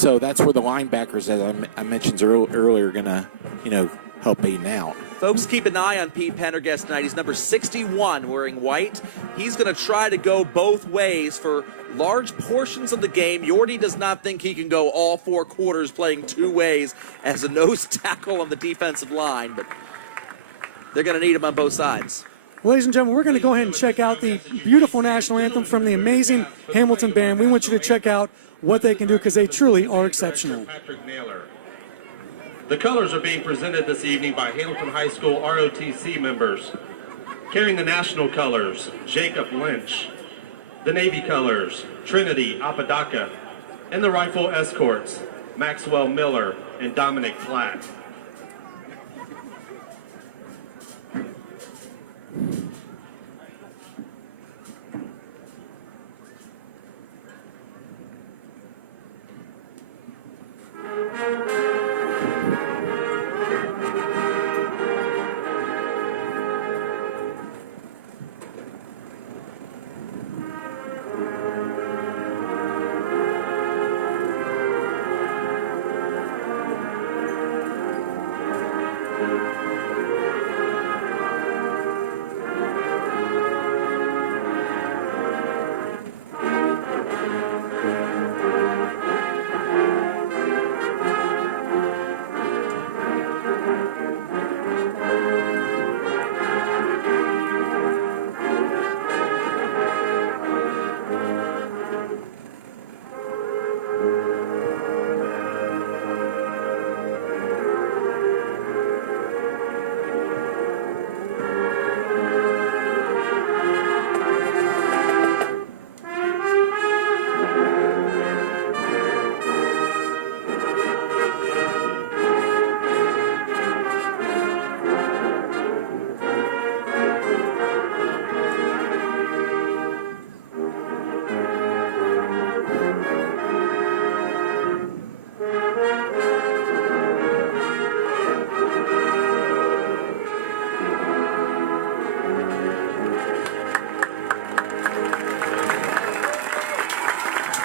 So that's where the linebackers, as I mentioned earlier, are going to, help Badin out. Folks, keep an eye on Pete Pendergast tonight. He's number 61 wearing white. He's going to try to go both ways for large portions of the game. Yordi does not think he can go all 4 quarters playing 2 ways as a nose tackle on the defensive line, but they're going to need him on both sides. Ladies and gentlemen, we're going to go ahead and check out the beautiful national anthem from the amazing Hamilton Band. We want you to check out what they can do because they truly are exceptional. The colors are being presented this evening by Hamilton High School ROTC members. Carrying the national colors, Jacob Lynch. The Navy colors, Trinity Apodaca. And the Rifle Escorts, Maxwell Miller and Dominic Platt.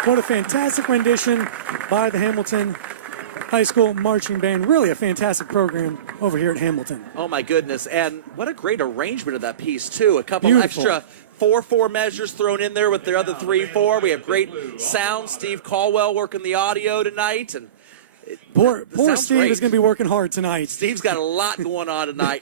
What a fantastic rendition by the Hamilton High School Marching Band. Really a fantastic program over here at Hamilton. Oh, my goodness. And what a great arrangement of that piece, too. A couple Beautiful. extra 4/4 measures thrown in there with the other 3/4. We have great sound. Steve Caldwell working the audio tonight. And Poor Steve is going to be working hard tonight. Steve's got a lot going on tonight.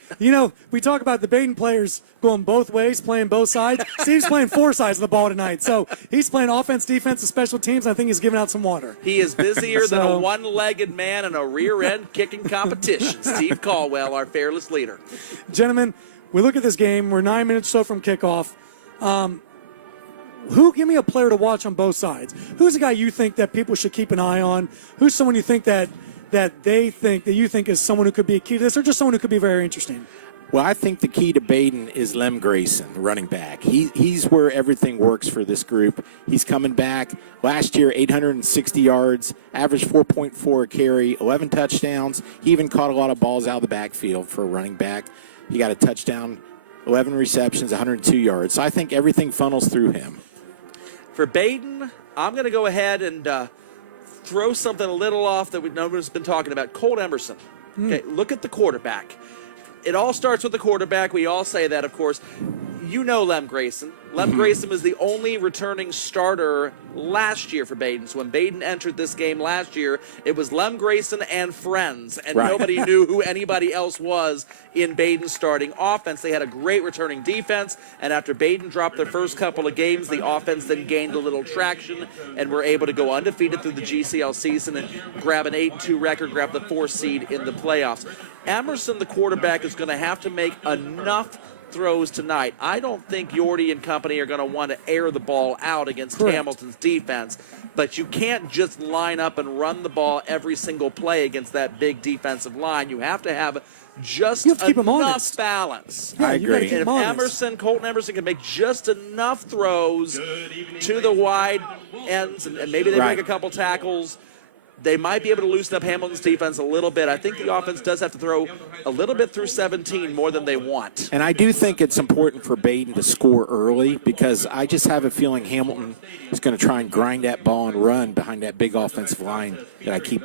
We talk about the Badin players going both ways, playing both sides. Steve's playing 4 sides of the ball tonight. So he's playing offense, defense, and special teams. I think he's giving out some water. He is busier than a one-legged man in a rear-end kicking competition. Steve Caldwell, our fearless leader. Gentlemen, we look at this game. We're 9 minutes or so from kickoff. Give me a player to watch on both sides. Who's the guy you think that people should keep an eye on? Who's someone you think that you think is someone who could be a key to this, or just someone who could be very interesting? Well, I think the key to Badin is Lem Grayson, the running back. He's where everything works for this group. He's coming back. Last year, 860 yards, averaged 4.4 a carry, 11 touchdowns. He even caught a lot of balls out of the backfield for a running back. He got a touchdown, 11 receptions, 102 yards. So I think everything funnels through him. For Badin, I'm going to go ahead and throw something a little off that nobody's been talking about. Colt Emerson. Okay, look at the quarterback. It all starts with the quarterback. We all say that, of course. You know Lem Grayson. Lem Grayson was the only returning starter last year for Badin. So when Badin entered this game last year, it was Lem Grayson and friends, and nobody knew who anybody else was in Badin's starting offense. They had a great returning defense, and after Badin dropped their first couple of games, the offense then gained a little traction and were able to go undefeated through the GCL season and grab an 8-2 record, grab the 4th seed in the playoffs. Emerson, the quarterback, is going to have to make enough throws tonight. I don't think Yordi and company are going to want to air the ball out against Hamilton's defense, but you can't just line up and run the ball every single play against that big defensive line. You have to have just enough balance. I agree. And if Colton Emerson can make just enough throws to the wide ends, and maybe they make a couple tackles, they might be able to loosen up Hamilton's defense a little bit. I think the offense does have to throw a little bit through 17 more than they want. And I do think it's important for Badin to score early because I just have a feeling Hamilton is going to try and grind that ball and run behind that big offensive line that I keep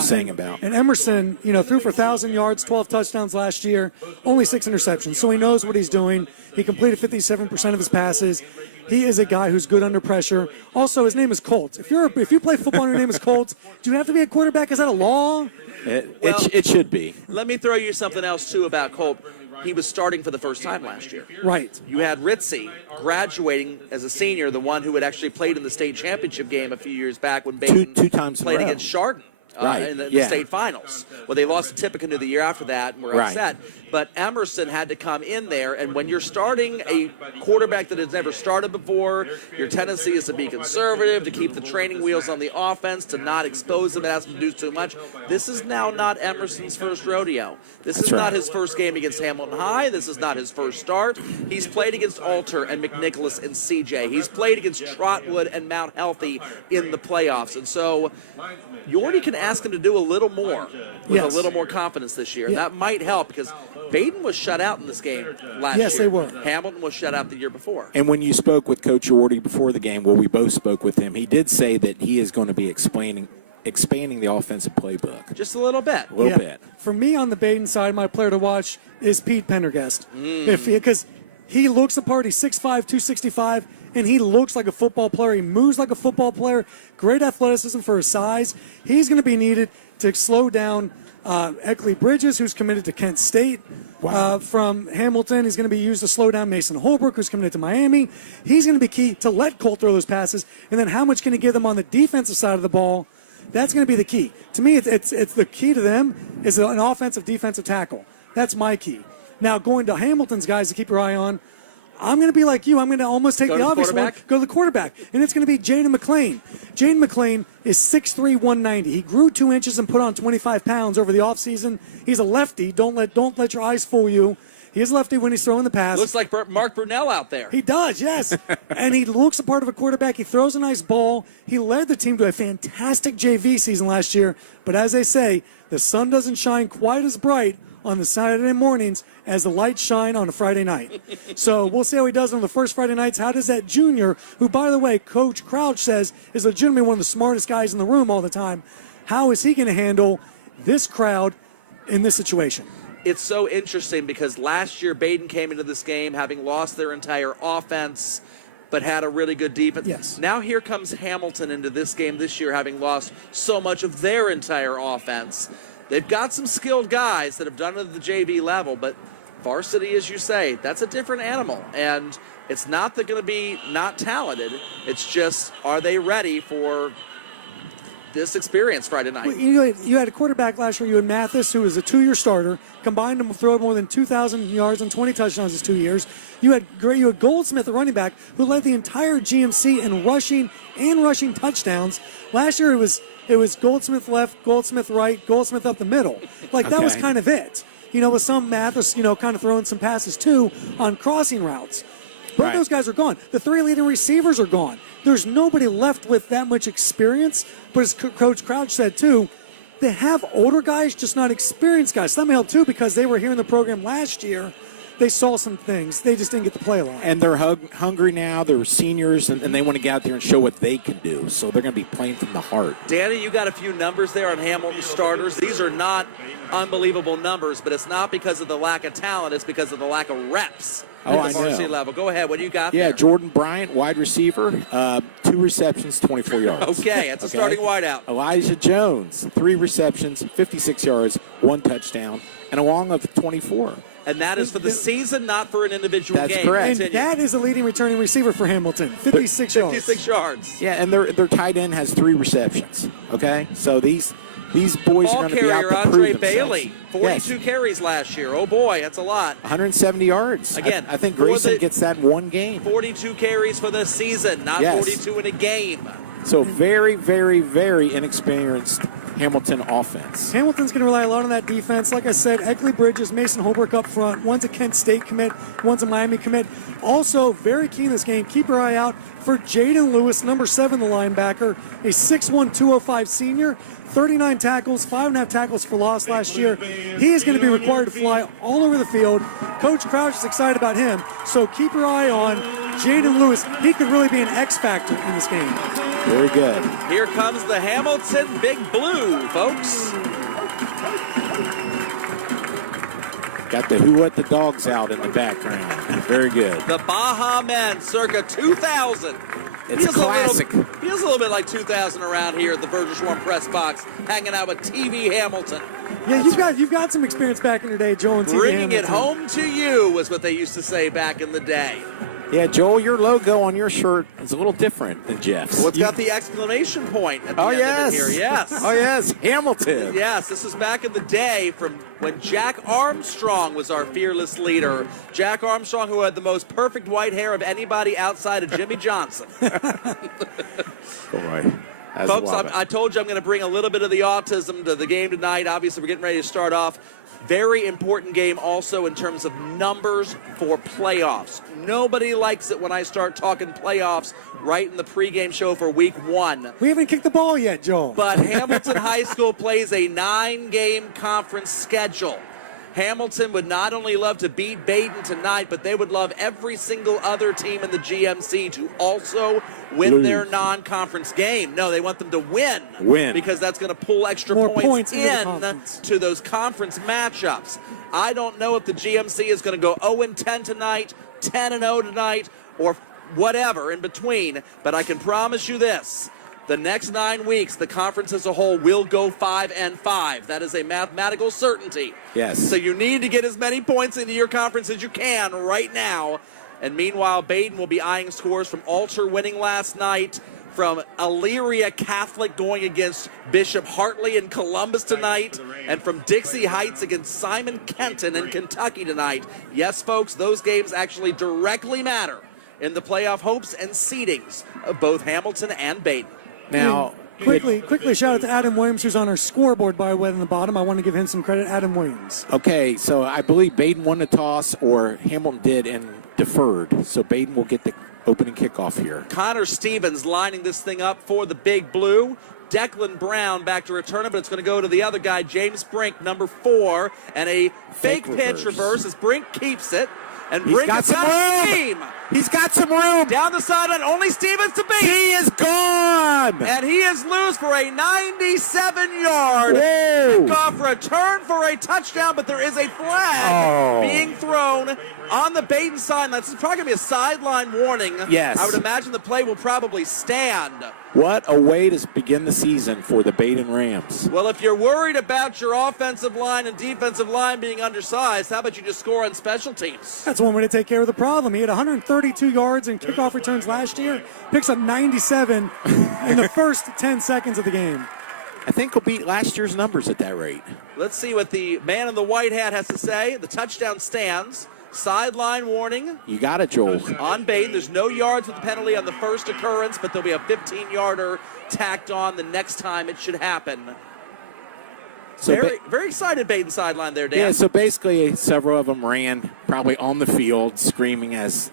saying about. And Emerson, threw for 1,000 yards, 12 touchdowns last year, only 6 interceptions. So he knows what he's doing. He completed 57% of his passes. He is a guy who's good under pressure. Also, his name is Colt. If you play football and your name is Colt, do you have to be a quarterback? Is that a law? It should be. Let me throw you something else, too, about Colt. He was starting for the first time last year. Right. You had Ritzy graduating as a senior, the one who had actually played in the state championship game a few years back when Badin two times played against Chardon. Right. In the state finals. Well, they lost to Tippecanoe the year after that and were upset. But Emerson had to come in there, and when you're starting a quarterback that has never started before, your tendency is to be conservative, to keep the training wheels on the offense, to not expose them and ask them to do too much. This is now not Emerson's first rodeo. This is not his first game against Hamilton High. This is not his first start. He's played against Alter and McNicholas and CJ. He's played against Trotwood and Mount Healthy in the playoffs. And so you already can ask him to do a little more with a little more confidence this year. And that might help because Badin was shut out in this game last year. Yes, they were. Hamilton was shut out the year before. And when you spoke with Coach Orty before the game, we both spoke with him, he did say that he is going to be expanding the offensive playbook. Just a little bit. A little bit. For me, on the Badin side, my player to watch is Pete Pendergast. Because he looks the part. He's 6'5", 265, and he looks like a football player. He moves like a football player. Great athleticism for his size. He's going to be needed to slow down Eckley Bridges, who's committed to Kent State from Hamilton. He's going to be used to slow down Mason Holbrook, who's committed to Miami. He's going to be key to let Colt throw those passes. And then how much can he give them on the defensive side of the ball? That's going to be the key. To me, it's the key to them is an offensive defensive tackle. That's my key. Now, going to Hamilton's guys to keep your eye on, I'm going to be like you. I'm going to almost take the obvious one. Go to the quarterback. And it's going to be Jaden McClain. Jaden McClain is 6'3", 190. He grew 2 inches and put on 25 pounds over the offseason. He's a lefty. Don't let your eyes fool you. He is a lefty when he's throwing the pass. Looks like Mark Brunell out there. He does, yes. And he looks a part of a quarterback. He throws a nice ball. He led the team to a fantastic JV season last year. But as they say, the sun doesn't shine quite as bright on the Saturday mornings as the lights shine on a Friday night. So we'll see how he does on the first Friday nights. How does that junior, who, by the way, Coach Crouch says is legitimately one of the smartest guys in the room all the time, how is he going to handle this crowd in this situation? It's so interesting because last year Badin came into this game having lost their entire offense but had a really good defense. Yes. Now here comes Hamilton into this game this year having lost so much of their entire offense. They've got some skilled guys that have done it at the JV level, but varsity, as you say, that's a different animal. And it's not going to be not talented. It's just, are they ready for this experience Friday night? Well, you had a quarterback last year. You had Mathis, who was a 2-year starter, combined to throw more than 2,000 yards and 20 touchdowns in 2 years. You had Goldsmith, the running back, who led the entire GMC in rushing touchdowns. Last year it was Goldsmith left, Goldsmith right, Goldsmith up the middle. That was kind of it. With some Mathis, kind of throwing some passes too on crossing routes. Both those guys are gone. The 3 leading receivers are gone. There's nobody left with that much experience. But as Coach Crouch said too, they have older guys, just not experienced guys. That may help too because they were here in the program last year. They saw some things. They just didn't get to play a lot. And they're hungry now. They're seniors, and they want to get out there and show what they can do. So they're going to be playing from the heart. Danny, you got a few numbers there on Hamilton starters. These are not unbelievable numbers, but it's not because of the lack of talent. It's because of the lack of reps at the varsity level. Go ahead. What do you got there? Yeah, Jordan Bryant, wide receiver, 2 receptions, 24 yards. Okay, that's a starting wideout. Elijah Jones, 3 receptions, 56 yards, 1 touchdown, and a long of 24. And that is for the season, not for an individual game. That's correct. And that is the leading returning receiver for Hamilton, 56 yards. 56 yards. Yeah, and their tight end has 3 receptions. Okay, so these boys are going to be out to prove Andre themselves. Bailey, 42 carries last year. Oh boy, that's a lot. 170 yards. Again, I think Grayson gets that in one game. 42 carries for the season, not 42 in a game. So very, very, very inexperienced Hamilton offense. Hamilton's going to rely a lot on that defense. Like I said, Eckley Bridges, Mason Holbrook up front. One's a Kent State commit, one's a Miami commit. Also, very key in this game, keep your eye out for Jaden Lewis, number 7, the linebacker, a 6'1", 205 senior, 39 tackles, 5.5 tackles for loss last year. He is going to be required to fly all over the field. Coach Crouch is excited about him, so keep your eye on Jaden Lewis. He could really be an X factor in this game. Very good. Here comes the Hamilton Big Blue, folks. Got the Who Let the Dogs Out in the background. Very good. The Baja Men, circa 2000. It's classic. Feels a little bit like 2000 around here at the Burgess Warren Press Box, hanging out with TVHamilton. Yeah, you've got some experience back in your day, Joel and TV Bringing Hamilton. it home to you was what they used to say back in the day. Yeah, Joel, your logo on your shirt is a little different than Jeff's. Well, it's got the exclamation point at the end of it here. Yes. Oh, yes. Hamilton. Yes, this is back in the day from when Jack Armstrong was our fearless leader. Jack Armstrong, who had the most perfect white hair of anybody outside of Jimmy Johnson. Boy. Folks, I told you I'm going to bring a little bit of the autism to the game tonight. Obviously, we're getting ready to start off. Very important game also in terms of numbers for playoffs. Nobody likes it when I start talking playoffs right in the pregame show for week 1. We haven't kicked the ball yet, Joel. But Hamilton High School plays a 9-game conference schedule. Hamilton would not only love to beat Badin tonight, but they would love every single other team in the GMC to also win their non-conference game. No, they want them to win. Because that's going to pull extra More points into to those conference matchups. I don't know if the GMC is going to go 0-10 tonight, 10-0 tonight, or whatever in between, but I can promise you this. The next 9 weeks, the conference as a whole will go 5-5. That is a mathematical certainty. Yes. So you need to get as many points into your conference as you can right now. And meanwhile, Badin will be eyeing scores from Alter winning last night, from Elyria Catholic going against Bishop Hartley in Columbus tonight, and from Dixie Heights against Simon Kenton in Kentucky tonight. Yes, folks, those games actually directly matter in the playoff hopes and seedings of both Hamilton and Badin. Now, quickly shout out to Adam Williams, who's on our scoreboard, by the way, in the bottom. I want to give him some credit, Adam Williams. Okay, so I believe Badin won the toss, or Hamilton did and deferred. So Badin will get the opening kickoff here. Connor Stevens lining this thing up for the Big Blue. Declan Brown back to return it, but it's going to go to the other guy, James Brink, number 4, and a fake pitch reverse as Brink keeps it. And Brink has got steam. He's got some room. Down the sideline, only Stevens to beat. He is gone. And he is loose for a 97-yard kickoff return for a touchdown, but there is a flag being thrown on the Badin sideline. This is probably going to be a sideline warning. Yes. I would imagine the play will probably stand. What a way to begin the season for the Badin Rams. Well, if you're worried about your offensive line and defensive line being undersized, how about you just score on special teams? That's one way to take care of the problem. He had 132 yards in kickoff returns last year, picks up 97 in the first 10 seconds of the game. I think he'll beat last year's numbers at that rate. Let's see what the man in the white hat has to say. The touchdown stands. Sideline warning. You got it, Joel. On Badin, there's no yards with the penalty on the first occurrence, but there'll be a 15-yarder tacked on the next time it should happen. So very excited Badin sideline there, Dan. Yeah, so basically several of them ran probably on the field screaming as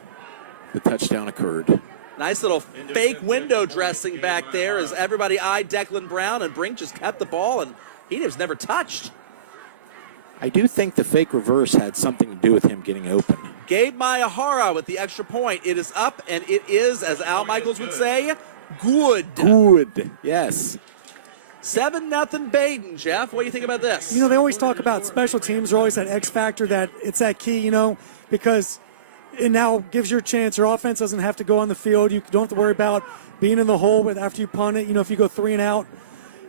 the touchdown occurred. Nice little fake window dressing back there as everybody eyed Declan Brown, and Brink just kept the ball, and he was never touched. I do think the fake reverse had something to do with him getting open. Gabe Mayahara with the extra point. It is up, and it is, as Al Michaels would say, good. Good, yes. 7-0 Badin, Jeff. What do you think about this? You know, they always talk about special teams. They're always that X factor, that it's that key, you know, because it now gives your chance. Your offense doesn't have to go on the field. You don't have to worry about being in the hole after you punt it. You know, if you go 3 and out.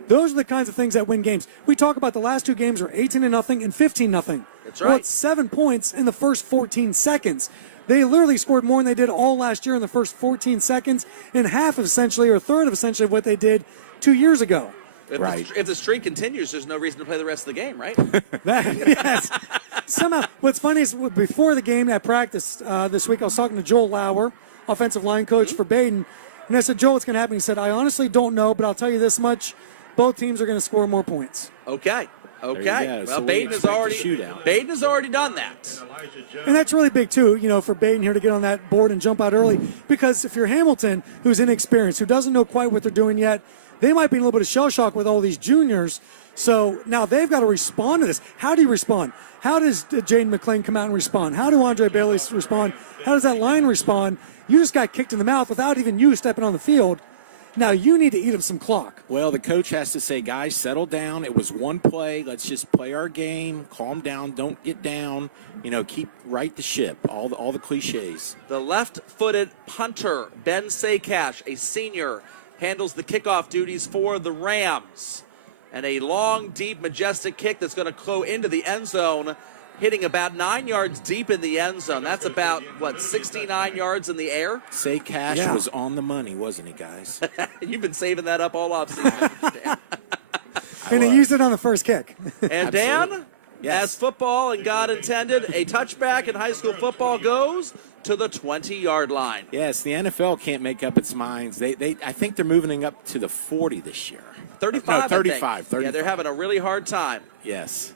Those are the kinds of things that win games. We talk about the last 2 games were 18-0 and 15-0. That's right. Well, it's 7 points in the first 14 seconds. They literally scored more than they did all last year in the first 14 seconds, and half of essentially, or a third of essentially what they did 2 years ago. If the streak continues, there's no reason to play the rest of the game, right? Yes. Somehow, what's funny is before the game at practice this week, I was talking to Joel Lauer, offensive line coach for Badin, And I said, Joe, what's going to happen? He said, I honestly don't know, but I'll tell you this much. Both teams are going to score more points. Okay. Okay. Well, So Badin has already done that. And that's really big, too, for Badin here to get on that board and jump out early. Because if you're Hamilton, who's inexperienced, who doesn't know quite what they're doing yet, they might be in a little bit of shell shock with all these juniors. So now they've got to respond to this. How do you respond? How does Jaden McClain come out and respond? How do Andre Bailey respond? How does that line respond? You just got kicked in the mouth without even you stepping on the field. Now you need to eat up some clock. Well, the coach has to say, guys, settle down. It was one play. Let's just play our game. Calm down. Don't get down. Keep right the ship. All the cliches. The left-footed punter, Ben Sakash, a senior, handles the kickoff duties for the Rams. And a long, deep, majestic kick that's going to go into the end zone, hitting about 9 yards deep in the end zone. That's about, 69 yards in the air? Sakash was on the money, wasn't he, guys? You've been saving that up all offseason. And he used it on the first kick. And Dan, as football and God intended, a touchback in high school football goes to the 20-yard line. Yes, the NFL can't make up its minds. I think they're moving up to the 40 this year. 35, 35. Yeah, they're having a really hard time. Yes.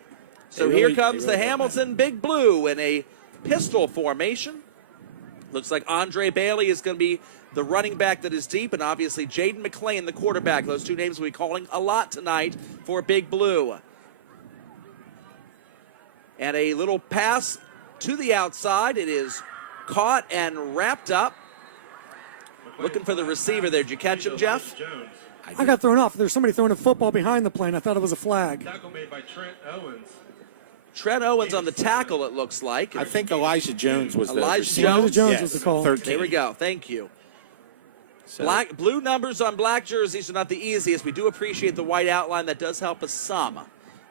So here comes the Hamilton Big Blue in a pistol formation. Looks like Andre Bailey is going to be the running back that is deep, and obviously Jaden McClain, the quarterback. Those two names we'll be calling a lot tonight for Big Blue. And a little pass to the outside. It is caught and wrapped up. Looking for the receiver there. Did you catch him, Jeff? I got thrown off. There's somebody throwing a football behind the plane. I thought it was a flag. Tackle made by Trent Owens. Trent Owens on the tackle, it looks like. I think Elijah Jones was Elijah Elijah Jones yes, was the call. 13. There we go. Thank you. So, Blue numbers on black jerseys are not the easiest. We do appreciate the white outline. That does help us some.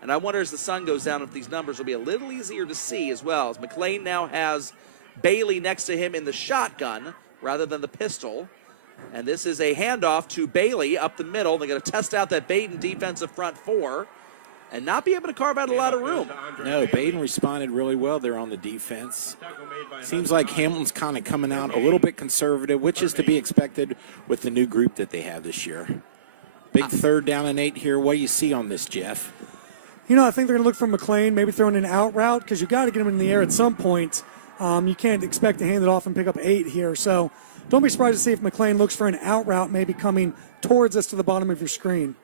And I wonder as the sun goes down if these numbers will be a little easier to see as well. As McClain now has Bailey next to him in the shotgun rather than the pistol. And this is a handoff to Bailey up the middle. They're going to test out that Badin defensive front four and not be able to carve out a lot of room. No, Badin responded really well there on the defense. Seems like Hamilton's kind of coming out a little bit conservative, which is to be expected with the new group that they have this year. Big 3rd down and 8 here. What do you see on this, Jeff? I think they're going to look for McClain, maybe throwing an out route because you got to get him in the air at some point. You can't expect to hand it off and pick up 8 here. So don't be surprised to see if McClain looks for an out route maybe coming towards us to the bottom of your screen.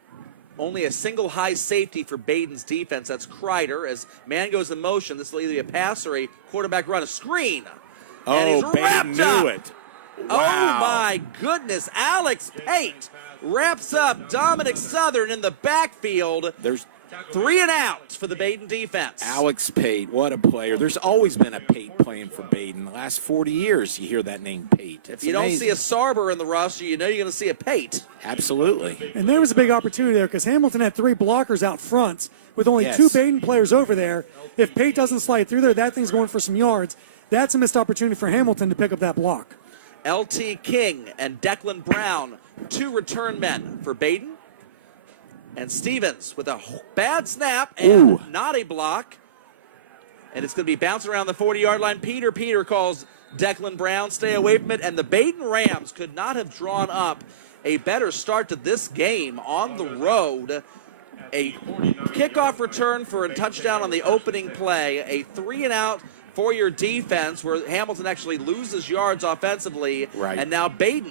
Only a single high safety for Badin's defense. That's Kreider. As man goes in motion, this will either be a pass or a quarterback run, a screen. And he's Badin knew it. Wow. Oh, my goodness. Alex Pate wraps up Dominic Southern in the backfield. There's 3 and out for the Badin defense. Alex Pate, what a player. There's always been a Pate playing for Badin. The last 40 years, you hear that name Pate. If you don't see a Sarber in the roster, you know you're going to see a Pate. Absolutely. And there was a big opportunity there because Hamilton had 3 blockers out front with only 2 Badin players over there. If Pate doesn't slide through there, that thing's going for some yards. That's a missed opportunity for Hamilton to pick up that block. L.T. King and Declan Brown, 2 return men for Badin. And Stevens with a bad snap and not a block. And it's going to be bouncing around the 40-yard line. Peter calls Declan Brown, stay away from it. And the Badin Rams could not have drawn up a better start to this game on the road. A kickoff return for a touchdown on the opening play. A 3 and out for your defense where Hamilton actually loses yards offensively. Right. And now Badin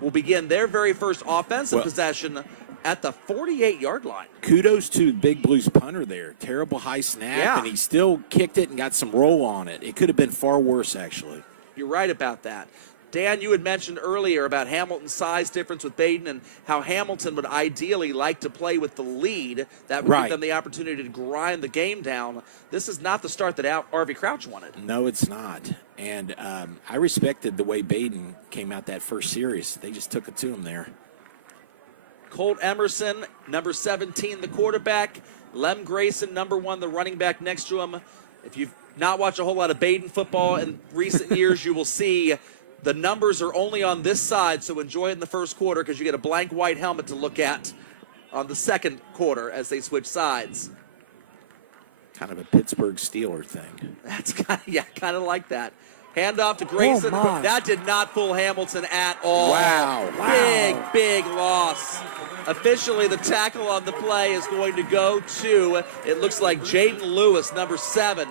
will begin their very first offensive possession at the 48-yard line. Kudos to Big Blue's punter there. Terrible high snap, and he still kicked it and got some roll on it. It could have been far worse, actually. You're right about that. Dan, you had mentioned earlier about Hamilton's size difference with Badin and how Hamilton would ideally like to play with the lead. That would give them the opportunity to grind the game down. This is not the start that R.V. Crouch wanted. No, it's not. And I respected the way Badin came out that first series. They just took it to him there. Colt Emerson, number 17, the quarterback. Lem Grayson, number 1, the running back next to him. If you've not watched a whole lot of Badin football in recent years, you will see the numbers are only on this side, so enjoy it in the first quarter because you get a blank white helmet to look at on the second quarter as they switch sides. Kind of a Pittsburgh Steeler thing. That's kind of like that. Handoff to Grayson. my. That did not fool Hamilton at all. Wow. Big loss. Officially, the tackle on the play is going to go to, it looks like Jaden Lewis, number 7,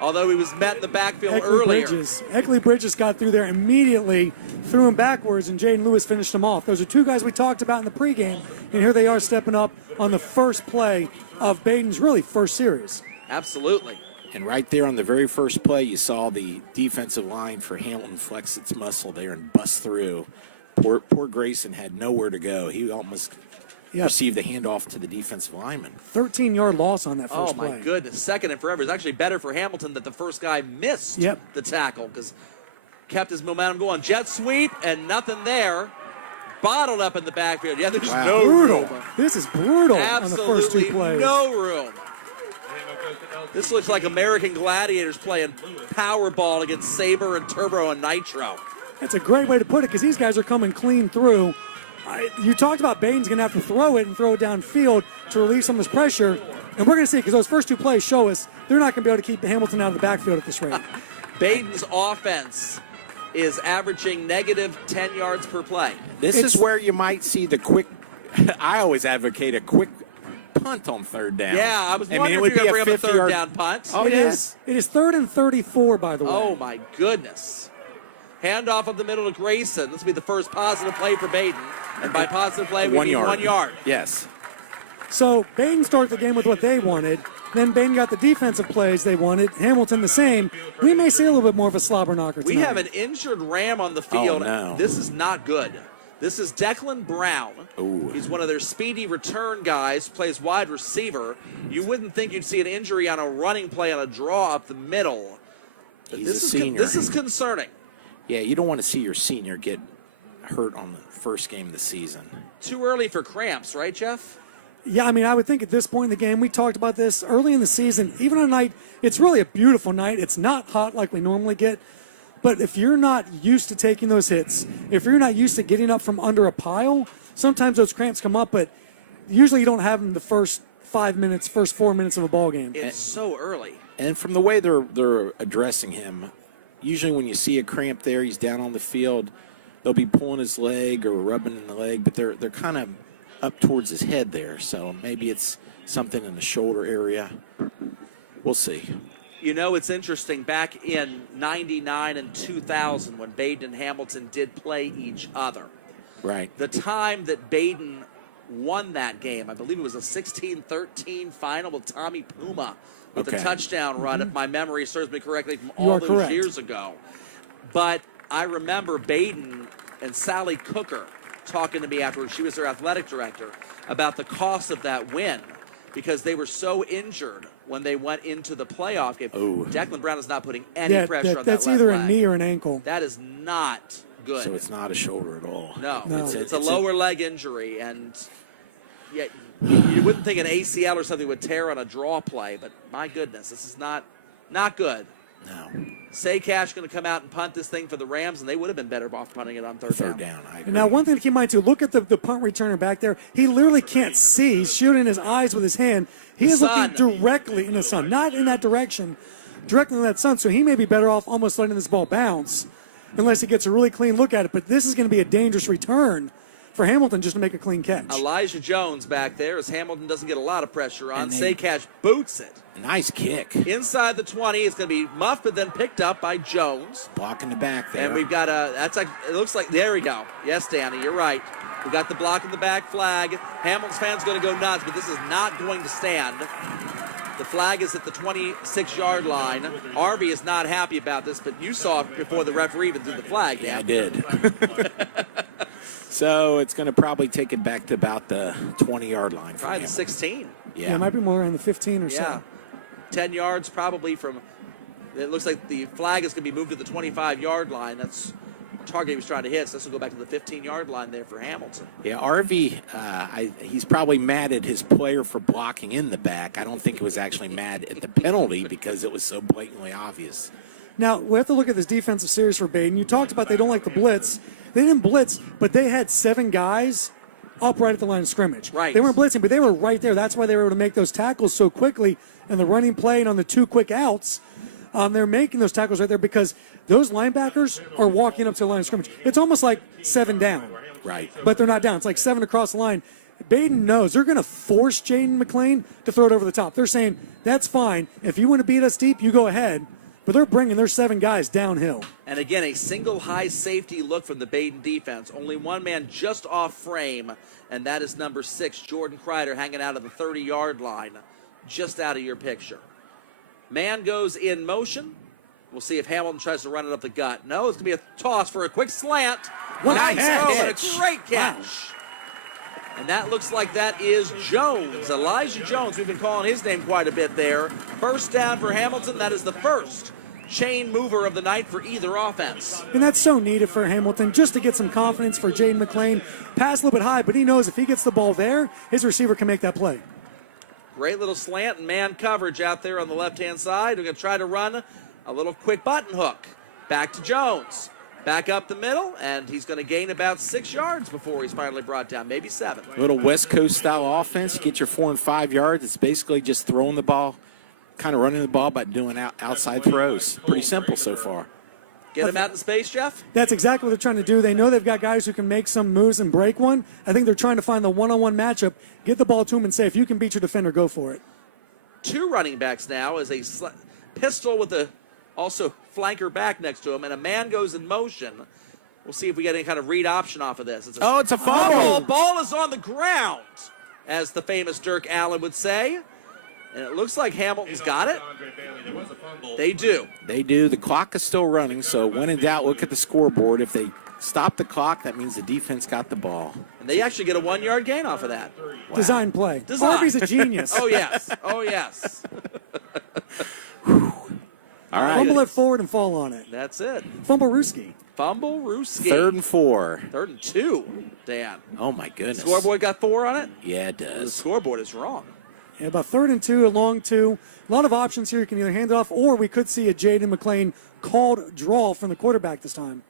although he was met in the backfield earlier. Eckley Bridges got through there immediately, threw him backwards, and Jaden Lewis finished him off. Those are two guys we talked about in the pregame, and here they are stepping up on the first play of Badin's really first series. Absolutely. And right there on the very first play, you saw the defensive line for Hamilton flex its muscle there and bust through. Poor Grayson had nowhere to go. He almost received a handoff to the defensive lineman. 13-yard loss on that first play. Oh, my goodness. Second and forever. It's actually better for Hamilton that the first guy missed the tackle because kept his momentum going. Jet sweep and nothing there. Bottled up in the backfield. Yeah, there's no brutal. room. This is brutal Absolutely on the first two plays. No room. This looks like American Gladiators playing Powerball against Sabre and Turbo and Nitro. That's a great way to put it because these guys are coming clean through. You talked about Badin's going to have to throw it and throw it downfield to relieve some of this pressure. And we're going to see, because those first two plays show us they're not going to be able to keep Hamilton out of the backfield at this rate. Badin's offense is averaging negative 10 yards per play. This is where you might see the quick – I always advocate a quick punt on third down. Yeah, I was wondering it would if you're be going to bring up a third 50-yard down punt. Oh, yes. It is 3rd and 34, by the way. Oh, my goodness. Handoff of the middle to Grayson. This will be the first positive play for Badin. And by positive play, we mean 1 yard. Yes. So Badin started the game with what they wanted. Then Badin got the defensive plays they wanted. Hamilton the same. We may see a little bit more of a slobber knocker tonight. We have an injured Ram on the field. Oh, no. This is not good. This is Declan Brown. Ooh. He's one of their speedy return guys, plays wide receiver. You wouldn't think you'd see an injury on a running play on a draw up the middle. But He's a senior. This is concerning. Yeah, you don't want to see your senior get hurt on the first game of the season. Too early for cramps, right, Jeff? Yeah, I mean, I would think at this point in the game, we talked about this early in the season, even on a night, it's really a beautiful night. It's not hot like we normally get. But if you're not used to taking those hits, if you're not used to getting up from under a pile, sometimes those cramps come up, but usually you don't have them the first 5 minutes, first 4 minutes of a ball game. It's so early. And from the way they're addressing him, usually when you see a cramp there, he's down on the field, they'll be pulling his leg or rubbing in the leg, but they're kind of up towards his head there. So maybe it's something in the shoulder area. We'll see. You know, it's interesting. Back in 99 and 2000, when Badin and Hamilton did play each other, Right. the time that Badin won that game, I believe it was a 16-13 final with Tommy Puma with a touchdown run, if my memory serves me correctly, from all those years ago. But I remember Badin and Sally Cooker talking to me afterwards. She was their athletic director, about the cost of that win because they were so injured when they went into the playoff game. Ooh. Declan Brown is not putting any pressure on that that's left either leg. a knee or an ankle. That is not good. So it's not a shoulder at all. No, No. it's a lower leg injury, and yet you wouldn't think an ACL or something would tear on a draw play, but my goodness, this is not good. No. Saycash going to come out and punt this thing for the Rams, and they would have been better off punting it on third down. I agree. And now, one thing to keep in mind, too, look at the punt returner back there. He literally can't see. He's shooting his eyes with his hand. He is looking directly in the sun, not in that direction, directly in that sun. So he may be better off almost letting this ball bounce unless he gets a really clean look at it. But this is going to be a dangerous return for Hamilton just to make a clean catch. Elijah Jones back there as Hamilton doesn't get a lot of pressure on. Saycash boots it. Nice kick. Inside the 20, it's going to be muffed, but then picked up by Jones. Blocking the back there. And we've got it looks like, there we go. Yes, Danny, you're right. We got the block in the back flag. Hamilton's fans going to go nuts, but this is not going to stand. The flag is at the 26-yard line. Arby is not happy about this, but you saw it before the referee even threw the flag. Yeah, I did. So it's going to probably take it back to about the 20-yard line. Probably the 16. Yeah, it might be more around the 15 or so. 10 yards probably from, it looks like the flag is going to be moved to the 25-yard line. That's the target he was trying to hit. So this will go back to the 15-yard line there for Hamilton. Yeah, RV, he's probably mad at his player for blocking in the back. I don't think he was actually mad at the penalty because it was so blatantly obvious. Now, we have to look at this defensive series for Badin. You talked about they don't like the blitz. They didn't blitz, but they had 7 guys up right at the line of scrimmage. Right. They weren't blitzing, but they were right there. That's why they were able to make those tackles so quickly. And the running play and on the 2 quick outs, They're making those tackles right there because those linebackers are walking up to the line of scrimmage. It's almost like 7 down. Right. But they're not down. It's like 7 across the line. Badin knows they're going to force Jaden McClain to throw it over the top. They're saying, that's fine. If you want to beat us deep, you go ahead. But they're bringing their 7 guys downhill. And again, a single high safety look from the Badin defense. Only one man just off frame, and that is number 6, Jordan Kreider, hanging out of the 30-yard line, just out of your picture. Man goes in motion. We'll see if Hamilton tries to run it up the gut. No, it's going to be a toss for a quick slant. What nice a throw and a catch. great catch. Wow. And that looks like that is Jones, Elijah Jones. We've been calling his name quite a bit there. First down for Hamilton. That is the first chain mover of the night for either offense. And that's so needed for Hamilton, just to get some confidence for Jaden McClain. Pass a little bit high, but he knows if he gets the ball there, his receiver can make that play. Great little slant and man coverage out there on the left-hand side. We're going to try to run a little quick button hook. Back to Jones. Back up the middle, and he's going to gain about 6 yards before he's finally brought down, maybe 7. Little West Coast style offense. You get your 4 and 5 yards. It's basically just throwing the ball, kind of running the ball by doing outside throws. Pretty simple so far. Get him out in space, Jeff? That's exactly what they're trying to do. They know they've got guys who can make some moves and break one. I think they're trying to find the one-on-one matchup, get the ball to him and say, if you can beat your defender, go for it. 2 running backs now as a pistol with a also flanker back next to him, and a man goes in motion. We'll see if we get any kind of read option off of this. It's a fumble. Ball is on the ground, as the famous Dirk Allen would say. And it looks like Hamilton's got it. They do. They do. The clock is still running, so when in doubt, look at the scoreboard. If they stop the clock, that means the defense got the ball. And they actually get a 1-yard gain off of that. Wow. Design play. Design. Harvey's a genius. Oh, yes. Oh, yes. All right. Fumble it forward and fall on it. That's it. Fumblerooski. Fumblerooski. 3rd and 4. 3rd and 2, Dan. Oh, my goodness. Scoreboard got 4 on it? Yeah, it The does. scoreboard is wrong. Yeah, about 3rd and 2, a long 2. A lot of options here. You can either hand it off, or we could see a Jaden McClain called draw from the quarterback this time.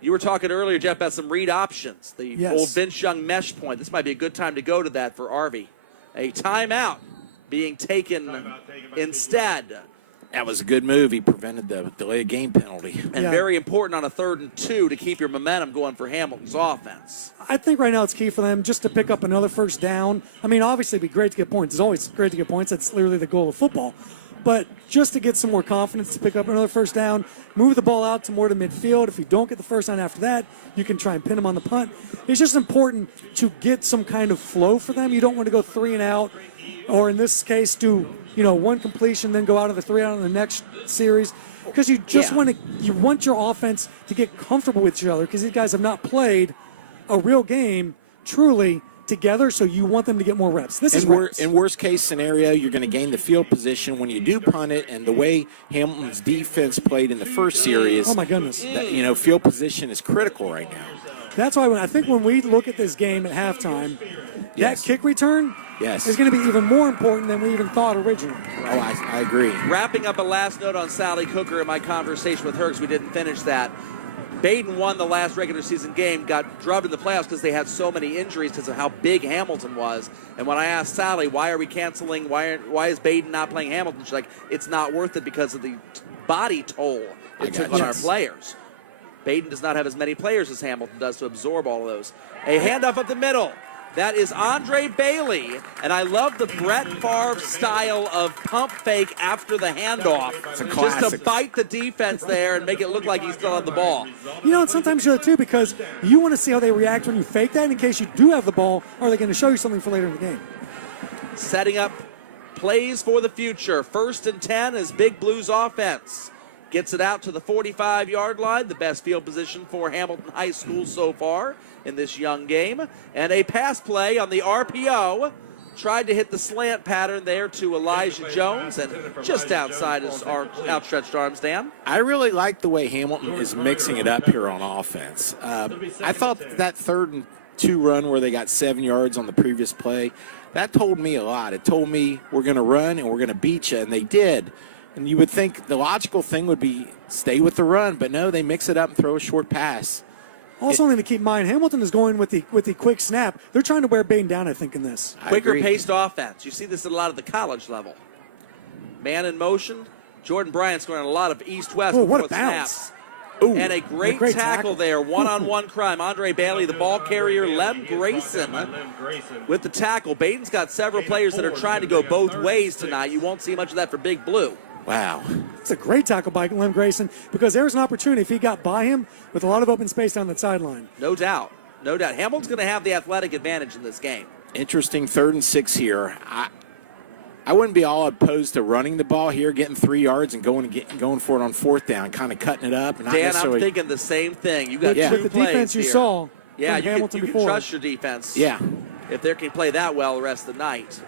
You were talking earlier, Jeff, about some read options. The Yes. old Vince Young mesh point. This might be a good time to go to that for Arvy. A timeout being taken instead. That was a good move. He prevented the delay of game penalty. And Yeah. very important on a 3rd and 2 to keep your momentum going for Hamilton's offense. I think right now it's key for them just to pick up another first down. I mean, obviously it'd be great to get points. It's always great to get points. That's literally the goal of football. But just to get some more confidence to pick up another first down, move the ball out to more to midfield. If you don't get the first down after that, you can try and pin them on the punt. It's just important to get some kind of flow for them. You don't want to go 3 and out, or in this case, do 1 completion, then go out of the 3 out in the next series. Because you just want your offense to get comfortable with each other, because these guys have not played a real game truly together, so you want them to get more reps. This is reps. In worst case scenario, you're going to gain the field position when you do punt it, and the way Hamilton's defense played in the first series. Oh my goodness! Field position is critical right now. That's why I think when we look at this game at halftime, Yes. that kick return Yes. is going to be even more important than we even thought originally. Oh, I agree. Wrapping up a last note on Sally Cooker and my conversation with her, because we didn't finish that. Badin won the last regular season game, got drubbed in the playoffs because they had so many injuries because of how big Hamilton was. And when I asked Sally, why are we canceling, why is Badin not playing Hamilton, she's like, it's not worth it because of the body toll it took on our players. Badin does not have as many players as Hamilton does to absorb all of those. A handoff up the middle. That is Andre Bailey, and I love the Brett Favre style of pump fake after the handoff. It's a just classic. to bite the defense there and make it look like he still had the ball. And sometimes you do that too, because you want to see how they react when you fake that in case you do have the ball. Or are they going to show you something for later in the game? Setting up plays for the future. 1st and 10 is Big Blues offense. Gets it out to the 45-yard line, the best field position for Hamilton High School so far in this young game. And a pass play on the RPO. Tried to hit the slant pattern there to Elijah Jones, and just outside his outstretched arms, Dan. I really like the way Hamilton is mixing it up here on offense. I thought that 3rd and 2 run where they got 7 yards on the previous play, that told me a lot. It told me we're going to run and we're going to beat you, and they did. And you would think the logical thing would be stay with the run, but no, they mix it up and throw a short pass. Also, something to keep in mind, Hamilton is going with the quick snap. They're trying to wear Badin down, I think, in this. Quicker paced offense. You see this at a lot of the college level. Man in motion, Jordan Bryant's going a lot of east-west Oh, what a before bounce. snaps. Ooh. And a great tackle there. One-on-one crime. Andre Bailey, the ball carrier. Lem Grayson with the tackle. Badin's got several players that are trying to go both ways tonight. You won't see much of that for Big Blue. Wow. It's a great tackle by Lem Grayson because there's an opportunity if he got by him with a lot of open space down the sideline. No doubt. No doubt. Hamilton's going to have the athletic advantage in this game. Interesting 3rd and 6 here. I wouldn't be all opposed to running the ball here, getting 3 yards and going for it on 4th down, kind of cutting it up. Dan, I'm thinking the same thing. You got two With the plays defense you here. saw Yeah, from you Hamilton can before. trust your defense. Yeah. If they can play that well the rest of the night.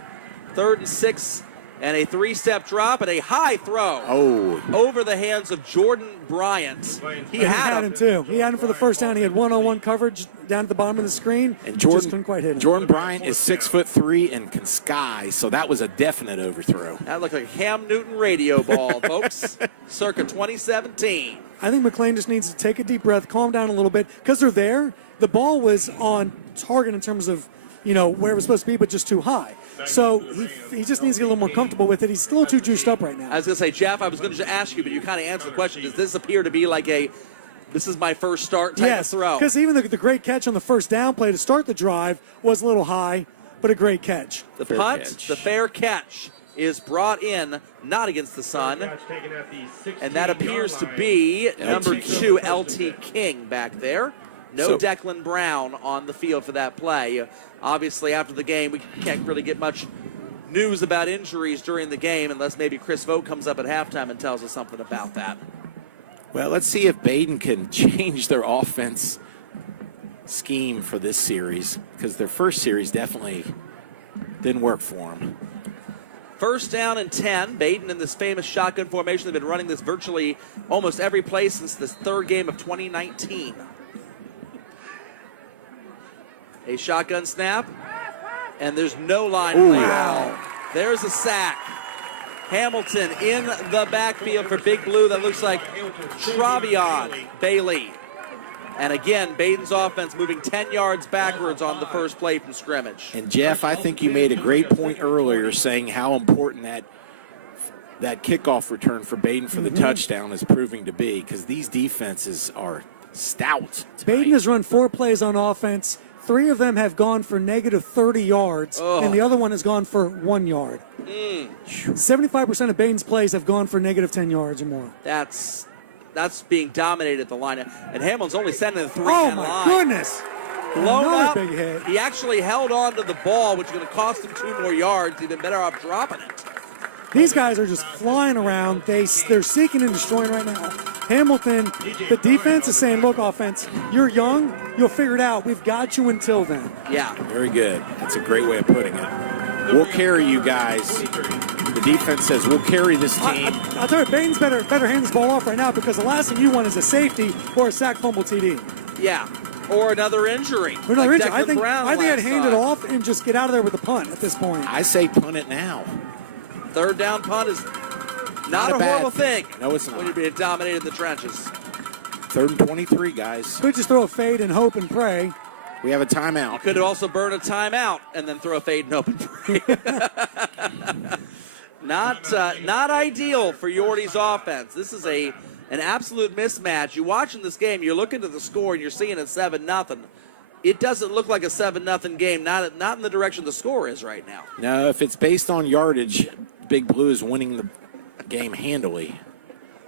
3rd and 6, and a 3-step drop and a high throw. Oh. Over the hands of Jordan Bryant. He He had had him. him too. He had him for the first down. He had one-on-one coverage down at the bottom of the screen. And just couldn't quite hit him. Jordan Bryant is 6'3" and can sky, so that was a definite overthrow. That looked like a Ham Newton radio ball, folks. Circa 2017. I think McLean just needs to take a deep breath, calm down a little bit, because they're there. The ball was on target in terms of, where it was supposed to be, but just too high. So he just needs to get a little more comfortable with it. He's a little too juiced up right now. I was going to say, Jeff, I was going to ask you, but you kind of answered the question. Does this appear to be like this is my first start type of throw? Because even the great catch on the first down play to start the drive was a little high, but a great catch. The Fair punt, catch. the fair catch, is brought in, not against the sun, and that appears to be number 2, LT King back there. No Declan Brown on the field for that play. Obviously, after the game, we can't really get much news about injuries during the game unless maybe Chris Vogt comes up at halftime and tells us something about that. Well, let's see if Badin can change their offense scheme for this series, because their first series definitely didn't work for them. 1st down and 10. Badin in this famous shotgun formation. They've been running this virtually almost every play since this 3rd game of 2019. A shotgun snap, and there's no line play. Wow. There's a sack. Hamilton in the backfield for Big Blue. That looks like Travion Bailey. And again, Badin's offense moving 10 yards backwards on the first play from scrimmage. And Jeff, I think you made a great point earlier saying how important that kickoff return for Badin for the touchdown is proving to be, because these defenses are stout tonight. Badin has run 4 plays on offense. 3 of them have gone for negative 30 yards, and the other one has gone for 1 yard. 75% of Badin's plays have gone for negative 10 yards or more. That's being dominated at the line. And Hamlin's only sending the 3 Oh, man my line. goodness. Blown Another up. big hit. He actually held on to the ball, which is going to cost him 2 more yards. He'd been better off dropping it. These guys are just flying around. They're seeking and destroying right now. Hamilton, the defense is saying, look, offense, you're young. You'll figure it out. We've got you until then. Yeah. Very good. That's a great way of putting it. We'll carry you guys. The defense says we'll carry this team. I'll tell you, Baden's better hand this ball off right now, because the last thing you want is a safety or a sack fumble TD. Yeah. Or another injury. Or another like injury. Declan Brown I think I'd last hand it time. off and just get out of there with a punt at this point. I say punt it now. 3rd down punt is not a a bad horrible thing. thing. No, it's When not. you're being dominated in the trenches. 3rd and 23, guys. Could just throw a fade and hope and pray. We have a timeout. Could also burn a timeout and then throw a fade and open play. Not ideal for Yordy's offense. This is an absolute mismatch. You're watching this game, you're looking at the score, and you're seeing it 7-0. It doesn't look like a 7-0 game, not in the direction the score is right now. No, if it's based on yardage, Big Blue is winning the game handily.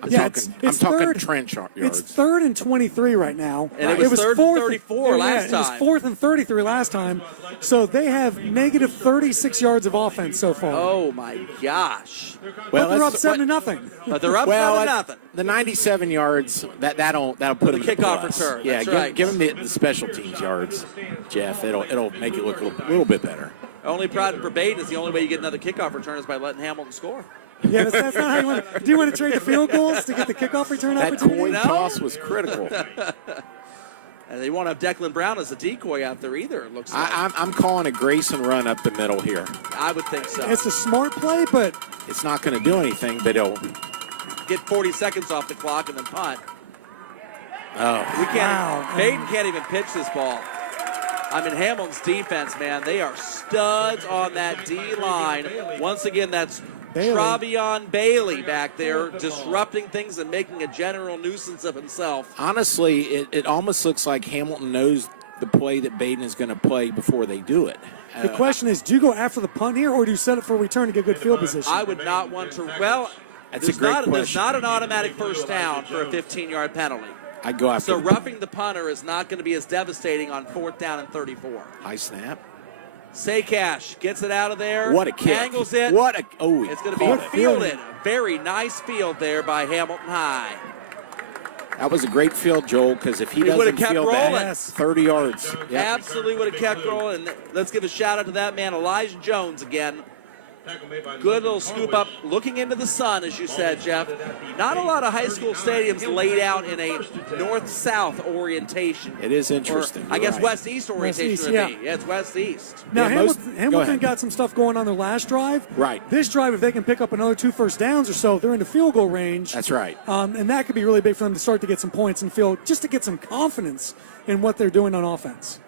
I'm talking trench yards. It's 3rd and 23 right now. And it was 3rd and 34 last time. It was 4th and 33 last time. So they have negative 36 yards of offense so far. Oh my gosh! But they're up 7-0. But they're up 7-0. The 97 yards that'll put them The in the kickoff plus. return. Yeah, That's right. give them the special teams yards, Jeff. It'll make it look a little bit better. Only problem for Badin is the only way you get another kickoff return is by letting Hamilton score. Yeah, that's not how you want to. Do you want to trade the field goals to get the kickoff return That opportunity? coin toss was critical. And they won't have Declan Brown as a decoy out there either, it looks like. I'm calling a Grayson run up the middle here. I would think so. It's a smart play, but It's not going to do anything, but it'll. Get 40 seconds off the clock and then punt. Oh, We can't. Wow. Badin can't even pitch this ball. I mean, Hamilton's defense, man, they are studs on that D line. Once again, that's Travion Bailey back there disrupting things and making a general nuisance of himself. Honestly, it almost looks like Hamilton knows the play that Badin is going to play before they do it. The question is, do you go after the punt here, or do you set it for a return to get good field position? I would not want to. Well, that's a great question. There's not an automatic first down for a 15-yard penalty. I'd go after So roughing the punter is not going to be as devastating on 4th down and 34. High snap. Saycash gets it out of there. What a kick. Angles it. It's going to be fielded. Very nice field there by Hamilton High. That was a great field, Joel, because if he would've doesn't kept field rolling. that, 30 yards. Yep. Absolutely would have kept rolling. And let's give a shout out to that man, Elijah Jones, again. Good little scoop up, looking into the sun, as you said, Jeff. Not a lot of high school stadiums laid out in a north-south orientation. It is interesting. I guess right. west-east orientation West-east, would yeah. be. Yeah, it's west-east. Now, Yeah, Hamilton got some stuff going on their last drive. Right. This drive, if they can pick up another 2 first downs or so, they're into field goal range. That's right. And that could be really big for them to start to get some points and feel, just to get some confidence in what they're doing on offense.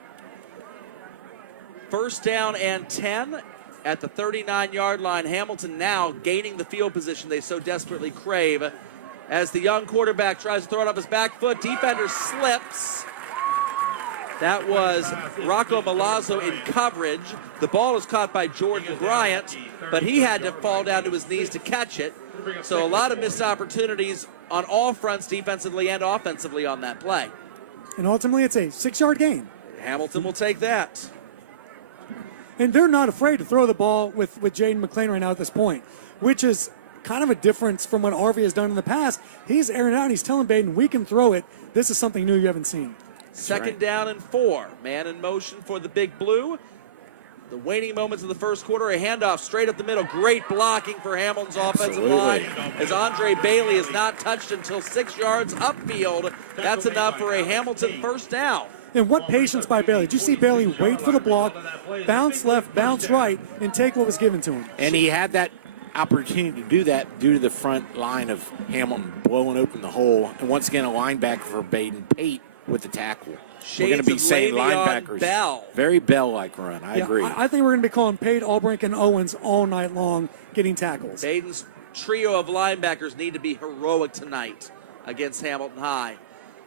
1st down and 10 at the 39-yard line. Hamilton now gaining the field position they so desperately crave. As the young quarterback tries to throw it off his back foot, defender slips. That was Rocco Milazzo in coverage. The ball is caught by Jordan Bryant, but he had to fall down to his knees to catch it. So a lot of missed opportunities on all fronts, defensively and offensively, on that play. And ultimately, it's a 6-yard gain. Hamilton will take that. And they're not afraid to throw the ball with Jaden McClain right now at this point, which is kind of a difference from what Arvey has done in the past. He's airing out and he's telling Badin, we can throw it. This is something new you haven't seen. Second down and 4. Man in motion for the Big Blue. The waning moments of the first quarter, a handoff straight up the middle. Great blocking for Hamilton's offensive line as Andre Bailey is not touched until 6 yards upfield. That's enough for a Hamilton first down. And what patience by Bailey. Did you see Bailey wait for the block, bounce left, bounce right, and take what was given to him? And he had that opportunity to do that due to the front line of Hamilton blowing open the hole. And once again, a linebacker for Badin, Pate with the tackle. We're going to be saying linebackers. Bell. Very Bell-like run. I agree. I think we're going to be calling Pate, Albrink, and Owens all night long getting tackles. Badin's trio of linebackers need to be heroic tonight against Hamilton High.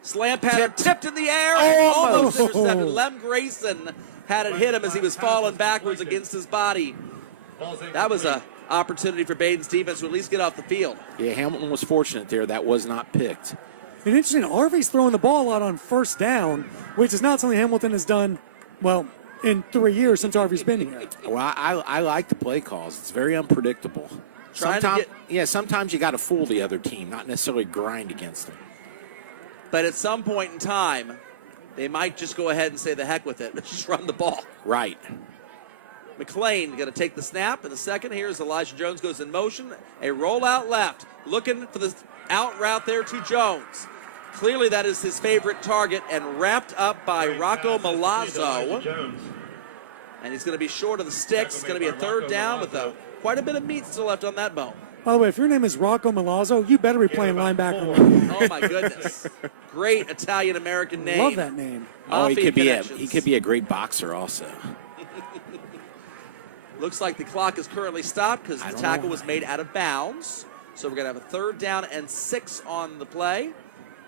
Slam pattern tipped in the air. Almost intercepted. Lem Grayson had it hit him as he was falling backwards against his body. That was an opportunity for Badin's defense to at least get off the field. Yeah, Hamilton was fortunate there. That was not picked. And interesting, Arvey's throwing the ball a lot on 1st down, which is not something Hamilton has done, well, in 3 years since Arvey's been here. Well, I like the play calls. It's very unpredictable. Sometimes you got to fool the other team, not necessarily grind against them. But at some point in time, they might just go ahead and say the heck with it. Just run the ball. Right. McClain going to take the snap in the second. Here's Elijah Jones goes in motion. A rollout left. Looking for the out route there to Jones. Clearly that is his favorite target and wrapped up by Rocco Milazzo. And he's going to be short of the sticks. It's going to be a 3rd down with quite a bit of meat still left on that bone. By the way, if your name is Rocco Milazzo, you better be playing linebacker. Oh, my goodness. Great Italian-American name. Love that name. Oh, he could be a great boxer also. Looks like the clock is currently stopped because the tackle was made out of bounds. So we're going to have a 3rd down and 6 on the play.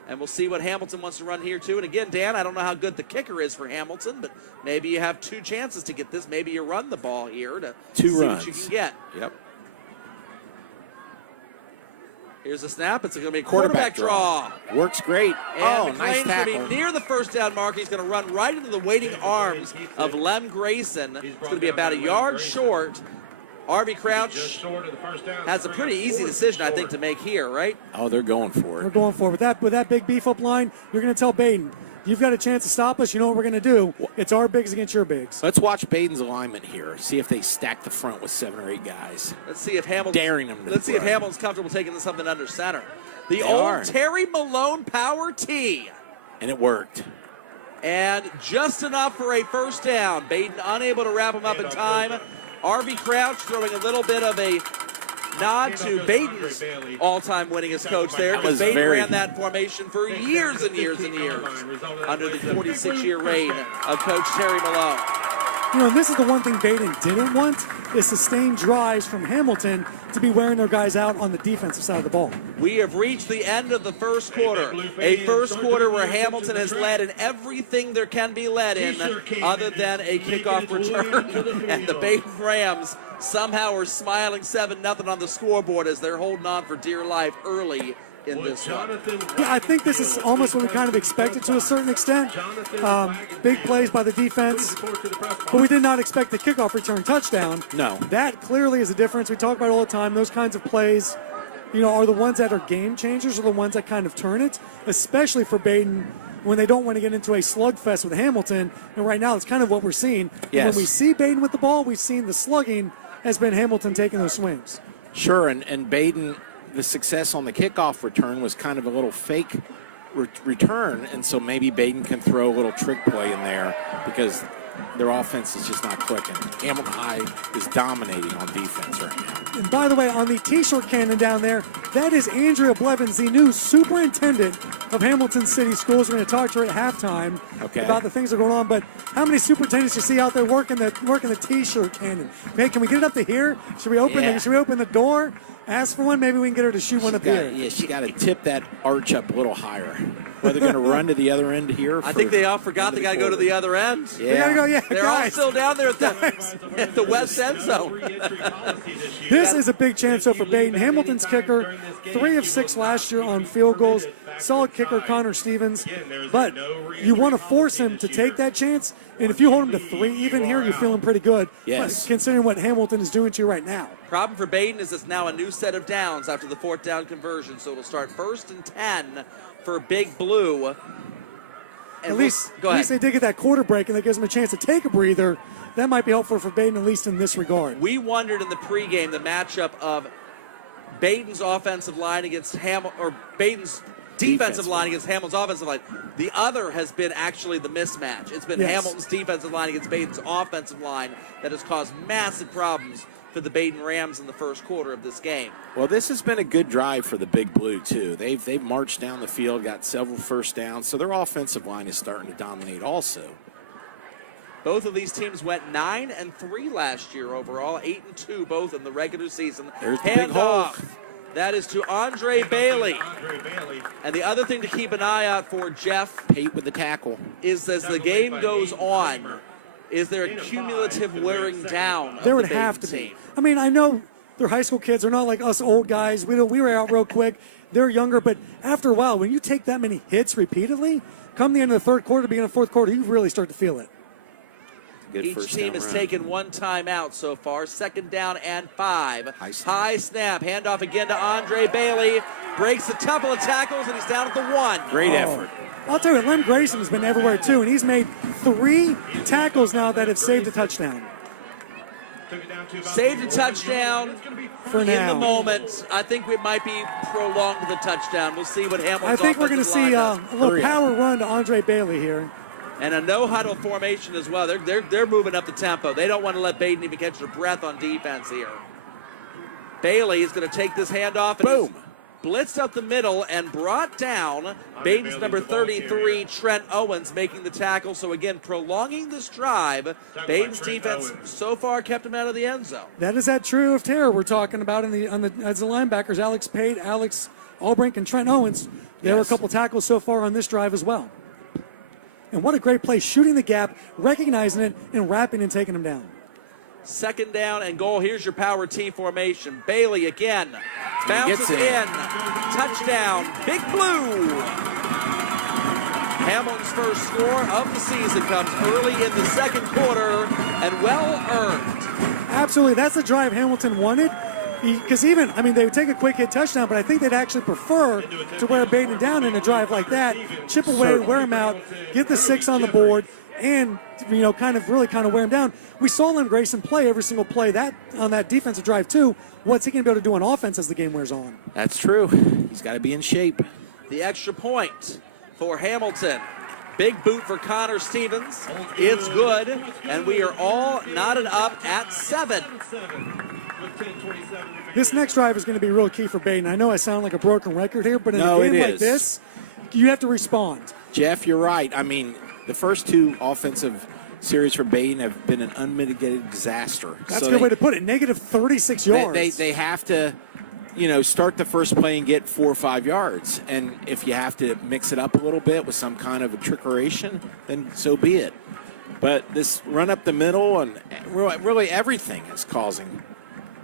And we'll see what Hamilton wants to run here, too. And again, Dan, I don't know how good the kicker is for Hamilton, but maybe you have 2 chances to get this. Maybe you run the ball here to see what you can get. Yep. Here's the snap. It's going to be a quarterback draw. Works great. And nice tackle. Going to be near the 1st down marker. He's going to run right into the waiting arms of Lem Grayson. It's going to be about a yard short. Arvey Crouch has a pretty easy decision, I think, to make here, right? Oh, they're going for it. They're going for it. With that big beef up line, you're going to tell Badin, you've got a chance to stop us. You know what we're going to do. It's our bigs against your bigs. Let's watch Badin's alignment here. See if they stack the front with 7 or 8 guys. Let's see if Hamilton daring them. Let's see if Hamilton's comfortable taking something under center. The old Terry Malone power tee. And it worked. And just enough for a 1st down. Badin unable to wrap him up in time. Arvey Crouch throwing a little bit of a nod to Badin's all-time winningest coach there, because Badin ran that formation for years and years and years under the 46-year reign of Coach Terry Malone. And this is the one thing Badin didn't want, is sustained drives from Hamilton to be wearing their guys out on the defensive side of the ball. We have reached the end of the first quarter. A first quarter where Hamilton has led in everything there can be led in other than a kickoff return. And the Badin Rams somehow are smiling 7-0 on the scoreboard as they're holding on for dear life early in this one. Yeah, I think this is almost what we kind of expected to a certain extent. Big plays by the defense, but we did not expect the kickoff return touchdown. No. That clearly is a difference. We talk about it all the time. Those kinds of plays, are the ones that are game changers, or the ones that kind of turn it, especially for Badin when they don't want to get into a slugfest with Hamilton. And right now, it's kind of what we're seeing. Yes. When we see Badin with the ball, we've seen the slugging has been Hamilton taking those swings. Sure, and Badin, the success on the kickoff return was kind of a little fake return, and so maybe Badin can throw a little trick play in there because their offense is just not clicking. Hamilton High is dominating on defense right now. And by the way, on the T-shirt cannon down there, that is Andrea Blevins, the new superintendent of Hamilton City Schools. We're going to talk to her at halftime about the things that are going on. But how many superintendents you see out there working the T-shirt cannon? Hey, can we get it up to here? Should we open the door? Ask for one. Maybe we can get her to shoot one up here. Yeah, she got to tip that arch up a little higher. Are they going to run to the other end here? I think they all forgot they got to go to the other end. Yeah. They got to go, yeah, They're all still down there at the west end zone. This is a big chance, though, for Badin. Hamilton's kicker, 3 of 6 last year on field goals. Solid kicker, Connor Stevens. But you want to force him to take that chance. And if you hold him to 3 even here, you're feeling pretty good. Yes. Considering what Hamilton is doing to you right now. Problem for Badin is it's now a new set of downs after the 4th down conversion. So it'll start 1st and 10 for Big Blue. And at least they did get that quarter break, and that gives them a chance to take a breather. That might be helpful for Badin, at least in this regard. We wondered in the pregame the matchup of Badin's offensive line against Badin's defensive line against Hamilton's offensive line. The other has been actually the mismatch. It's been Hamilton's defensive line against Badin's offensive line that has caused massive problems for the Badin Rams in the first quarter of this game. Well, this has been a good drive for the Big Blue, too. They've marched down the field, got several first downs, so their offensive line is starting to dominate also. Both of these teams went 9-3 last year overall, 8-2 both in the regular season. There's the big hole. That is to Andre Bailey. And the other thing to keep an eye out for, Jeff, Pate with the tackle, is as the game goes on, is there a cumulative wearing down of there would the have Badin to team? be. I mean, I know they're high school kids. They're not like us old guys. We were out real quick. They're younger, but after a while, when you take that many hits repeatedly, come the end of the third quarter, beginning of the fourth quarter, you really start to feel it. good Each first team down has run. taken one timeout so far. 2nd down and 5. High snap. Handoff again to Andre Bailey. Breaks a couple of tackles, and he's down at the 1. Great effort. I'll tell you what, Lem Grayson has been everywhere, too, and he's made 3 tackles now that have saved a touchdown. Saved a touchdown For in now. the moment. I think we might be prolonged the touchdown. We'll see what Hamilton's I think we're going to offensive see line a does. little power run to Andre Bailey here. And a no-huddle formation as well. They're moving up the tempo. They don't want to let Badin even catch their breath on defense here. Bailey is going to take this handoff and Boom. blitzed up the middle and brought down Badin's number 33, Trent Owens, making the tackle. So again, prolonging this drive. Badin's defense so far kept him out of the end zone. That is that trio of terror we're talking about as the linebackers, Alex Pate, Alex Albrink, and Trent Owens. There were a couple tackles so far on this drive as well. And what a great play, shooting the gap, recognizing it, and wrapping and taking him down. 2nd down and goal. Here's your power T formation. Bailey again. Bounces in. Touchdown. Big Blue. Hamilton's first score of the season comes early in the 2nd quarter and well earned. Absolutely. That's the drive Hamilton wanted. Because they would take a quick hit touchdown, but I think they'd actually prefer to wear Badin down in a drive like that, chip away, wear him out, get the 6 on the board, and kind of wear him down. We saw Lem Grayson play every single play on that defensive drive too. What's he going to be able to do on offense as the game wears on? That's true. He's got to be in shape. The extra point for Hamilton. Big boot for Connor Stevens. It's good, and we are all knotted up at 7. This next drive is going to be real key for Badin. I know I sound like a broken record here, but in No, a game it like is. this, you have to respond. Jeff, you're right. I mean, the first 2 offensive series for Badin have been an unmitigated disaster. That's a good way to put it. Negative 36 yards. They have to, start the first play and get 4 or 5 yards. And if you have to mix it up a little bit with some kind of a trickeration, then so be it. But this run up the middle and really everything is causing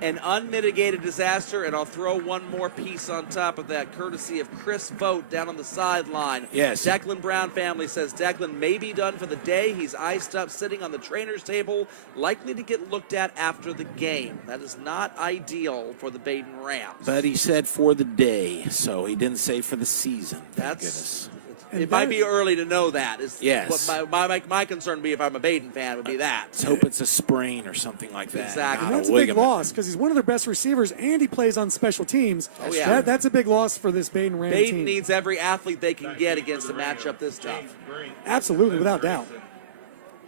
an unmitigated disaster, and I'll throw one more piece on top of that, courtesy of Chris Vogt down on the sideline. Yes. Declan Brown family says Declan may be done for the day. He's iced up, sitting on the trainer's table, likely to get looked at after the game. That is not ideal for the Badin Rams. But he said for the day, so he didn't say for the season. Thank goodness. It might be early to know that. Yes. What my concern would be if I'm a Badin fan would be that. Let's hope it's a sprain or something like that. Exactly. And that's a big loss because he's one of their best receivers and he plays on special teams. Oh, yeah. That's a big loss for this Badin Rams team. Badin needs every athlete they can get against a matchup this tough. Absolutely, without doubt.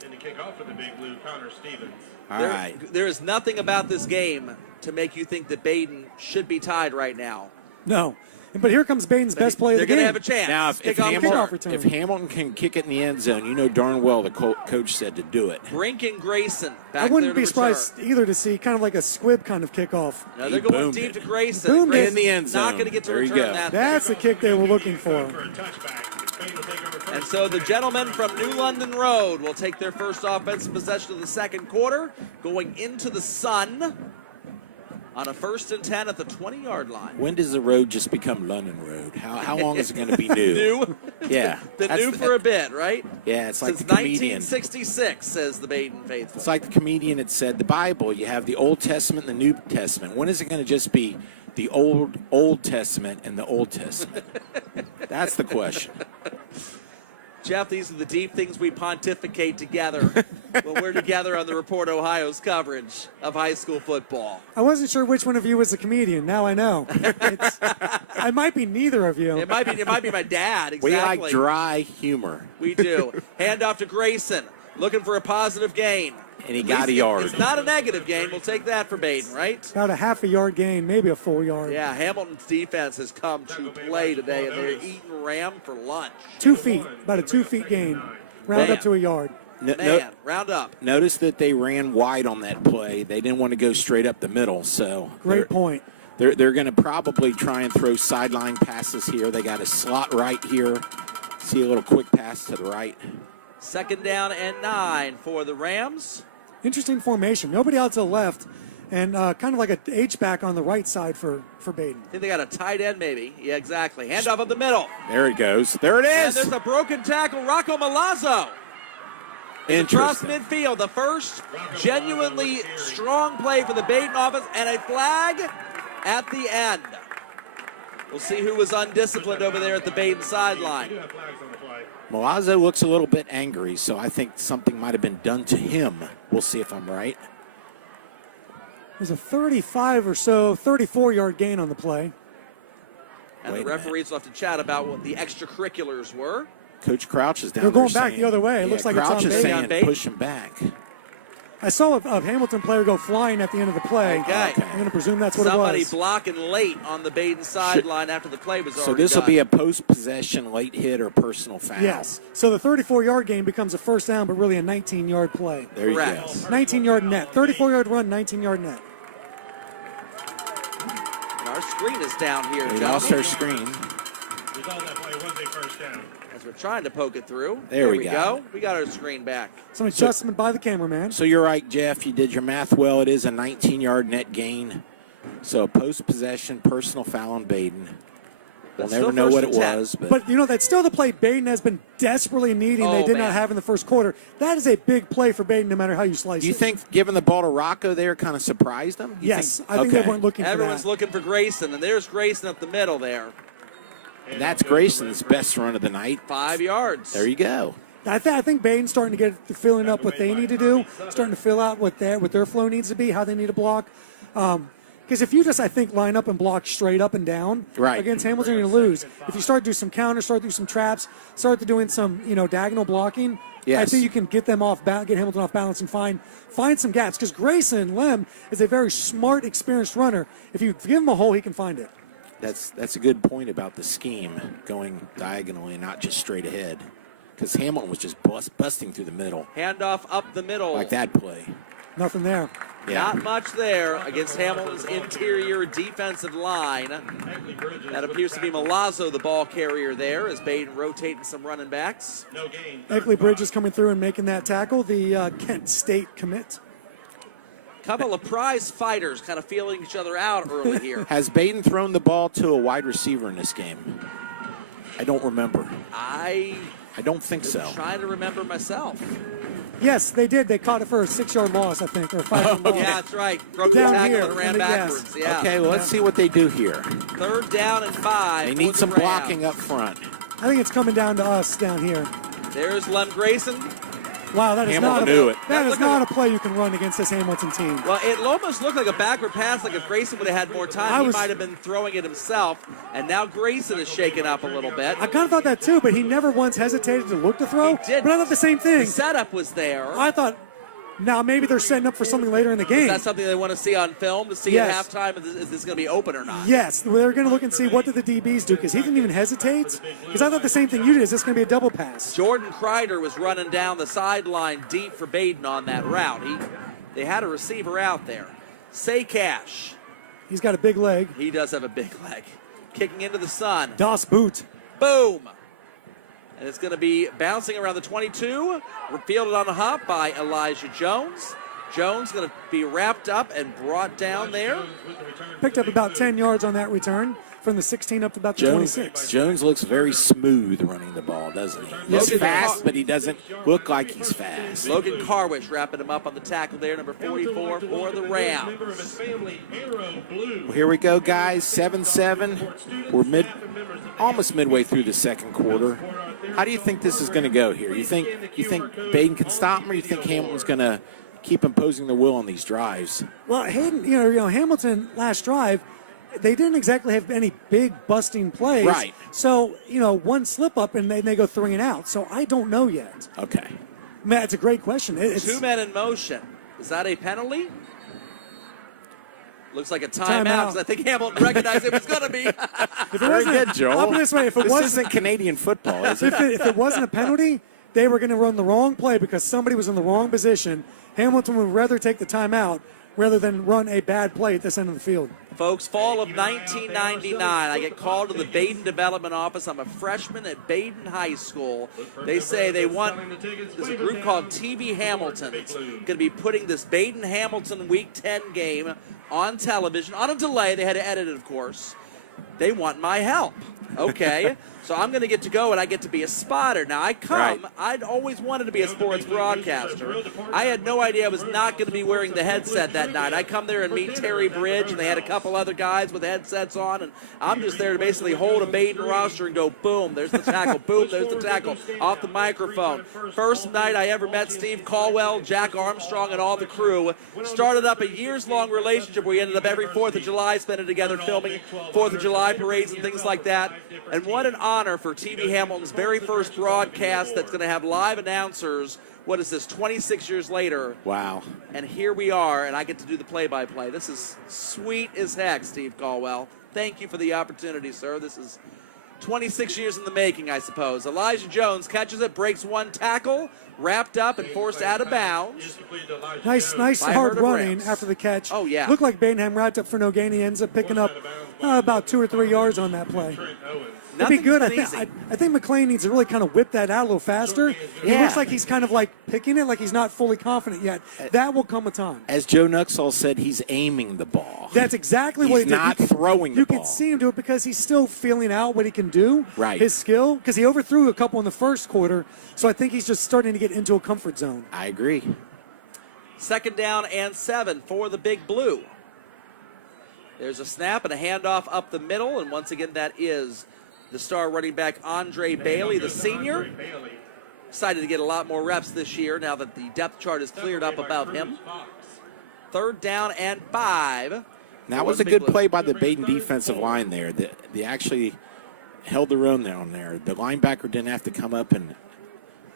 And to kick off for the Big Blue, Connor Stevens. All right. There is nothing about this game to make you think that Badin should be tied right now. No. But here comes Badin's best play of the game. They're going to have a chance. Now, if Hamilton can kick it in the end zone, you know darn well the coach said to do it. Brink and Grayson back I wouldn't there to be surprised either to see kind of like a squib kind of kickoff. No, they're going deep to Grayson. Boomed it in the end zone. Not going to get to There you return go. that. That's the kick they were looking for. And so the gentlemen from New London Road will take their first offensive possession of the second quarter, going into the sun on a 1st and 10 at the 20-yard line. When does the road just become London Road? How long is it going to be new? New? Yeah. Been new for a bit, right? Yeah, it's like Since the comedian. 1966, says the Badin faithful. It's like the comedian had said, the Bible, you have the Old Testament and the New Testament. When is it going to just be the Old Testament and the Old Testament? That's the question. Jeff, these are the deep things we pontificate together when we're together on the Report Ohio's coverage of high school football. I wasn't sure which one of you was the comedian. Now I know. I might be neither of you. It might be my dad. Exactly. We like dry humor. We do. Hand off to Grayson, looking for a positive gain. And he got a yard. It's not a negative gain. We'll take that for Badin, right? About a half a yard gain, maybe a full yard. Yeah, Hamilton's defense has come to play today, and they're eating Ram for lunch. 2 feet, about a 2 feet gain. Round up to a yard. Round up. Notice that they ran wide on that play. They didn't want to go straight up the middle. So Great point. They're going to probably try and throw sideline passes here. They got a slot right here. See a little quick pass to the right. 2nd down and 9 for the Rams. Interesting formation. Nobody out to the left, and kind of like an H-back on the right side for Badin. I think they got a tight end maybe. Yeah, exactly. Handoff up the middle. There it goes. There it is. And there's a broken tackle. Rocco Milazzo. Across midfield. The first genuinely strong play for the Badin offense, and a flag at the end. We'll see who was undisciplined over there at the Badin sideline. Milazzo looks a little bit angry, so I think something might have been done to him. We'll see if I'm right. There's a 35 or so, 34-yard gain on the play. And the referees will have to chat about what the extracurriculars were. Coach Crouch is down They're there going back saying, the other way. It looks like Crouch it's is on Badin. saying push him back. I saw a Hamilton player go flying at the end of the play. Okay. I'm going to presume that's what Somebody it was. blocking late on the Badin sideline after the play was already So this will done. be a post-possession late hit or personal foul. Yes. So the 34-yard gain becomes a first down, but really a 19-yard play. There you go. 19-yard net. 34-yard run, 19-yard net. And our screen is down here, We gentlemen. lost our screen. Result of that play was a first down. As we're trying to poke it through. There we we go. go. We got our screen back. Some adjustment by the cameraman. So you're right, Jeff. You did your math well. It is a 19-yard net gain. So a post-possession personal foul on Badin. We'll But never still know first what and it 10. was. But, that's still the play Badin has been desperately needing. Oh, They did man. not have in the first quarter. That is a big play for Badin no matter how you slice Do you it. think giving the ball to Rocco there kind of surprised them? Yes. I think they weren't looking Everyone's for that. looking for Grayson, and there's Grayson up the middle there. And that's Grayson's best run of the night. 5 yards. There you go. I think Badin's starting to get filling up what they need to do, starting to fill out what their flow needs to be, how they need to block. Because if you just, I think, line up and block straight up and down against Hamilton, you're going to lose. If you start to do some counters, start to do some traps, start to doing some diagonal blocking, I think you can get them get Hamilton off balance and find some gaps. Because Grayson Lem is a very smart, experienced runner. If you give him a hole, he can find it. That's a good point about the scheme going diagonally, not just straight ahead. because Hamilton was just busting through the middle. Handoff up the middle. Like that play. Nothing there. Yeah. Not much there against Hamilton's interior defensive line. That appears to be Milazzo, the ball carrier there, as Badin rotating some running backs. No gain. Eckley Bridges coming through and making that tackle, the Kent State commit. Couple of prize fighters kind of feeling each other out early here. Has Badin thrown the ball to a wide receiver in this game? I don't remember. I don't think so. trying to remember myself. Yes, they did. They caught it for a 6-yard loss, I think, or a 5-yard loss. Yeah, that's right. Broke the Down tackle here, and ran and yes. backwards. Yeah. Okay, well, let's see what they do here. 3rd down and 5. They for need the some Rams. blocking up front. I think it's coming down to us down here. There's Lem Grayson. Wow, that is Hamilton not knew a, it. that is Look not at a play you can run against this Hamilton team. Well, it almost looked like a backward pass, like if Grayson would have had more time, he might have been throwing it himself. And now Grayson is shaken up a little bit. I kind of thought that too, but he never once hesitated to look to throw. He didn't. But I thought the same The thing. setup was there. I thought, now maybe they're setting up for something later in the game. Is that something they want to see on film to see Yes. at halftime? Is this going to be open or not? Yes, they're going to look and see what did the DBs do, because he didn't even hesitate. Because I thought the same thing you did. Is this going to be a double pass? Jordan Kreider was running down the sideline deep for Badin on that route. They had a receiver out there. Say Cash. He's got a big leg. He does have a big leg. Kicking into the sun. Das Boot. Boom. And it's going to be bouncing around the 22. Fielded on the hop by Elijah Jones. Jones going to be wrapped up and brought down there. Picked up about 10 yards on that return from the 16 up to about the 26. Jones looks very smooth running the ball, doesn't he? He's Logan fast, but he doesn't look like he's fast. Logan Carwish wrapping him up on the tackle there, number 44 for the Rams. Well, here we go, guys. 7-7. We're almost midway through the second quarter. How do you think this is going to go here? You think Badin can stop him, or you think Hamilton's going to keep imposing their will on these drives? Well, Hayden, Hamilton last drive, they didn't exactly have any big busting plays. Right. So, one slip up and they go 3 and out. So I don't know yet. Okay. Man, it's a great question. It's 2 men in motion. Is that a penalty? Looks like a timeout, because I think Hamilton recognized it was going to be. If it Very wasn't, good, Joel. I'll put it this way, if it This wasn't, isn't Canadian football, is it? if it wasn't a penalty, they were going to run the wrong play because somebody was in the wrong position. Hamilton would rather take the timeout rather than run a bad play at this end of the field. Folks, fall of 1999, I get called to the Badin Development Office. I'm a freshman at Badin High School. They say they want, there's a group called TVHamilton. It's going to be putting this Badin Hamilton Week 10 game on television, on a delay. They had to edit it, of course. They want my help. Okay. So I'm going to get to go, and I get to be a spotter. Now, I'd always wanted to be a sports broadcaster. I had no idea I was not going to be wearing the headset that night. I come there and meet Terry Bridge, and they had a couple other guys with headsets on, and I'm just there to basically hold a Badin roster and go, boom, there's the tackle, boom, there's the tackle, off the microphone. First night I ever met Steve Caldwell, Jack Armstrong, and all the crew. Started up a years-long relationship where we ended up every 4th of July spending together filming 4th of July parades and things like that. And what an honor for TV Hamilton's very first broadcast that's going to have live announcers. What is this, 26 years later? Wow. And here we are, and I get to do the play-by-play. This is sweet as heck, Steve Caldwell. Thank you for the opportunity, sir. This is 26 years in the making, I suppose. Elijah Jones catches it, breaks one tackle, wrapped up and forced out of bounds. Nice By hard Herd of running Rams. after the catch. Oh, yeah. Looked like Bainham wrapped up for no gain. He ends up picking up about 2 or 3 yards on that play. It'd be good. Nothing's I think McLean needs to really kind of whip that out a little faster. It looks like he's kind of like picking it, like he's not fully confident yet. That will come a time. As Joe Nuxall said, he's aiming the ball. That's exactly what he did. He's not throwing the ball. You can see him do it because he's still feeling out what he can do, Right. his skill, because he overthrew a couple in the first quarter. So I think he's just starting to get into a comfort zone. I agree. 2nd down and 7 for the Big Blue. There's a snap and a handoff up the middle, and once again that is the star running back Andre Bailey, the senior. Excited to get a lot more reps this year now that the depth chart is cleared up above him. 3rd down and 5. That was a good play by the Badin defensive line there. They actually held their own down there. The linebacker didn't have to come up and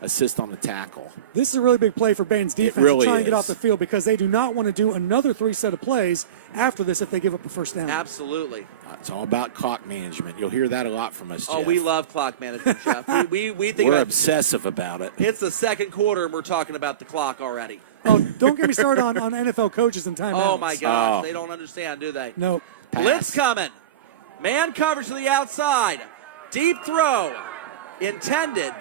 assist on the tackle. This is a really big play for Badin's defense really to try and get is. off the field because they do not want to do another 3 set of plays after this if they give up a first down. Absolutely. It's all about clock management. You'll hear that a lot from us, Jeff. Oh, we love clock management, Jeff. we think We're about, obsessive about it. it's the second quarter and we're talking about the clock already. Oh, don't get me started on NFL coaches and timeouts. Oh, my gosh. Oh. They don't understand, do they? No. Blitz coming. Man coverage to the outside. Deep throw. Intended.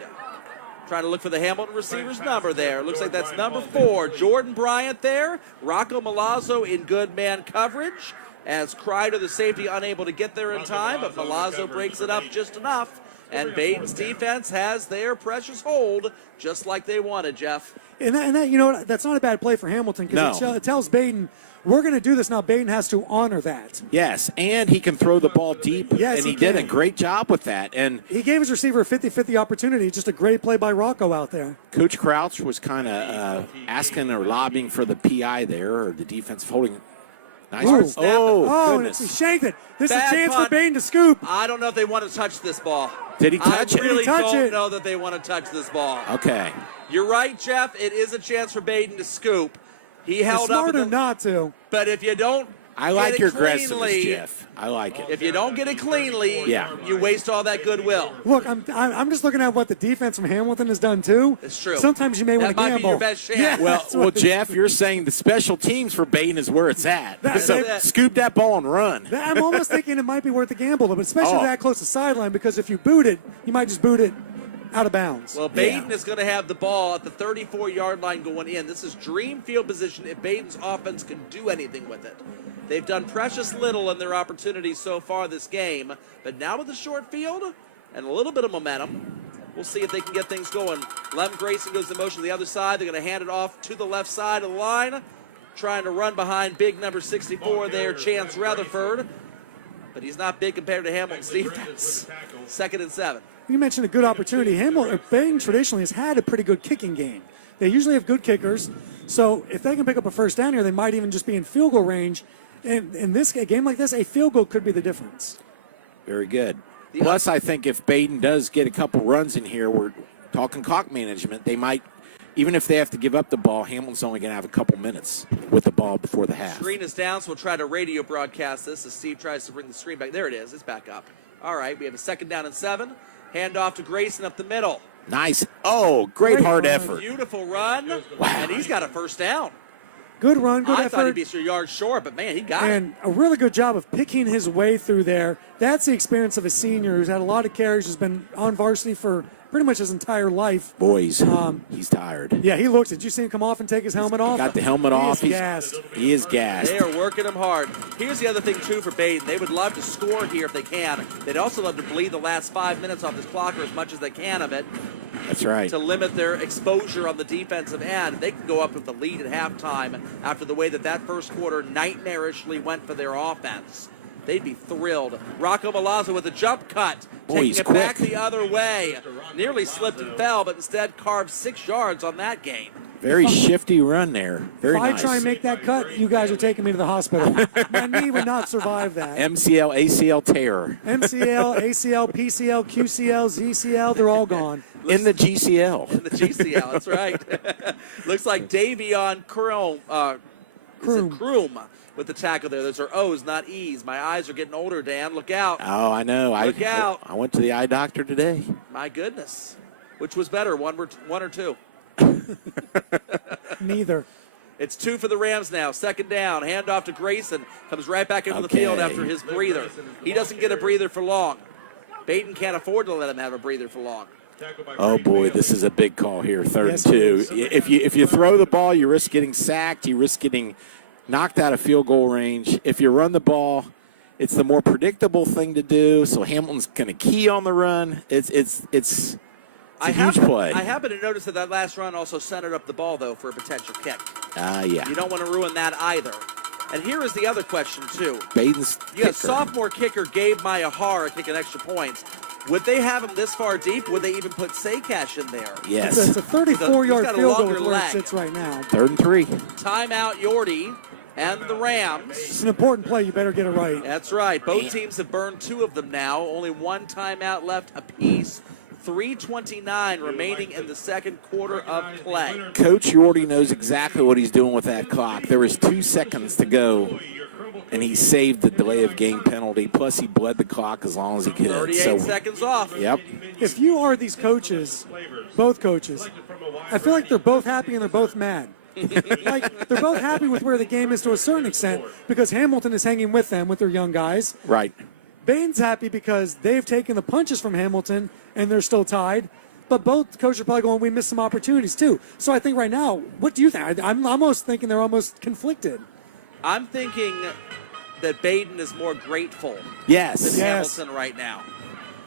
Trying to look for the Hamilton receiver's number there. Looks like that's number 4. Jordan Bryant there. Rocco Malazzo in good man coverage. As Kreider, the safety, unable to get there in time, but Malazzo breaks it up just enough. And Badin's defense has their precious hold, just like they wanted, Jeff. And that, you know what, that's not a bad play for Hamilton because No. it tells Badin, we're going to do this now. Badin has to honor that. Yes, and he can throw the ball deep, Yes, and he he did a can. great job with that. And He gave his receiver a 50-50 opportunity. Just a great play by Rocco out there. Coach Crouch was kind of asking or lobbying for the PI there, or the defense holding. Nice. Ooh. Oh, And he goodness. shanked it. This is Bad a chance punt. for Badin to scoop. I don't know if they want to touch this ball. Did he touch I it? really Did he touch don't it? know that they want to touch this ball. Okay. You're right, Jeff. It is a chance for Badin to scoop. He It's held up, smarter not to. but if you don't I like get your it cleanly, aggressiveness, Jeff. I like it. if you don't get it cleanly, Yeah. you waste all that goodwill. Look, I'm just looking at what the defense from Hamilton has done too. It's true. Sometimes you may want That to might be gamble. your best chance. Yeah, Well, that's what Jeff, you're saying the special teams for Badin is where it's at. That's So it. scoop that ball and run. I'm almost thinking it might be worth the gamble, but especially Oh. that close to sideline because if you boot it, you might just boot it out of bounds. Well, Badin is going to have the ball at the 34-yard line going in. This is dream field position if Badin's offense can do anything with it. They've done precious little in their opportunities so far this game, but now with the short field and a little bit of momentum, we'll see if they can get things going. Lem Grayson goes in motion to the other side. They're going to hand it off to the left side of the line, trying to run behind big number 64 there, Chance Rutherford, but he's not big compared to Hamilton's defense. 2nd and 7. You mentioned a good opportunity. Badin traditionally has had a pretty good kicking game. They usually have good kickers, so if they can pick up a first down here, they might even just be in field goal range. And in this a game like this, a field goal could be the difference. Very good. Plus, I think if Badin does get a couple runs in here, we're talking clock management. They might, even if they have to give up the ball, Hamilton's only going to have a couple minutes with the ball before the half. Screen is down, so we'll try to radio broadcast this as Steve tries to bring the screen back. There it is. It's back up. All right, we have a 2nd down and 7. Hand off to Grayson up the middle. Nice. Oh, great hard run. effort. Beautiful run. And he's got a first down. Good run, good I effort. thought he'd be a yard short, but man, he got it. And a really good job of picking his way through there. That's the experience of a senior who's had a lot of carries, has been on varsity for pretty much his entire life. Boys, he's tired. Yeah, he looks. Did you see him come off and take his helmet off? Got the helmet off. He is gassed. He is gassed. They are working him hard. Here's the other thing, too, for Badin. They would love to score here if they can. They'd also love to bleed the last 5 minutes off this clock, or as much as they can of it, That's right. to limit their exposure on the defensive end. They can go up with the lead at halftime after the way that first quarter nightmarishly went for their offense. They'd be thrilled. Rocco Malazzo with a jump cut, Boy, taking he's it back quick. the other way. Nearly slipped and fell, but instead carved 6 yards on that gain. Very shifty run there. Very If nice. I try and make that cut, you guys are taking me to the hospital. My knee would not survive that. MCL, ACL tear. MCL, ACL, PCL, QCL, ZCL, they're all gone. In the GCL. The GCL, that's right. Looks like Davion Kroom with the tackle there. Those are O's, not E's. My eyes are getting older, Dan. Look out. Oh, I know. Look out. I went to the eye doctor today. My goodness. Which was better, one or two? Neither. It's 2 for the Rams now. 2nd down. Hand off to Grayson. Comes right back into the field Okay. after his breather. He doesn't get a breather for long. Badin can't afford to let him have a breather for long. Oh boy, this is a big call here. 3rd Yes, and it 2. is. If you throw the ball, you risk getting sacked. You risk getting knocked out of field goal range. If you run the ball, it's the more predictable thing to do. So Hamilton's going to key on the run. It's a huge play. I happen to notice that last run also centered up the ball, though, for a potential kick. Yeah. You don't want to ruin that either. And here is the other question, too. Badin's You got kicker. sophomore kicker Gabe Mayahara kicking extra points. Would they have him this far deep? Would they even put Saycash in there? Yes. It's a 34-yard He's got a field goal longer is where it leg. sits right now. 3rd and 3. Timeout Yordi and the Rams. It's an important play. You better get it right. That's right. Both teams have burned 2 of them now. Only 1 timeout left apiece. 3:29 remaining in the second quarter of play. Coach Yordi knows exactly what he's doing with that clock. There was 2 seconds to go, and he saved the delay of game penalty. Plus, he bled the clock as long as he could. 38 seconds off. Yep. If you are these coaches, both coaches, I feel like they're both happy and they're both mad. Like, they're both happy with where the game is to a certain extent because Hamilton is hanging with them, with their young guys. Right. Baden's happy because they've taken the punches from Hamilton and they're still tied. But both coaches are probably going, we missed some opportunities too. So I think right now, what do you think? I'm almost thinking they're almost conflicted. I'm thinking that Badin is more grateful Yes. than Yes. Hamilton right now.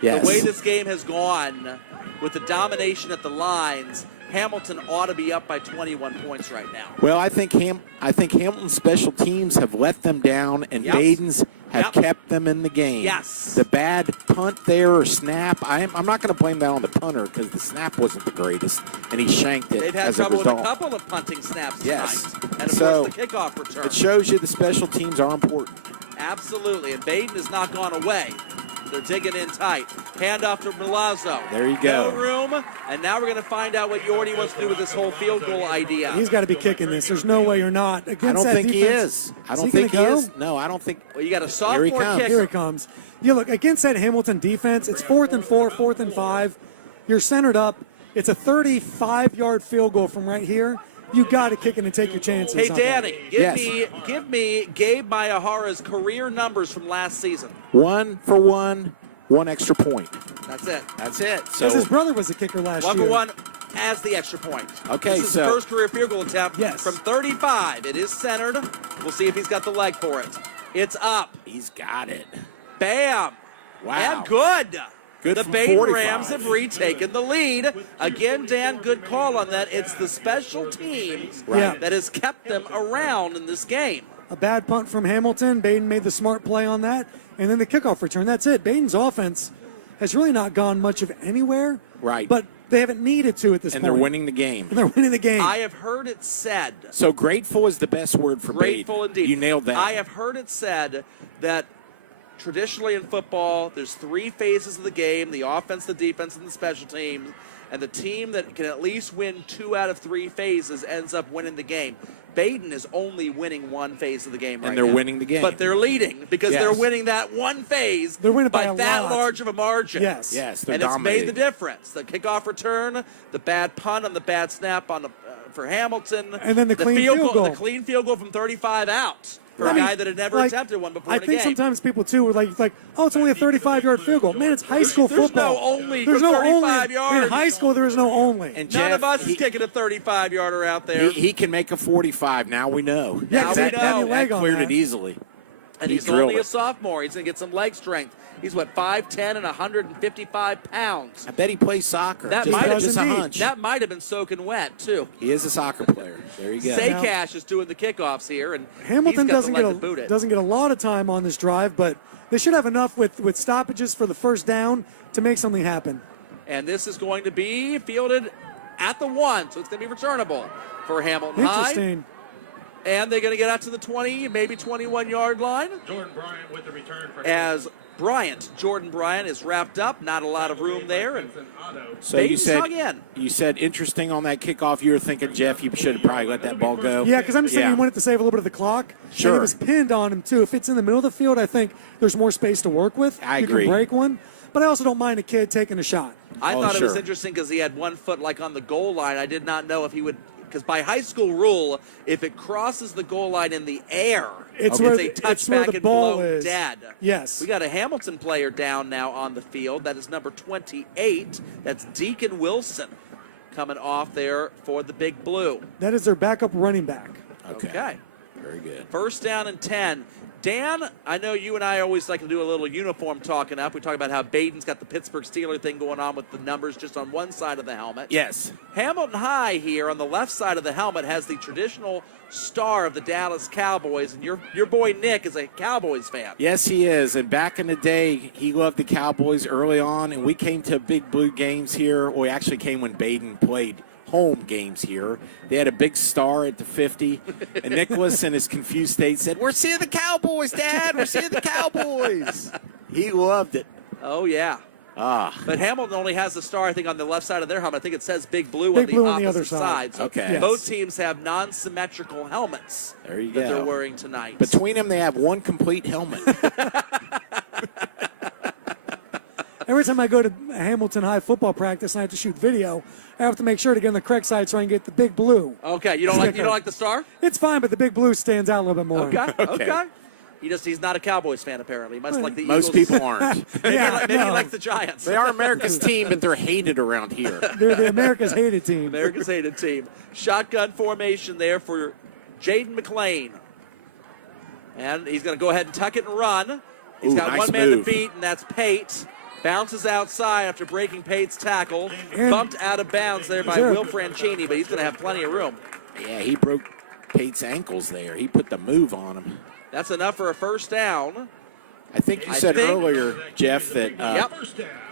Yes. The way this game has gone, with the domination at the lines, Hamilton ought to be up by 21 points right now. Well, I think Hamilton's special teams have let them down, and Yep. Baden's have Yep. kept them in the game. Yes. The bad punt there or snap, I'm not going to blame that on the punter because the snap wasn't the greatest, and he shanked it They've had as a trouble with a result. couple of punting snaps Yes. tonight. And, of So, course, the kickoff return. It shows you the special teams are important. Absolutely. And Badin has not gone away. They're digging in tight. Hand off to Milazzo. There you go. No room. And now we're going to find out what Yordi wants to do with this whole field goal idea. He's got to be kicking this. There's no way you're not. Against I don't that think he defense, is. I don't he think he gonna go? is. No, I don't think. Well, you got a Here sophomore he comes. kicker. Here he comes. You look, against that Hamilton defense, it's 4th and 4, 4th and 5. You're centered up. It's a 35-yard field goal from right here. You got to kick it and take your chances. Hey, on that. Danny, Yes. give me Gabe Mayahara's career numbers from last season. 1 for 1, 1 extra point. That's it. That's it. Because his brother was a kicker last One year. for one as the extra point. Okay, this is so- the first career field goal attempt Yes. from 35. It is centered. We'll see if he's got the leg for it. It's up. He's got it. Bam. Wow. And good. Good The from Badin 45. Rams have retaken the lead. Again, Dan, good call on that. It's the special teams Right. that has kept them around in this game. A bad punt from Hamilton. Baden made the smart play on that. And then the kickoff return. That's it. Baden's offense has really not gone much of anywhere. Right. But they haven't needed to at this And point. they're winning the game. And they're winning the game. I have heard it said. So grateful is the best word for Grateful Baden. indeed. You nailed that. I have heard it said that traditionally in football, there's 3 phases of the game: the offense, the defense, and the special teams. And the team that can at least win 2 out of 3 phases ends up winning the game. Badin is only winning 1 phase of the game right And they're now. winning the game. But they're leading because Yes. they're winning that 1 phase They're winning by a that lot. large of a margin. Yes. Yes, they're And it's made the dominating. difference. The kickoff return, the bad punt on the bad snap on the, for Hamilton. And then the clean field goal. The clean field goal from 35 out for I a mean, guy that had never like, attempted one before I in a think game. sometimes people too were like, oh, it's only a 35-yard field goal. Man, it's high school There's football. no only There's for no 35 only. yards. In high school, there is no only. And None Jeff, of us he- is kicking a 35-yarder out there. He can make a 45. Now we know. Yeah, Now we that, know. that, Leg that on cleared that. it easily. and he he's drilled only a it. sophomore. He's going to get some leg strength. He's, 5'10" and 155 pounds. I bet he plays soccer. That just, might have just a been- hunch. That might have been soaking wet, too. He is a soccer player. There you go. Saycash is doing the kickoffs here, and Hamilton he's got doesn't the get leg to boot it. doesn't get a lot of time on this drive, but they should have enough with stoppages for the first down to make something happen. And this is going to be fielded at the 1, so it's going to be returnable for Hamilton High. Interesting. And they're going to get out to the 20, maybe 21-yard line. Jordan Bryant with the return for As Jordan Bryant is wrapped up, not a lot of room there. And So you Baden's said hung in. you said interesting on that kickoff. You were thinking, Jeff, you should have probably let that ball go. Yeah, because I'm just thinking he wanted to save a little bit of the clock. Sure. And it was pinned on him, too. If it's in the middle of the field, I think there's more space to work with. I you agree. can break one. But I also don't mind a kid taking a shot. I Oh, thought it was sure. interesting because he had 1 foot like on the goal line. I did not know if he would, because by high school rule, if it crosses the goal line in the air, It's it's where a the- it's where touchback the and ball blow is. dead. Yes. We got a Hamilton player down now on the field. That is number 28. That's Deacon Wilson coming off there for the Big Blue. That is their backup running back. Okay. Very good. First down and 10. Dan, I know you and I always like to do a little uniform talking up. We talk about how Baden's got the Pittsburgh Steelers thing going on with the numbers just on one side of the helmet. Yes. Hamilton High here on the left side of the helmet has the traditional star of the Dallas Cowboys, and your boy Nick is a Cowboys fan. Yes, he is. And back in the day, he loved the Cowboys early on, and we came to Big Blue games here. Well, we actually came when Badin played home games here. They had a big star at the 50, and Nicholas in his confused state said, "We're seeing the Cowboys, Dad. We're seeing the Cowboys." He loved it. Oh, yeah. But Hamilton only has the star, I think, on the left side of their helmet. I think it says Big Blue Big on Blue the on the opposite other side. So Okay. Yes. both teams have non-symmetrical helmets There you that go. they're wearing tonight. Between them, they have one complete helmet. Every time I go to Hamilton High football practice and I have to shoot video, I have to make sure to get on the correct side so I can get the Big Blue. Okay, you don't like the star? It's fine, but the Big Blue stands out a little bit more. Okay. He's not a Cowboys fan apparently. He must like the Most Eagles. people aren't. Maybe he no. likes the Giants. They are America's team, but they're hated around here. They're the America's hated team. America's hated team. Shotgun formation there for Jaden McLean. And he's going to go ahead and tuck it and run. He's got nice one man move. to beat, and that's Pate. Bounces outside after breaking Pate's tackle. And- Bumped out of bounds there by Sure. Will Franchini, but he's going to have plenty of room. Yeah, he broke Pate's ankles there. He put the move on him. That's enough for a first down. I think you said earlier, Jeff, that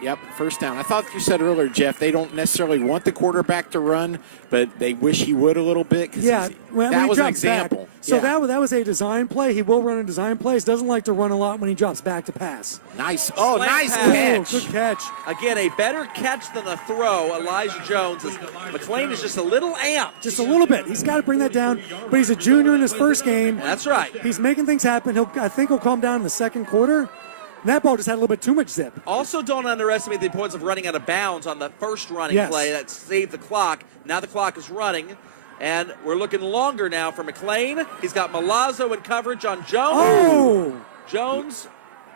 Yep. first down. I thought you said earlier, Jeff, they don't necessarily want the quarterback to run, but they wish he would a little bit. 'Cause Yeah, when that he was an drops back. example. So Yeah. that was a design play. He will run a design play. He doesn't like to run a lot when he drops back to pass. Nice. Oh, Slant nice pass. catch. Good catch. Again, a better catch than a throw. Elijah Jones. As McLean is just a little amped. Just a little bit. He's got to bring that down. But he's a junior in his first game. That's right. He's making things happen. I think he'll calm down in the second quarter. And that ball just had a little bit too much zip. Also, don't underestimate the importance of running out of bounds on the first running Yes. play. That saved the clock. Now the clock is running. And we're looking longer now for McLean. He's got Milazzo in coverage on Jones. Oh! Jones,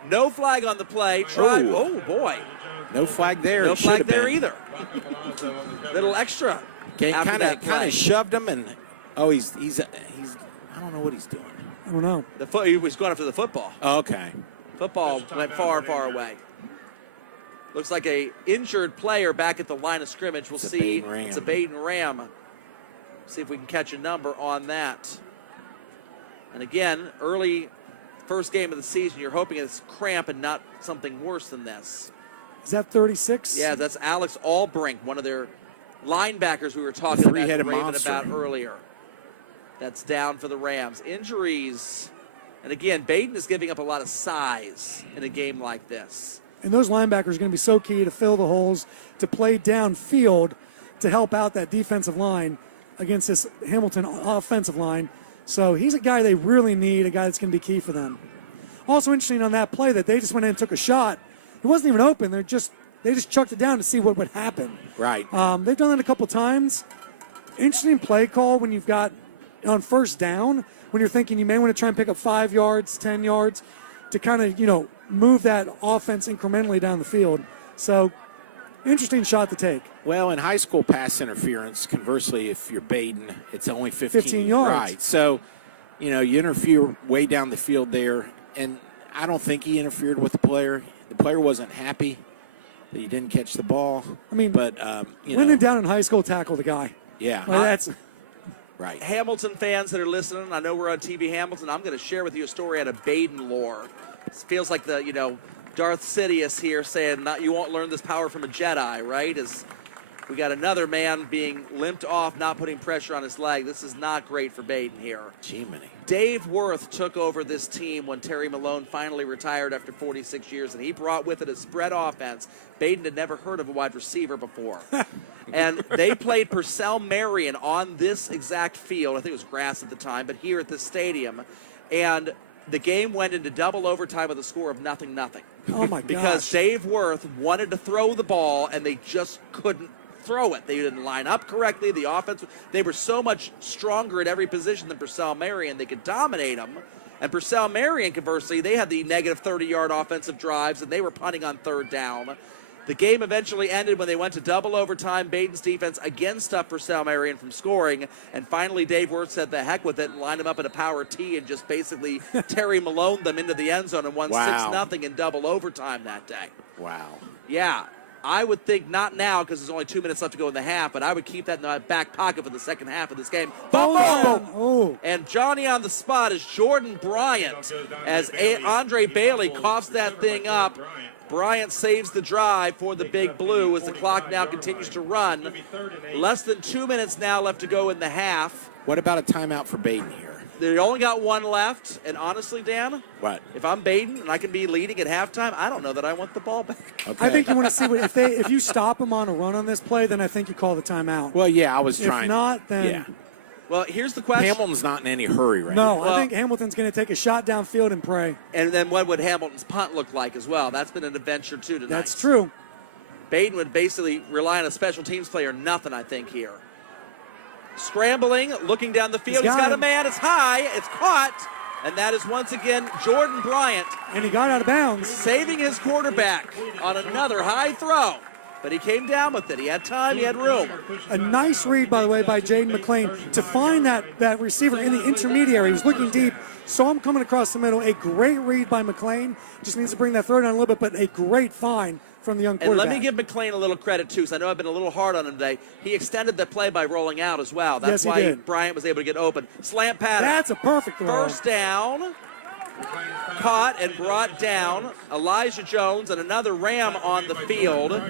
no flag on the play. Oh, boy. No flag there. No It should flag have there been. either. Little extra. after that Kind play. of shoved him, and he's I don't know what he's doing. I don't know. He was going after the football. Oh, okay. Football went far, far away. Looks like a injured player back at the line of scrimmage. We'll It's a see. Badin Ram. It's a Badin Ram. See if we can catch a number on that. And again, early first game of the season, you're hoping it's cramp and not something worse than this. Is that 36? Yeah, that's Alex Albrink, one of their linebackers we were talking about, three-headed raving monster. about earlier. That's down for the Rams. Injuries. And again, Badin is giving up a lot of size in a game like this. And those linebackers are going to be so key to fill the holes, to play downfield, to help out that defensive line against this Hamilton offensive line. So he's a guy they really need, a guy that's going to be key for them. Also interesting on that play that they just went in and took a shot. It wasn't even open. They just chucked it down to see what would happen. Right. They've done that a couple times. Interesting play call when you've got on first down, when you're thinking you may want to try and pick up 5 yards, 10 yards to kind of, move that offense incrementally down the field. So, interesting shot to take. Well, in high school pass interference, conversely, if you're Badin, it's only 15 yards. Right. So, you interfere way down the field there, and I don't think he interfered with the player. The player wasn't happy that he didn't catch the ball. I mean, but when down in high school, tackle the guy. Yeah. Like, that's right. Hamilton fans that are listening, I know we're on TV Hamilton. I'm going to share with you a story out of Badin lore. It feels like the, Darth Sidious here saying, you won't learn this power from a Jedi, right? As we got another man being limped off, not putting pressure on his leg. This is not great for Badin here. Gee-many. Dave Worth took over this team when Terry Malone finally retired after 46 years, and he brought with it a spread offense. Badin had never heard of a wide receiver before. And they played Purcell Marion on this exact field. I think it was grass at the time, but here at this stadium. And the game went into double overtime with a score of 0-0. oh my gosh. Because Dave Worth wanted to throw the ball, and they just couldn't throw it. They didn't line up correctly. The offense, they were so much stronger at every position than Purcell Marion. They could dominate them. And Purcell Marion, conversely, they had the negative 30-yard offensive drives, and they were punting on third down. The game eventually ended when they went to double overtime. Badin's defense again stopped Purcell Marion from scoring. And finally, Dave Worth said the heck with it and lined them up in a power T and just basically Terry Malone them into the end zone and won 6-0 in double overtime that day. Wow. Yeah, I would think not now because there's only 2 minutes left to go in the half, but I would keep that in my back pocket for the second half of this game. Oh. And Johnny on the spot is Jordan Bryant as Andre Bailey coughs that thing up. Bryant saves the drive for the Big Blue as the clock now continues to run. Less than 2 minutes now left to go in the half. What about a timeout for Badin here? They only got one left, and honestly, Dan, What? if I'm Badin and I can be leading at halftime, I don't know that I want the ball back. Okay. I think you want to see if you stop them on a run on this play, then I think you call the timeout. Well, yeah, I was If trying. not, then yeah. Well, here's the question. Hamilton's not in any hurry right now. no. Well- I think Hamilton's going to take a shot downfield and pray. And then what would Hamilton's punt look like as well? That's been an adventure, too, tonight. That's true. Badin would basically rely on a special teams player, nothing, I think, here. Scrambling, looking down the field. He's got a him. man. It's high. It's caught. And that is once again Jordan Bryant And he got out of bounds. saving his quarterback on another high throw. But he came down with it. He had time. He had room. A nice read, by the way, by Jaden McClain to find that receiver in the intermediary. He was looking deep, saw him coming across the middle. A great read by McClain. Just needs to bring that throw down a little bit, but a great find from the young And quarterback. let me give McClain a little credit, too, because I know I've been a little hard on him today. He extended the play by rolling out as well. That's Yes, he why did. Bryant was able to get open. Slant pattern. That's a perfect throw. First down. Caught and brought down. Elijah Jones and another Ram on the field.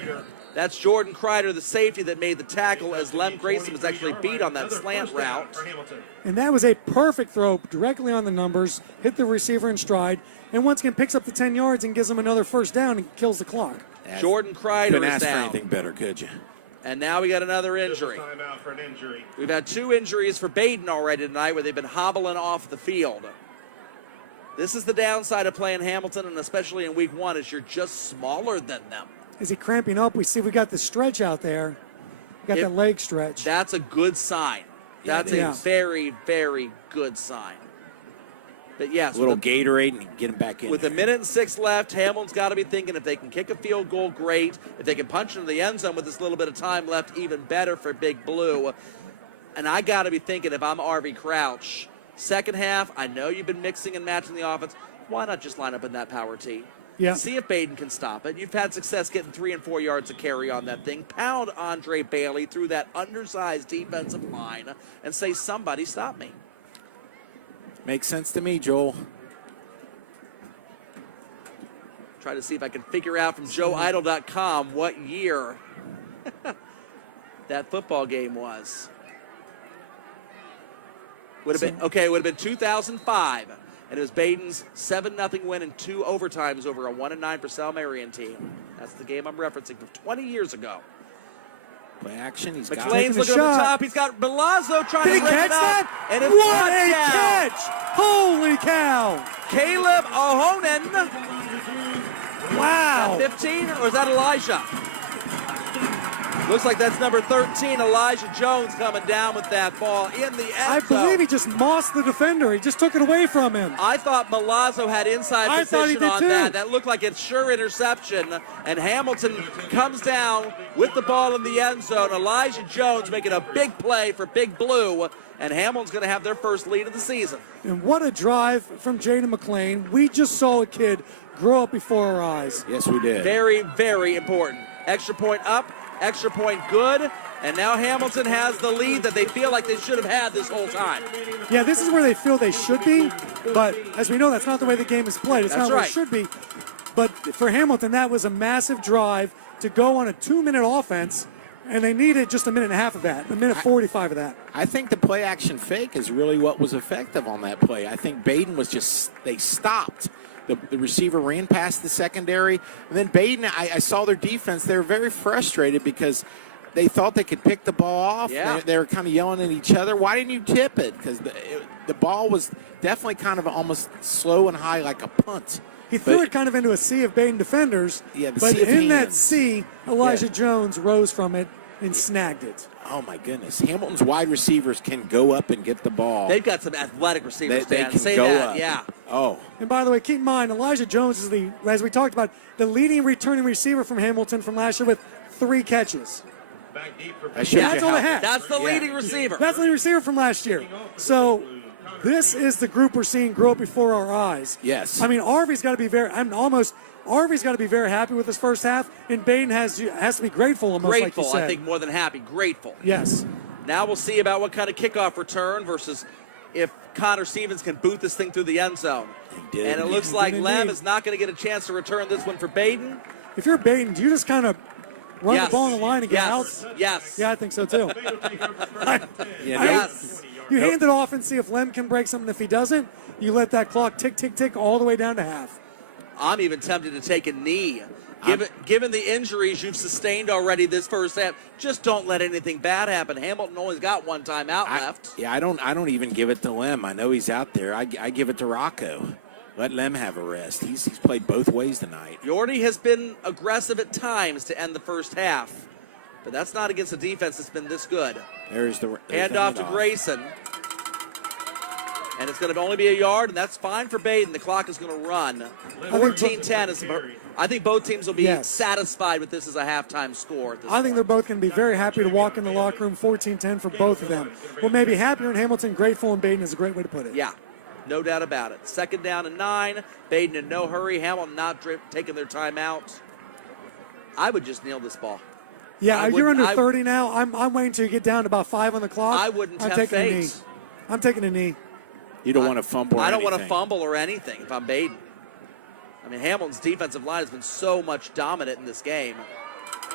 That's Jordan Kreider, the safety that made the tackle, as Lem Grayson was actually beat on that slant route. And that was a perfect throw directly on the numbers, hit the receiver in stride, and once again picks up the 10 yards and gives him another first down and kills the clock. Jordan Kreider Couldn't is ask for down. anything better, could you? And now we got another injury. Timeout for an injury. We've had 2 injuries for Badin already tonight where they've been hobbling off the field. This is the downside of playing Hamilton, and especially in week 1, is you're just smaller than them. Is he cramping up? We see we got the stretch out there. We got that leg stretch. That's a good sign. That's Yeah. a very, very good sign. But yes, A little with Gatorade and get him back in With there. a minute and 6 left, Hamilton's got to be thinking if they can kick a field goal, great. If they can punch into the end zone with this little bit of time left, even better for Big Blue. And I got to be thinking if I'm RV Crouch, second half, I know you've been mixing and matching the offense. Why not just line up in that power tee? Yeah. See if Badin can stop it. You've had success getting 3 and 4 yards of carry on that thing. Pound Andre Bailey through that undersized defensive line and say, somebody stop me. Makes sense to me, Joel. Try to see if I can figure out from joeidle.com what year that football game was. Would have been 2005. And it was Badin's 7-0 win in 2 overtimes over a 1-9 Purcell Marion team. That's the game I'm referencing from 20 years ago. Play action. He's got it. McClain's Taking a looking up the shot. top. He's got Milazzo trying Did he to break catch it up. that? And it's What a touchdown. catch! Holy cow! Caleb Ahonen. Wow! 15, or is that Elijah? Looks like that's number 13, Elijah Jones, coming down with that ball in the I end zone. believe he just mossed the defender. He just took it away from him. I thought Milazzo had inside I thought he position did on too. that. That looked like it's sure interception. And Hamilton comes down with the ball in the end zone. Elijah Jones making a big play for Big Blue. And Hamilton's going to have their first lead of the season. And what a drive from Jaden McClain. We just saw a kid grow up before our eyes. Yes, we did. Very, very important. Extra point up, extra point good. And now Hamilton has the lead that they feel like they should have had this whole time. Yeah, this is where they feel they should be, but as we know, that's not the way the game is played. It's That's not where right. it should be. But for Hamilton, that was a massive drive to go on a 2-minute offense, and they needed just a minute and a half of that, a minute 45 of that. I think the play action fake is really what was effective on that play. I think Badin was they stopped. The receiver ran past the secondary. And then Badin, I saw their defense. They were very frustrated because they thought they could pick the ball off. Yeah. They were kind of yelling at each other. Why didn't you tip it? Because the ball was definitely kind of almost slow and high like a punt. He threw But- it kind of into a sea of Badin defenders, Yeah, the but sea of in that hands. sea, Elijah Yeah. Jones rose from it and snagged it. Oh, my goodness. Hamilton's wide receivers can go up and get the ball. They've got some athletic receivers, They Dan. can Say go that, up. yeah. Oh, And by the way, keep in mind, Elijah Jones is as we talked about, the leading returning receiver from Hamilton from last year with 3 catches. Back deep for that shows That's you all how- they had. That's the Yeah. leading receiver. That's the receiver from last year. So this is the group we're seeing grow up before our eyes. Yes. I mean, Arvy's got to be Arvy's got to be very happy with his first half, and Badin has to be grateful almost Grateful, like you said. I think, more than happy. Grateful. Yes. Now we'll see about what kind of kickoff return versus if Connor Stevens can boot this thing through the end zone. He did. And it looks He like did Lem indeed. is not going to get a chance to return this one for Badin. If you're Badin, do you just kind of run Yes. the ball on the line and get Yes. out? Yes. Yeah, I think so too. Yeah, Yes. You hand it off and see if Lem can break something. If he doesn't, you let that clock tick, tick, tick all the way down to half. I'm even tempted to take a knee. Given the injuries you've sustained already this first half, just don't let anything bad happen. Hamilton only's got one timeout left. Yeah, I don't even give it to Lem. I know he's out there. I give it to Rocco. Let Lem have a rest. He's played both ways tonight. Yordi has been aggressive at times to end the first half, but that's not against a defense that's been this good. There's the Handoff to Grayson. And it's going to only be a yard, and that's fine for Badin. The clock is going to run. 14-10. I think both teams will be satisfied with this as a halftime score. I think they're both going to be very happy to walk in the locker room. 14-10 for both of them. Well, maybe happier in Hamilton, grateful in Badin is a great way to put it. Yeah, no doubt about it. 2nd down and 9. Badin in no hurry. Hamilton not taking their timeout. I would just kneel this ball. Yeah, you're under 30 now. I'm waiting till you get down to about 5 on the clock. I wouldn't tempt fate. I'm taking a knee. You don't want to fumble or I don't anything. want to fumble or anything if I'm Badin. I mean, Hamilton's defensive line has been so much dominant in this game.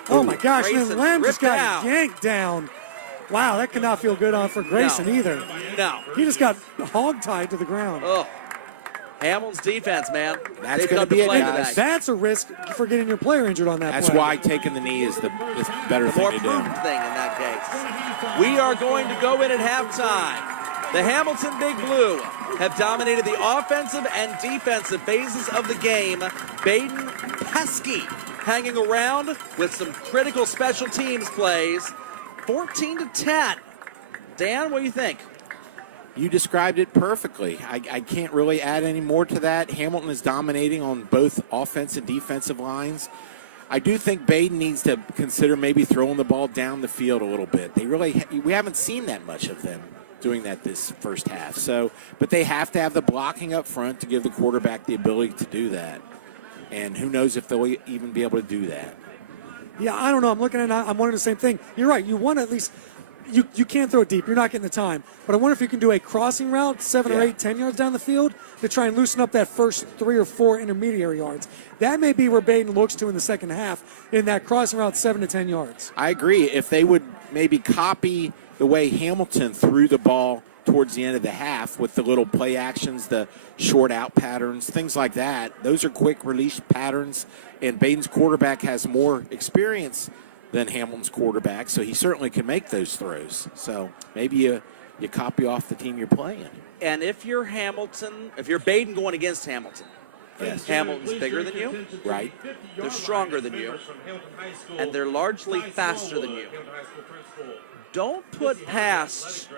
Oh, my gosh. Grayson And Lem just got down. yanked down. Wow, that cannot feel good for Grayson either. No. He just got hog-tied to the ground. Oh. Hamilton's defense, man. That's going to be it, guys. That's a risk for getting your player injured on that That's play. why taking the knee is the better thing More to do. prudent thing in that case. We are going to go in at halftime. The Hamilton Big Blue have dominated the offensive and defensive phases of the game. Badin pesky hanging around with some critical special teams plays. 14-10. Dan, what do you think? You described it perfectly. I can't really add any more to that. Hamilton is dominating on both offense and defensive lines. I do think Badin needs to consider maybe throwing the ball down the field a little bit. We haven't seen that much of them doing that this first half. But they have to have the blocking up front to give the quarterback the ability to do that. And who knows if they'll even be able to do that. Yeah, I don't know. I'm looking at it. I'm wondering the same thing. You're right. You want to at least you can't throw it deep. You're not getting the time. But I wonder if you can do a crossing route 7 or 8, 10 yards down the field to try and loosen up that first 3 or 4 intermediary yards. That may be where Badin looks to in the second half in that crossing route 7 to 10 yards. I agree. If they would maybe copy the way Hamilton threw the ball towards the end of the half with the little play actions, the short out patterns, things like that. Those are quick release patterns, and Badin's quarterback has more experience than Hamilton's quarterback, so he certainly can make those throws. So maybe you copy off the team you're playing. And if you're Badin going against Hamilton, yes. Hamilton's bigger than you, right? They're stronger than you, and they're largely faster than you. Don't put past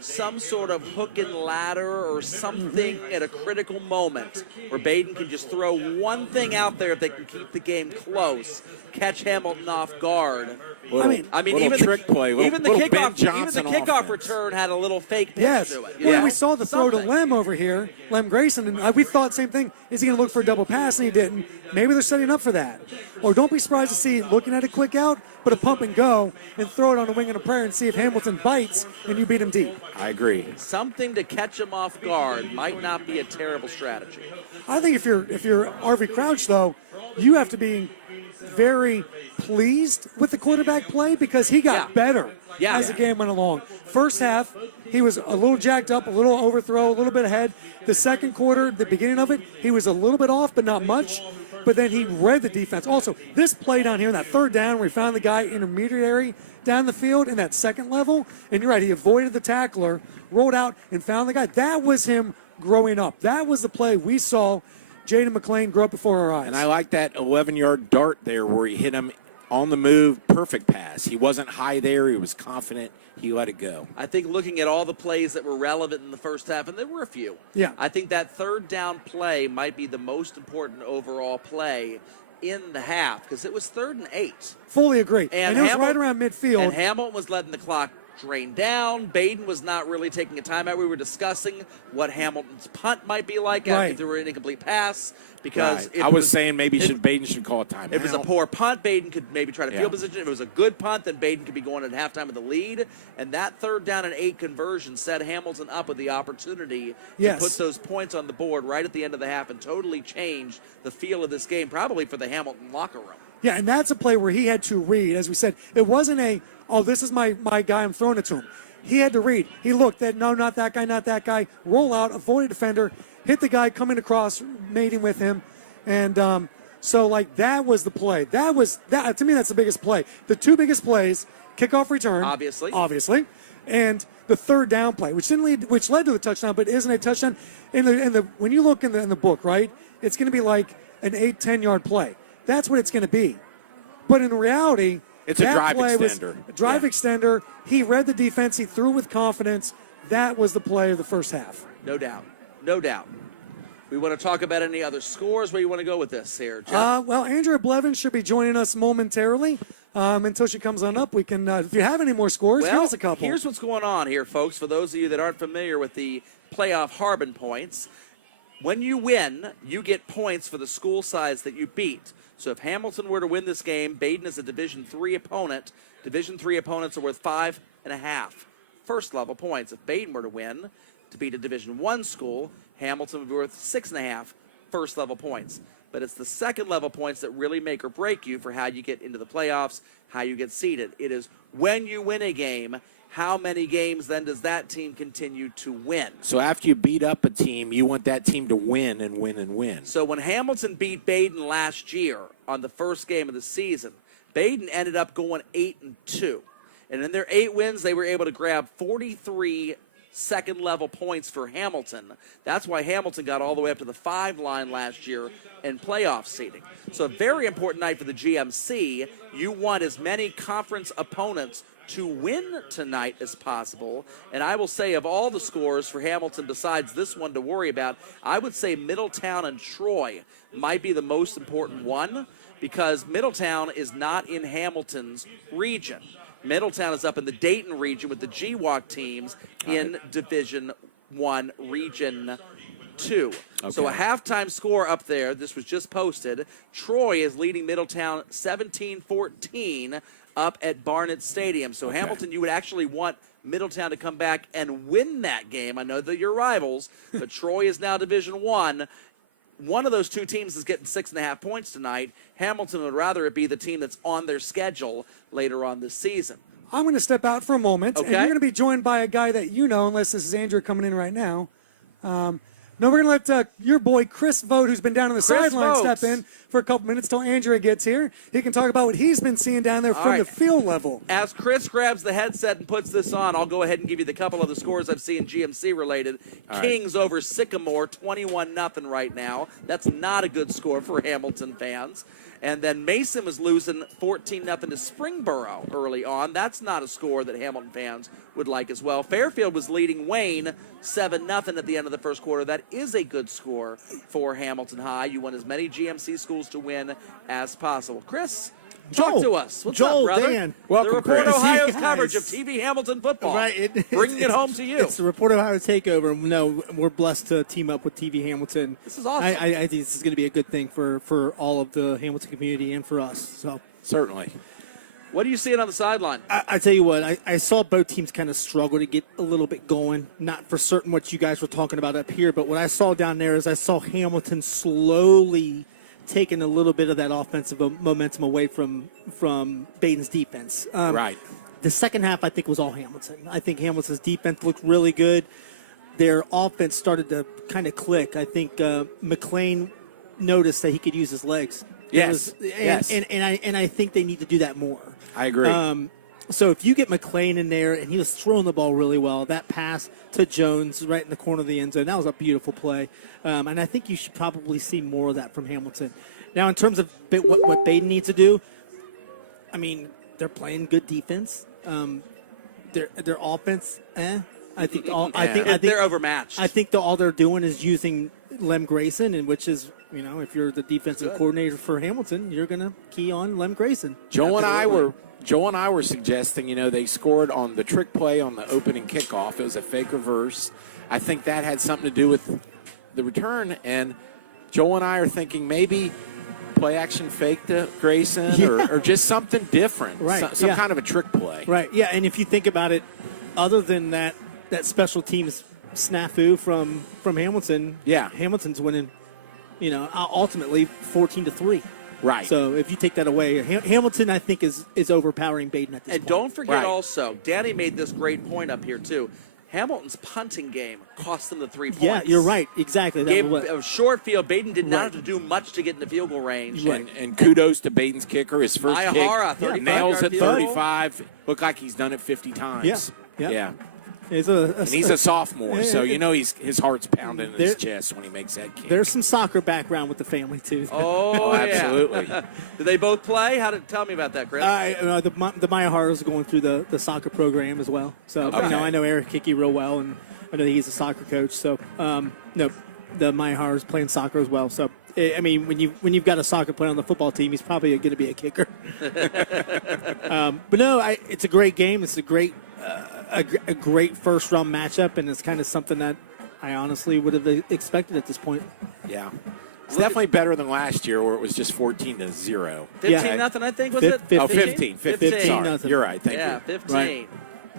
some sort of hook and ladder or something at a critical moment where Badin can just throw one thing out there if they can keep the game close, catch Hamilton off guard. I mean, even the kickoff return had a little fake pitch to it. Well, we saw the throw to Lem over here, Lem Grayson, and we thought same thing. Is he going to look for a double pass? And he didn't. Maybe they're setting up for that. Or don't be surprised to see looking at a quick out, but a pump and go and throw it on a wing and a prayer and see if Hamilton bites and you beat him deep. I agree. Something to catch him off guard might not be a terrible strategy. I think if you're RV Crouch, though, you have to be very pleased with the quarterback play because he got better as the game went along. First half, he was a little jacked up, a little overthrow, a little bit ahead. The second quarter, the beginning of it, he was a little bit off, but not much. But then he read the defense. Also, this play down here in that third down where he found the guy intermediary down the field in that second level, and you're right, he avoided the tackler, rolled out, and found the guy. That was him growing up. That was the play we saw Jaden McClain grow up before our eyes. And I like that 11-yard dart there where he hit him on the move, perfect pass. He wasn't high there. He was confident. He let it go. I think looking at all the plays that were relevant in the first half, and there were a few, I think that third down play might be the most important overall play in the half because it was 3rd and 8. Fully agree. And it was right around midfield. And Hamilton was letting the clock drain down. Badin was not really taking a timeout. We were discussing what Hamilton's punt might be like if there were an incomplete pass. Because I was saying maybe Badin should call a timeout. If it was a poor punt, Badin could maybe try to field position. If it was a good punt, then Badin could be going at halftime with the lead. And that 3rd down and 8 conversion set Hamilton up with the opportunity to put those points on the board right at the end of the half and totally change the feel of this game, probably for the Hamilton locker room. Yeah, and that's a play where he had to read. As we said, it wasn't this is my guy, I'm throwing it to him. he had to read. He looked at, no, not that guy, roll out, avoid a defender, hit the guy coming across, mating with him. And so, like, that was the play. That to me, that's the biggest play. The two biggest plays, kickoff return. Obviously. And the third down play, which led to the touchdown, but isn't a touchdown. When you look in the book, right, it's going to be like an 8-10 yard play. That's what it's going to be. But in reality, it's a drive extender. Extender. He read the defense. He threw with confidence. That was the play of the first half. No doubt. We want to talk about any other scores. Where you want to go with this here, Jeff? Well, Andrea Blevins should be joining us momentarily. Until she comes on up, we can, if you have any more scores, give us a couple. Here's what's going on here, folks. For those of you that aren't familiar with the playoff Harbin points, when you win, you get points for the school size that you beat. So if Hamilton were to win this game, Badin is a Division III opponent. Division III opponents are worth 5.5 first-level points. If Badin were to win to beat a Division I school, Hamilton would be worth 6.5 first-level points. But it's the second-level points that really make or break you for how you get into the playoffs, how you get seeded. It is when you win a game, how many games then does that team continue to win? So after you beat up a team, you want that team to win and win and win. So when Hamilton beat Badin last year on the first game of the season, Badin ended up going 8-2. And in their 8 wins, they were able to grab 43 second-level points for Hamilton. That's why Hamilton got all the way up to the 5 line last year in playoff seeding. So a very important night for the GMC. You want as many conference opponents to win tonight as possible. And I will say of all the scores for Hamilton besides this one to worry about, I would say Middletown and Troy might be the most important one because Middletown is not in Hamilton's region. Middletown is up in the Dayton region with the GWalk teams in Division I, Region 2. Okay. So a halftime score up there, this was just posted. Troy is leading Middletown 17-14 up at Barnett Stadium. So Hamilton, you would actually want Middletown to come back and win that game. I know that you're rivals, but Troy is now Division I. One of those two teams is getting 6.5 points tonight. Hamilton would rather it be the team that's on their schedule later on this season. I'm going to step out for a moment, okay. And you're going to be joined by a guy that you know, unless this is Andrew coming in right now. No, we're going to let your boy Chris Vogt, who's been down on the sideline, step in for a couple minutes till Andrea gets here. He can talk about what he's been seeing down there from the field level. As Chris grabs the headset and puts this on, I'll go ahead and give you the couple of the scores I've seen GMC related. Kings over Sycamore, 21-0 right now. That's not a good score for Hamilton fans. And then Mason was losing 14-0 to Springboro early on. That's not a score that Hamilton fans would like as well. Fairfield was leading Wayne 7-0 at the end of the first quarter. That is a good score for Hamilton High. You want as many GMC schools to win as possible. Chris, talk to us. What's up, brother? Dan. Welcome, the Report Chris. Ohio's coverage of TV Hamilton football. Right, bringing it home to you. It's the Report Ohio takeover. No, we're blessed to team up with TV Hamilton. This is awesome. I think this is going to be a good thing for all of the Hamilton community and for us. So certainly. What are you seeing on the sideline? I tell you what, I saw both teams kind of struggle to get a little bit going. Not for certain what you guys were talking about up here, but what I saw down there is I saw Hamilton slowly taking a little bit of that offensive momentum away from Badin's defense. Right. The second half, I think, was all Hamilton. I think Hamilton's defense looked really good. Their offense started to kind of click. I think McLean noticed that he could use his legs. Yes. And I think they need to do that more. I agree. So if you get McLean in there, and he was throwing the ball really well, that pass to Jones right in the corner of the end zone, that was a beautiful play. And I think you should probably see more of that from Hamilton. Now, in terms of what Badin needs to do, I mean, they're playing good defense. Their offense, I think they're overmatched. I think all they're doing is using Lem Grayson, and which is, if you're the defensive coordinator for Hamilton, you're going to key on Lem Grayson. Joe and I were suggesting, they scored on the trick play on the opening kickoff. It was a fake reverse. I think that had something to do with the return. And Joe and I are thinking maybe play action fake to Grayson or just something different. Right. Some kind of a trick play. Right. Yeah. And if you think about it, other than that special teams snafu from Hamilton, Hamilton's winning, ultimately 14-3. Right. So if you take that away, Hamilton, I think, is overpowering Badin at this point. And don't forget Right. also, Danny made this great point up here too. Hamilton's punting game cost them the 3 points. Yeah, you're right. Exactly. That Gave was a short field. Badin did not Right. have to do much to get in the field goal range. And kudos to Baden's kicker. His first Mayahara, kick 35 nails yard at field goal. 35. Looked like he's done it 50 times. Yeah. Yeah. And He's a sophomore, so Yeah. you know his heart's pounding in his There- chest when he makes that kick. there's some soccer background with the family, too. Oh, yeah. absolutely. Did they both play? Tell me about that, Chris. The Maya Haras are going through the soccer program as well. So, Okay. I know Eric Hickey real well, and I know he's a soccer coach. So, no, the Maya Haras playing soccer as well. So, I mean, when you've got a soccer player on the football team, he's probably going to be a kicker. But no, it's a great game. It's a great first round matchup, and it's kind of something that I honestly would have expected at this point. Yeah. It's definitely better than last year where it was just 14-0. 15 nothing, I think, was it? 15. 15. Sorry. nothing. You're right. Thank Yeah, you. 15. Right.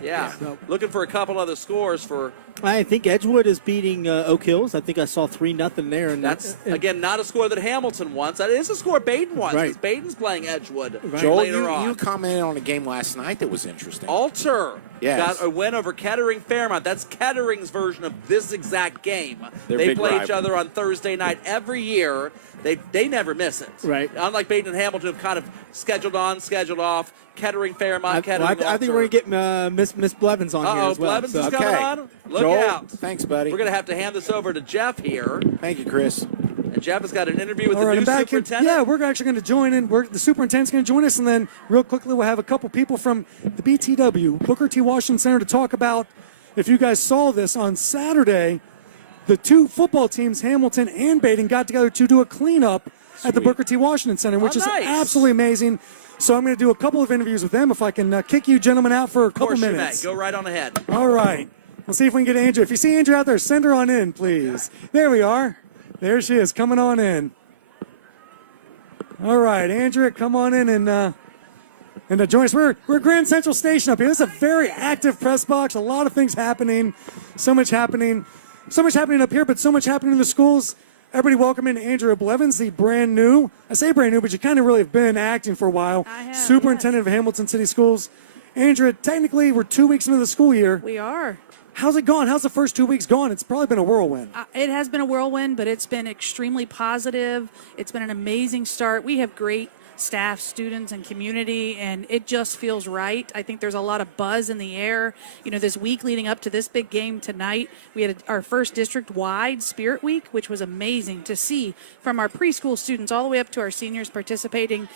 Yeah. So- Looking for a couple other scores for I think Edgewood is beating Oak Hills. I think I saw 3-0 there. And that's again not a score that Hamilton wants. That is a score Badin wants Right. because Baden's playing Edgewood Joel, later on. you commented on a game last night that was interesting. Alter Yes. got a win over Kettering Fairmont. That's Kettering's version of this exact game. They're They big play each rivals. other on Thursday night every year. They never miss it. Right. Unlike Badin and Hamilton, who've kind of scheduled on, scheduled off. Kettering Fairmont, Kettering. I think we're going to get Miss Blevins on here as well. Blevins is So. coming Okay. on. Look Joel, out. Thanks, buddy. We're going to have to hand this over to Jeff here. Thank you, Chris. And Jeff has got an interview with All the right, new I'm back here. superintendent. Yeah, we're actually going to join in. The superintendent's going to join us, and then real quickly we'll have a couple people from the BTW, Booker T. Washington Center, to talk about, if you guys saw this on Saturday, the two football teams, Hamilton and Badin, got together to do a cleanup at the Sweet. Booker T. Washington Center, which is nice. absolutely amazing. So I'm going to do a couple of interviews with them. If I can kick you gentlemen out for a Of couple course you may. minutes. Go right on ahead. All right. We'll see if we can get Andrew. If you see Andrew out there, send her on in, please. There we are. There she is, coming on in. All right, Andrea, come on in and join us. We're at Grand Central Station up here. This is a very active press box. A lot of things happening. So much happening up here, but so much happening in the schools. Everybody welcome in Andrea Blevins, the brand new, I say brand new, but you kind of really have been acting for a while. I have, Superintendent of Hamilton City Schools. Andrea, technically we're 2 weeks into the school year. We are. How's it gone? How's the first 2 weeks gone? It's probably been a whirlwind. It has been a whirlwind, but it's been extremely positive. It's been an amazing start. We have great staff, students, and community, and it just feels right. I think there's a lot of buzz in the air. You know, this week leading up to this big game tonight, we had our first district-wide Spirit Week, which was amazing to see from our preschool students all the way up to our seniors participating.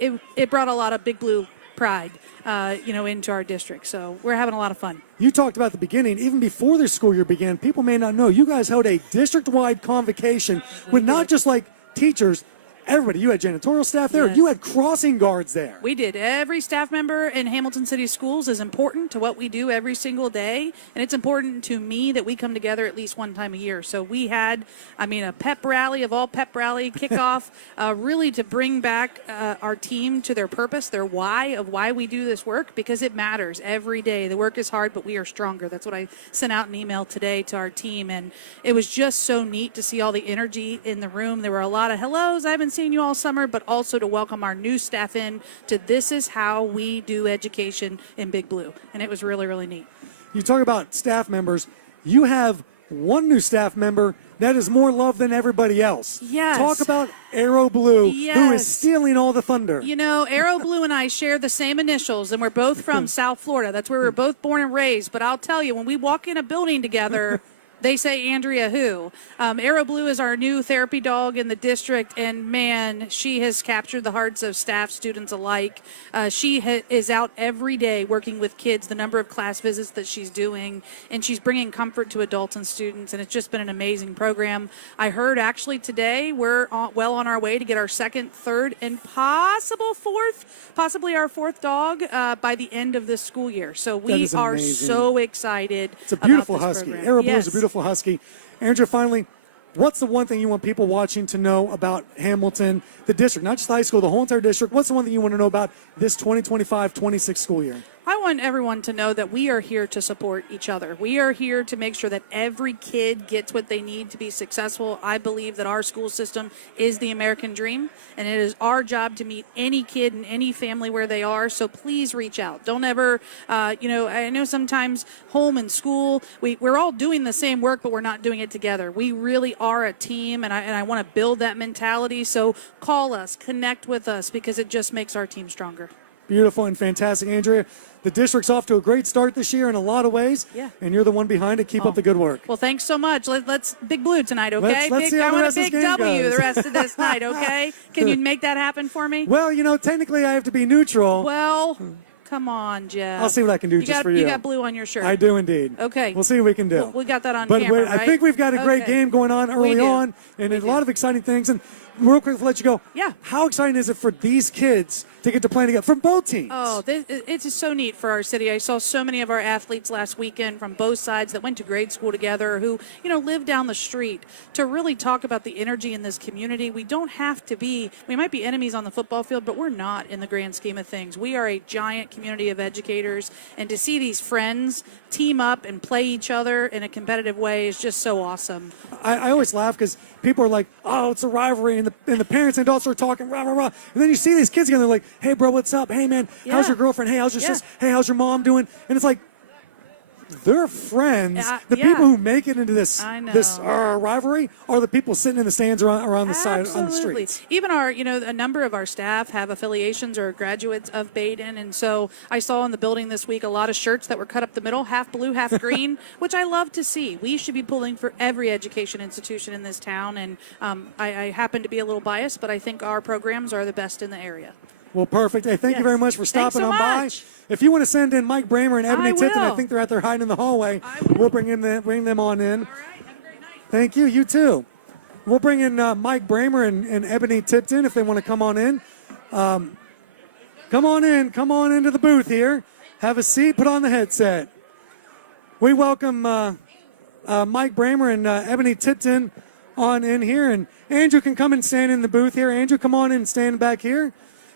It brought a lot of Big Blue pride, into our district. So we're having a lot of fun. You talked about the beginning, even before the school year began, people may not know, you guys held a district-wide convocation with not just like teachers, everybody. You had janitorial staff there. Yes. You had crossing guards there. We did. Every staff member in Hamilton City Schools is important to what we do every single day. And it's important to me that we come together at least one time a year. So we had, a pep rally of all pep rally kickoff, really to bring back our team to their purpose, their why of why we do this work, because it matters every day. The work is hard, but we are stronger. That's what I sent out an email today to our team. And it was just so neat to see all the energy in the room. There were a lot of hellos. I haven't seen you all summer, but also to welcome our new staff in to this is how we do education in Big Blue. And it was really, really neat. You talk about staff members. You have one new staff member that is more loved than everybody else. Yes. Talk about Arrow Blue, who Yes. is stealing all the thunder. You know, Arrow Blue and I share the same initials, and we're both from South Florida. That's where we're both born and raised. But I'll tell you, when we walk in a building together, they say Andrea who. Arrow Blue is our new therapy dog in the district, and man, she has captured the hearts of staff, students alike. She is out every day working with kids, the number of class visits that she's doing, and she's bringing comfort to adults and students, and it's just been an amazing program. I heard actually today we're well on our way to get our second, third, and possibly our fourth dog by the end of this school year. So we is are amazing. so excited. It's a beautiful about this husky. program. Arrow Blue is Yes. a beautiful husky. Andrea, finally, what's the one thing you want people watching to know about Hamilton, the district, not just the high school, the whole entire district? What's the one thing you want to know about this 2025-26 school year? I want everyone to know that we are here to support each other. We are here to make sure that every kid gets what they need to be successful. I believe that our school system is the American dream, and it is our job to meet any kid and any family where they are. So please reach out. Don't ever, I know sometimes home and school, we're all doing the same work, but we're not doing it together. We really are a team, and I want to build that mentality. So call us, connect with us, because it just makes our team stronger. Beautiful and fantastic, Andrea. The district's off to a great start this year in a lot of ways, and you're the one behind it. Keep up the good work. Well, thanks so much. Let's Big Blue tonight, okay? Let's see how I the want a rest of this big game W goes. the rest of this night, okay? Can you make that happen for me? Well, technically I have to be neutral. Well, come on, Jeff. I'll see what I can do for you. You got blue on your shirt. I do indeed. Okay. We'll see what we can do. Well, we got that on but camera, wait, I think we've got a great game going on early on, and a lot of exciting things. And real quick, before I let you go, how exciting is it for these kids to get to play together from both teams? Oh, it's just so neat for our city. I saw so many of our athletes last weekend from both sides that went to grade school together who, live down the street, to really talk about the energy in this community. We don't have to be, we might be enemies on the football field, but we're not in the grand scheme of things. We are a giant community of educators, and to see these friends team up and play each other in a competitive way is just so awesome. I always laugh because people are like, oh, it's a rivalry, and the parents and adults are talking, rah, rah, rah. And then you see these kids again, they're like, hey, bro, what's up? Hey, man, how's your girlfriend? Hey, how's your sister? Hey, how's your mom doing? And it's like, they're friends. The people who make it into this rivalry are the people sitting in the stands around the side on the streets. Even our, a number of our staff have affiliations or graduates of Badin, and so I saw in the building this week a lot of shirts that were cut up the middle, half blue, half green, which I love to see. We should be pulling for every education institution in this town, and I happen to be a little biased, but I think our programs are the best in the area. Well, perfect. Hey, thank you very much for stopping on by. If you want to send in Mike Bramer and Ebony Tipton, I think they're out there hiding in the hallway. We'll bring them on in. All right, have a great night. Thank you. You too. We'll bring in Mike Bramer and Ebony Tipton if they want to come on in. Come on in. Come on into the booth here. Have a seat. Put on the headset. We welcome Mike Bramer and Ebony Tipton on in here. And Andrew can come and stand in the booth here. Andrew, come on in and stand back here.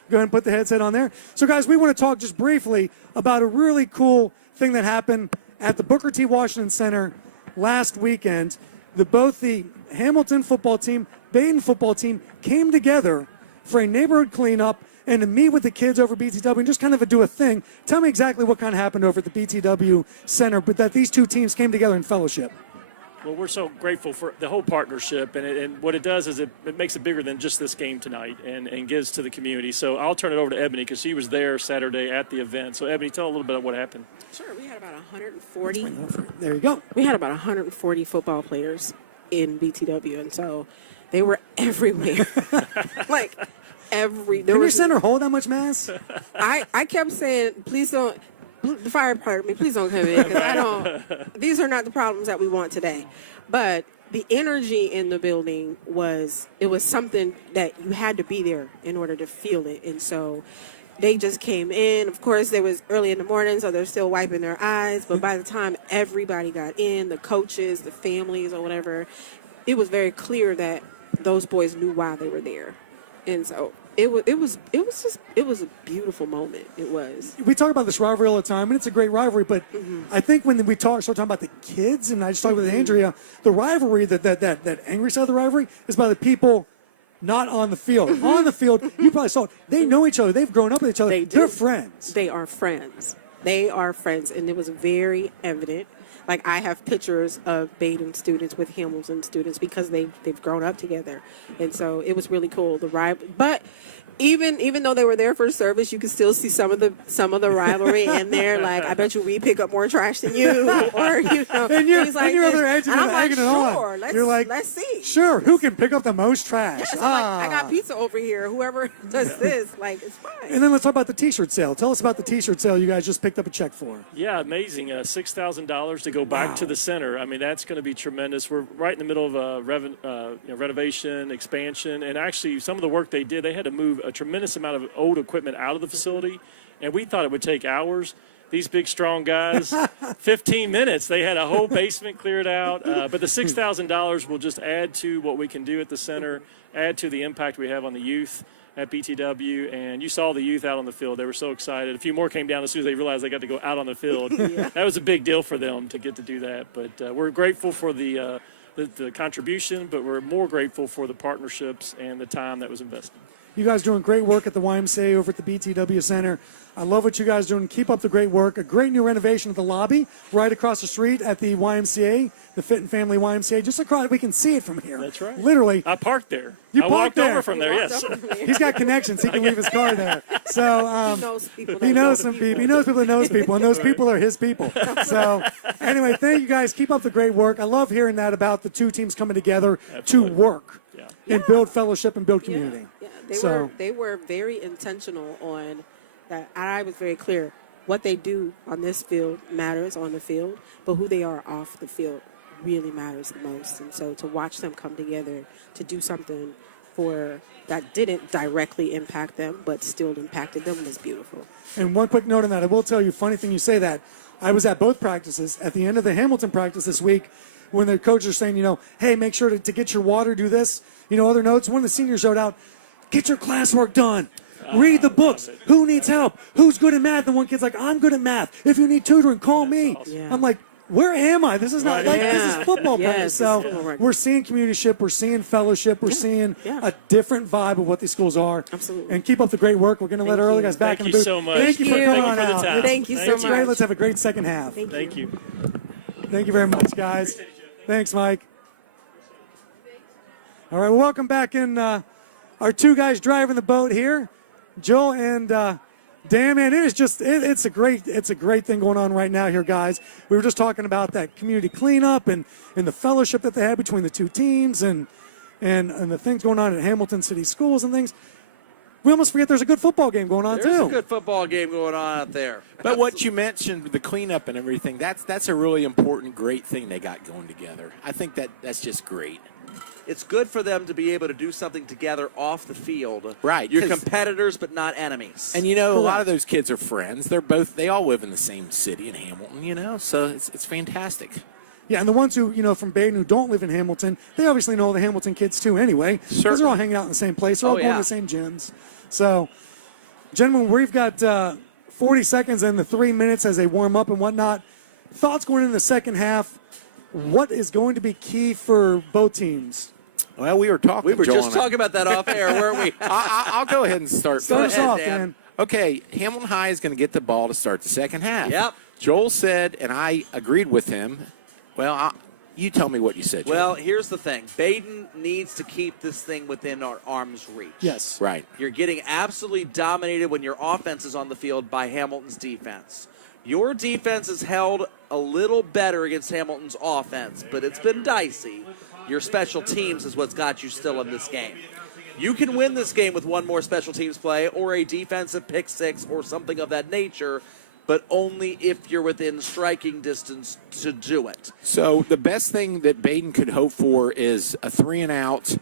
Go ahead and put the headset on there. So, guys, we want to talk just briefly about a really cool thing that happened at the Booker T. Washington Center last weekend. Both the Hamilton football team, Badin football team came together for a neighborhood cleanup and to meet with the kids over BTW and just kind of do a thing. Tell me exactly what kind of happened over at the BTW Center, but that these two teams came together in fellowship. Well, we're so grateful for the whole partnership, and what it does is it makes it bigger than just this game tonight and gives to the community. So I'll turn it over to Ebony because she was there Saturday at the event. So, Ebony, tell a little bit about what happened. Sure. We had about 140. There you go. We had about 140 football players in BTW, and so they were everywhere. Like, Can your center hold that much mass? I kept saying, please don't. The fire department, please don't come in because these are not the problems that we want today. But the energy in the building was something that you had to be there in order to feel it. And so they just came in. Of course, it was early in the morning, so they're still wiping their eyes. But by the time everybody got in, the coaches, the families or whatever, it was very clear that those boys knew why they were there. And so it was a beautiful moment. It was. We talk about this rivalry all the time, and it's a great rivalry. But I think when we start talking about the kids, and I just talked with Andrea, the rivalry, that angry side of the rivalry, is by the people not on the field. On the field, you probably saw it. They know each other. They've grown up with each other. They're friends. They are friends. They are friends, and it was very evident. Like, I have pictures of Badin students with Hamilton students because they've grown up together. And so it was really cool. But even though they were there for service, you could still see some of the rivalry in there. Like, I bet you we pick up more trash than you, or and you're other edge of egging it on. You're like, let's see. Sure, who can pick up the most trash? Yes, I got pizza over here. Whoever does this, like, it's fine. And then let's talk about the T-shirt sale. Tell us about the T-shirt sale you guys just picked up a check for. Yeah, amazing. $6,000 to go back to the center. I mean, that's going to be tremendous. We're right in the middle of a renovation, expansion, and actually some of the work they did, they had to move a tremendous amount of old equipment out of the facility, and we thought it would take hours. these big, strong guys, 15 minutes. They had a whole basement cleared out. But the $6,000 will just add to what we can do at the center, add to the impact we have on the youth at BTW. And you saw the youth out on the field. They were so excited. A few more came down as soon as they realized they got to go out on the field. That was a big deal for them to get to do that. But we're grateful for the contribution, but we're more grateful for the partnerships and the time that was invested. You guys doing great work at the YMCA over at the BTW Center. I love what you guys doing. Keep up the great work. A great new renovation of the lobby right across the street at the YMCA, the Fit and Family YMCA. Just across, we can see it from here. That's right. Literally. I parked there. You I parked walked there. over from there, yes. He's got connections. He can leave his car there. So He knows people. he knows some people. He knows people that knows people, and those people are his people. So anyway, thank you guys. Keep up the great work. I love hearing that about the two teams coming together Absolutely. to work Yeah. and build fellowship and build community. Yeah, So- they were very intentional on that. I was very clear. What they do on this field matters on the field, but who they are off the field really matters the most. And so to watch them come together to do something for that didn't directly impact them, but still impacted them was beautiful. And one quick note on that, I will tell you, funny thing you say that. I was at both practices. At the end of the Hamilton practice this week, when the coaches are saying, hey, make sure to get your water, do this, other notes. One of the seniors showed out, get your classwork done. Read the books. Who needs help? Who's good at math? And one kid's like, I'm good at math. If you need tutoring, call me. Awesome. Yeah. I'm like, where am I? This is not like this is football Yes, practice. it's So football practice. we're seeing communityship, we're seeing fellowship, we're seeing Yeah. a different vibe of what these schools are. Absolutely. And keep up the great work. We're going to let our early guys back Thank in the you booth. so much. Thank you for Thank coming you. on Thank you for out. the time. Thank you so It's great. much. Let's have a great second half. Thank you. Thank you very much, guys. Thanks, Mike. All right, well, welcome back in our two guys driving the boat here, Joel and Dan. Man, it is just it's a great thing going on right now here, guys. We were just talking about that community cleanup and the fellowship that they had between the two teams and the things going on at Hamilton City Schools and things. We almost forget there's a good football game going on There's too. a good football game going on out there. But what you mentioned, the cleanup and everything, that's a really important, great thing they got going together. I think that's just great. It's good for them to be able to do something together off the field. Right, You're 'cause- competitors, but not enemies. And a lot of those kids are friends. They all live in the same city in Hamilton, so it's fantastic. Yeah, and the ones who, from Badin who don't live in Hamilton, they obviously know the Hamilton kids too anyway. Because they're all hanging out in the same place. They're all going to the same gyms. So, gentlemen, we've got 40 seconds and the 3 minutes as they warm up and whatnot. Thoughts going into the second half. What is going to be key for both teams? Well, we were we were Joel just and I. talking about that off air, weren't we? I'll go ahead and start Start first. us off, Dan. Dan. Okay, Hamilton High is going to get the ball to start the second half. Yep. Joel said, and I agreed with him. Well, you tell me what you said, Joel. Well, here's the thing. Badin needs to keep this thing within our arm's reach. Yes. Right. You're getting absolutely dominated when your offense is on the field by Hamilton's defense. Your defense is held a little better against Hamilton's offense, but it's been dicey. Your special teams is what's got you still in this game. You can win this game with one more special teams play or a defensive pick six or something of that nature, but only if you're within striking distance to do it. So the best thing that Badin could hope for is a 3-and-out,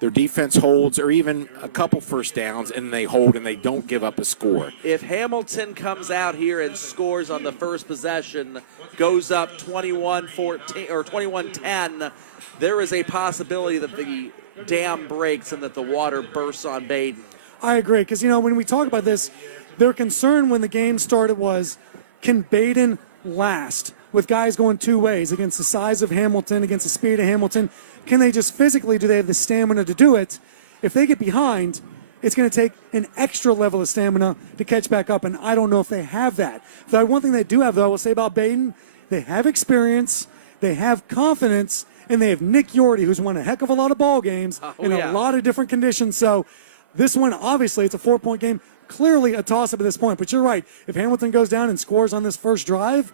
their defense holds, or even a couple first downs, and they hold and they don't give up a score. If Hamilton comes out here and scores on the first possession, goes up 21-14 or 21-10, there is a possibility that the dam breaks and that the water bursts on Badin. I agree, because, when we talk about this, their concern when the game started was, can Badin last with guys going two ways against the size of Hamilton, against the speed of Hamilton? Can they just physically, do they have the stamina to do it? If they get behind, it's going to take an extra level of stamina to catch back up, and I don't know if they have that. The one thing they do have, though, I will say about Badin, they have experience, they have confidence, and they have Nick Yorty, who's won a heck of a lot of ball games in a lot of different conditions. So this one, obviously, it's a 4-point game. Clearly a toss-up at this point. But you're right. If Hamilton goes down and scores on this first drive,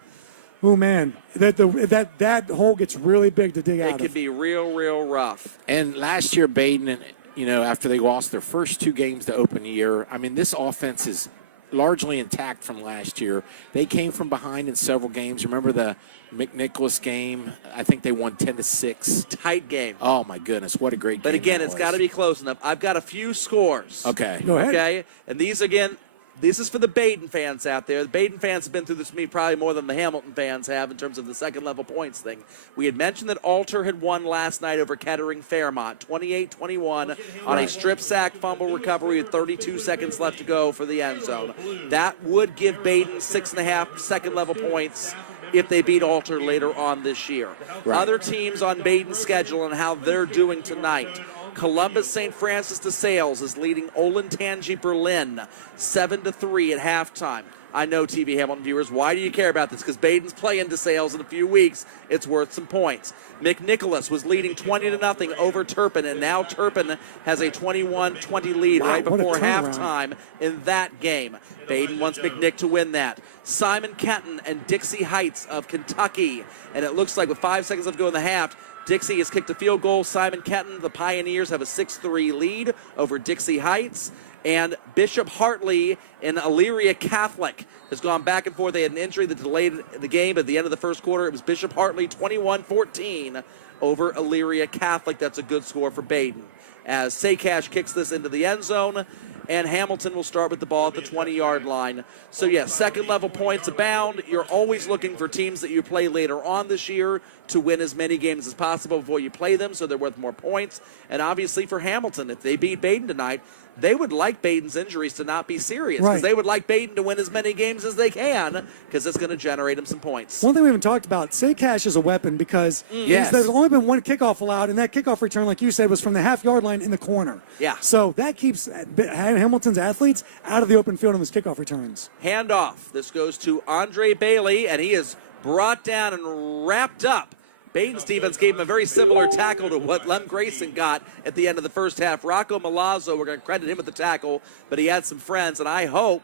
oh, man, that hole gets really big to dig out of. It could be real, real rough. And last year, Badin, after they lost their first two games to open the year, this offense is largely intact from last year. They came from behind in several games. Remember the McNicholas game? I think they won 10-6. Tight game. Oh, my goodness. What a great game. But again, that it's was. got to be close enough. I've got a few scores. Okay. Go ahead. Okay? And these, again, This is for the Badin fans out there. The Badin fans have been through this to me probably more than the Hamilton fans have in terms of the second-level points thing. We had mentioned that Alter had won last night over Kettering Fairmont, 28-21 on a strip sack fumble recovery with 32 seconds left to go for the end zone. That would give Badin 6.5 second-level points if they beat Alter later on this year. Right. Other teams on Badin's schedule and how they're doing tonight. Columbus St. Francis de Sales is leading Olentangy Berlin 7-3 at halftime. I know, TV Hamilton viewers, why do you care about this? Because Badin's playing de Sales in a few weeks. It's worth some points. McNicholas was leading 20-0 over Turpin, and now Turpin has a 21-20 lead right before halftime in that game. Badin wants McNick to win that. Simon Kenton and Dixie Heights of Kentucky. And it looks like with 5 seconds left to go in the half, Dixie has kicked a field goal. Simon Kenton, the Pioneers, have a 6-3 lead over Dixie Heights. And Bishop Hartley and Elyria Catholic has gone back and forth. They had an injury that delayed the game at the end of the first quarter. It was Bishop Hartley 21-14 over Elyria Catholic. That's a good score for Badin. As Saycash kicks this into the end zone, and Hamilton will start with the ball at the 20-yard line. So, yes, second-level points abound. You're always looking for teams that you play later on this year to win as many games as possible before you play them, so they're worth more points. And obviously for Hamilton, if they beat Badin tonight, they would like Badin's injuries to not be serious, because they would like Badin to win as many games as they can, because it's going to generate them some points. One thing we haven't talked about, Saycash is a weapon, because there's only been one kickoff allowed, and that kickoff return, like you said, was from the half-yard line in the corner. Yeah. So that keeps Hamilton's athletes out of the open field on those kickoff returns. Handoff. This goes to Andre Bailey, and he is brought down and wrapped up. Badin's defense gave him a very similar tackle to what Lem Grayson got at the end of the first half. Rocco Malazzo, we're going to credit him with the tackle, but he had some friends, and I hope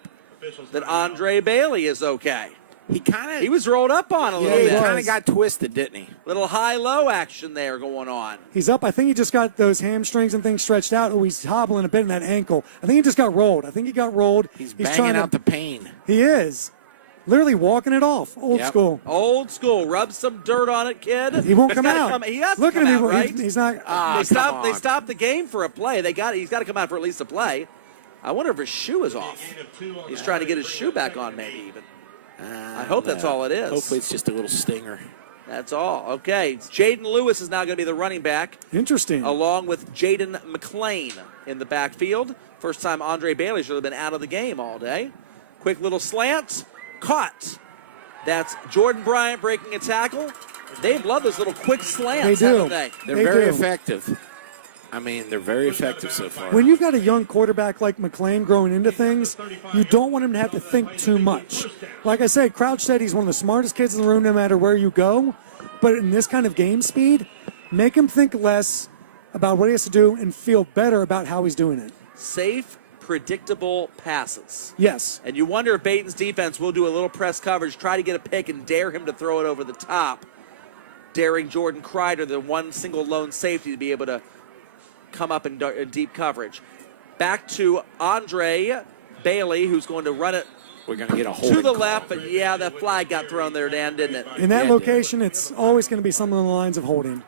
that Andre Bailey is okay. He was rolled up on a little bit. He kind of got twisted, didn't he? Little high-low action there going on. He's up. I think he just got those hamstrings and things stretched out. Oh, he's hobbling a bit in that ankle. I think he just got rolled. He's banging out the pain. He is. Literally walking it off. Old school. Old school. Rub some dirt on it, kid. He won't come out. He has Look to come at him. out, right? He's not. They stopped the game for a play. He's got to come out for at least a play. I wonder if his shoe is off. He's trying to get his shoe back on, maybe even. I hope that's all it is. Hopefully it's just a little stinger. That's all. Okay. Jaden Lewis is now going to be the running back. Interesting. Along with Jaden McClain in the backfield. First time Andre Bailey should have been out of the game all day. Quick little slant. Caught. That's Jordan Bryant breaking a tackle. They love those little quick slants, haven't they? They're very effective. I mean, they're very effective so far. When you've got a young quarterback like McClain growing into things, you don't want him to have to think too much. Like I said, Crouch said he's one of the smartest kids in the room no matter where you go. But in this kind of game speed, make him think less about what he has to do and feel better about how he's doing it. Safe, predictable passes. Yes. And you wonder if Badin's defense will do a little press coverage, try to get a pick and dare him to throw it over the top, daring Jordan Kreider, the one single lone safety, to be able to come up in deep coverage. Back to Andre Bailey, who's going to run it We're going to get a holding to the call. left, but yeah, that flag got thrown there, Dan, didn't it? In that location, it's always going to be something along the lines of holding.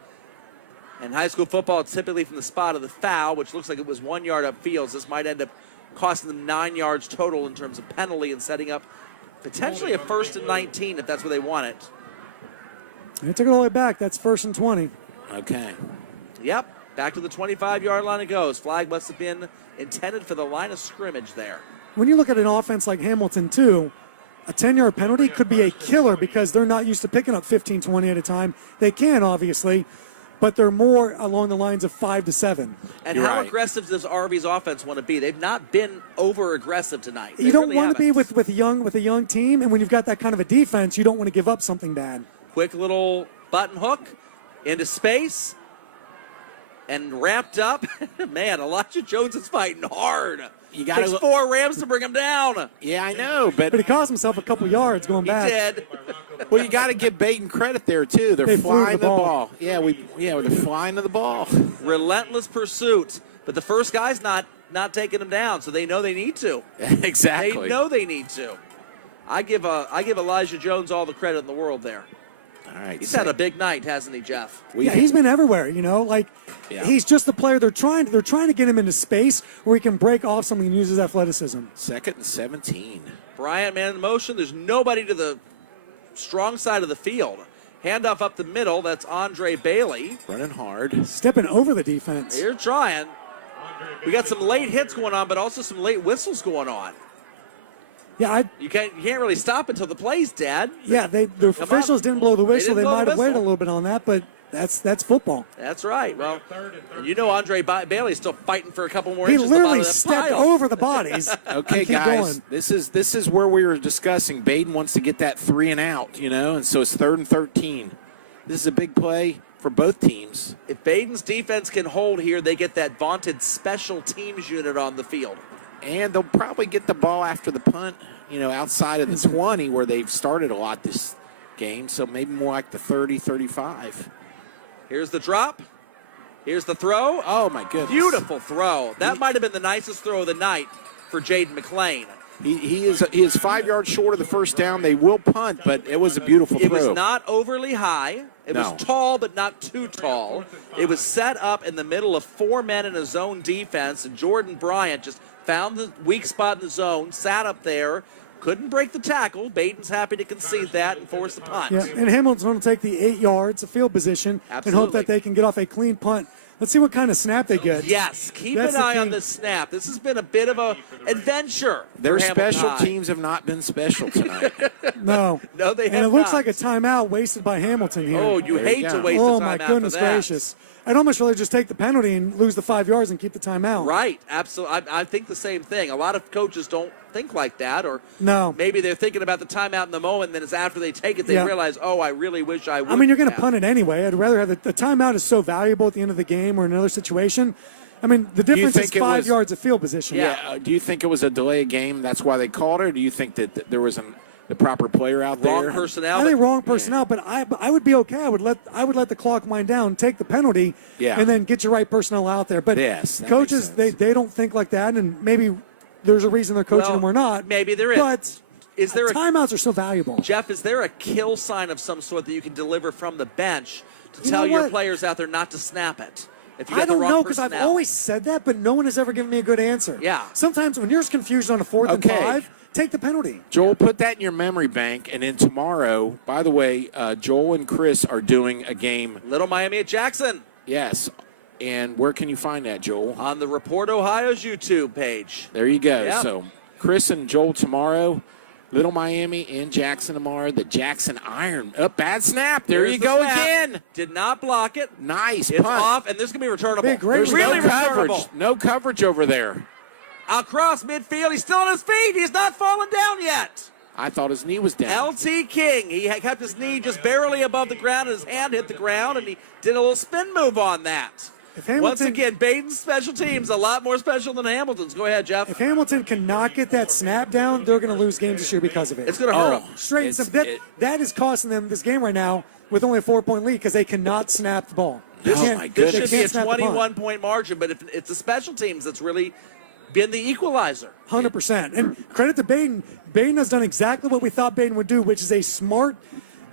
And high school football, it's typically from the spot of the foul, which looks like it was 1 yard upfield. This might end up costing them 9 yards total in terms of penalty and setting up potentially a 1st and 19 if that's where they want it. They took it all the way back. That's 1st and 20. Okay. Yep. Back to the 25-yard line it goes. Flag must have been intended for the line of scrimmage there. When you look at an offense like Hamilton, too, a 10-yard penalty could be a killer because they're not used to picking up 15, 20 at a time. They can, obviously, but they're more along the lines of 5 to 7. And how aggressive does RV's offense want to be? They've not been over-aggressive tonight. You don't want to be with a young team, and when you've got that kind of a defense, you don't want to give up something bad. Quick little button hook into space. And wrapped up, man, Elijah Jones is fighting hard. You got Takes 4 Rams to bring him down. Yeah, I know, but he cost himself a couple yards going back. He did. Well, you got to give Badin credit there too. They're flying the ball. Yeah, they're flying to the ball. Relentless pursuit, but the first guy's not taking him down, so they know they need to. Exactly. They know they need to. I give Elijah Jones all the credit in the world there. All right. He's had a big night, hasn't he, Jeff? He's been everywhere, He's just the player. They're trying to get him into space where he can break off something and use his athleticism. 2nd and 17. Bryant, man in motion. There's nobody to the strong side of the field. Handoff up the middle. That's Andre Bailey. Running hard. Stepping over the defense. They're trying. We got some late hits going on, but also some late whistles going on. Yeah, You can't really stop until the play's dead. Yeah, the officials didn't blow the whistle. They blow might the have waited a whistle. little bit on that, but that's football. That's right. Well, and Andre Bailey's still fighting for a couple more He inches. At the bottom literally of that stepped pile. over the bodies. Okay, and keep guys, going. this is where we were discussing. Badin wants to get that 3 and out, and so it's 3rd and 13. This is a big play for both teams. If Baden's defense can hold here, they get that vaunted special teams unit on the field. And they'll probably get the ball after the punt, outside of the 20 where they've started a lot this game. So maybe more like the 30, 35. Here's the drop. Here's the throw. Oh, my goodness. Beautiful throw. That might have been the nicest throw of the night for Jaden McClain. He is 5 yards short of the first down. They will punt, but it was a beautiful throw. It was not overly high. It No. was tall, but not too tall. It was set up in the middle of 4 men in a zone defense, and Jordan Bryant just found the weak spot in the zone, sat up there, couldn't break the tackle. Baden's happy to concede that and force the punt. Yeah, and Hamilton's going to take the 8 yards of field position and hope Absolutely. that they can get off a clean punt. Let's see what kind of snap they get. Yes, keep That's an the eye on thing. this snap. This has been a bit of a adventure. Their for Hamilton special High. teams have not been special tonight. No. No, they And have it looks not. like a timeout wasted by Hamilton here. Oh, you There hate you to go. waste Oh, the my timeout goodness for that. gracious. I'd almost rather just take the penalty and lose the 5 yards and keep the timeout. Right, absolutely. I think the same thing. A lot of coaches don't think like that, or No. maybe they're thinking about the timeout in the moment, and then it's after they take it they Yeah. realize, oh, I really wish I would. I mean, you're going to punt it anyway. I'd rather have the timeout is so valuable at the end of the game or another situation. I mean, the difference is think it 5 was- yards of field position. Yeah. Do you think it was a delay of game? That's why they called it? Or do you think that there was the proper player out Wrong there? personnel. I think wrong personnel, but I would be okay. I would let the clock wind down, take the penalty, Yeah. and then get your right personnel out there. But Yes, that coaches, makes sense. they don't think like that, and maybe there's a reason they're coaching Well, them or not. maybe there is. But Is there a- timeouts are so valuable. Jeff, is there a kill sign of some sort that you can deliver from the bench to You tell know your what? players out there not to snap it? If you I got the don't wrong know because I've personnel? always said that, but no one has ever given me a good answer. Yeah. Sometimes when you're confused on a 4th and Okay. 5, take the penalty. Joel, put that in your memory bank. And then tomorrow, by the way, Joel and Chris are doing a game. Little Miami at Jackson Yes. And where can you find that, Joel? on the Report Ohio's YouTube page. There you go. Yep. So Chris and Joel tomorrow. Little Miami in Jackson tomorrow. The Jackson Iron. Oh, bad snap. There There's you the go snap. again. Did not block it. Nice It's punt. off, and this is going to be returnable. Big, great There's really no coverage. returnable. No coverage over there. Across midfield, he's still on his feet. He's not fallen down yet. I thought his knee was down. LT King, he had kept his knee just barely above the ground, and his hand hit the ground, and he did a little spin move on that. If Hamilton- Once again, Baden's special teams a lot more special than Hamilton's. Go ahead, Jeff. If Hamilton cannot get that snap down, they're going to lose games this year because of it. It's going to hurt him. Straight and It's- simple. That is costing them this game right now with only a 4-point lead because they cannot snap the ball. They Oh, can't- my This goodness. they should be can't a snap the punt. 21-point margin, but if it's the special teams that's really been the equalizer. 100%. And credit to Badin. Badin has done exactly what we thought Badin would do, which is a smart,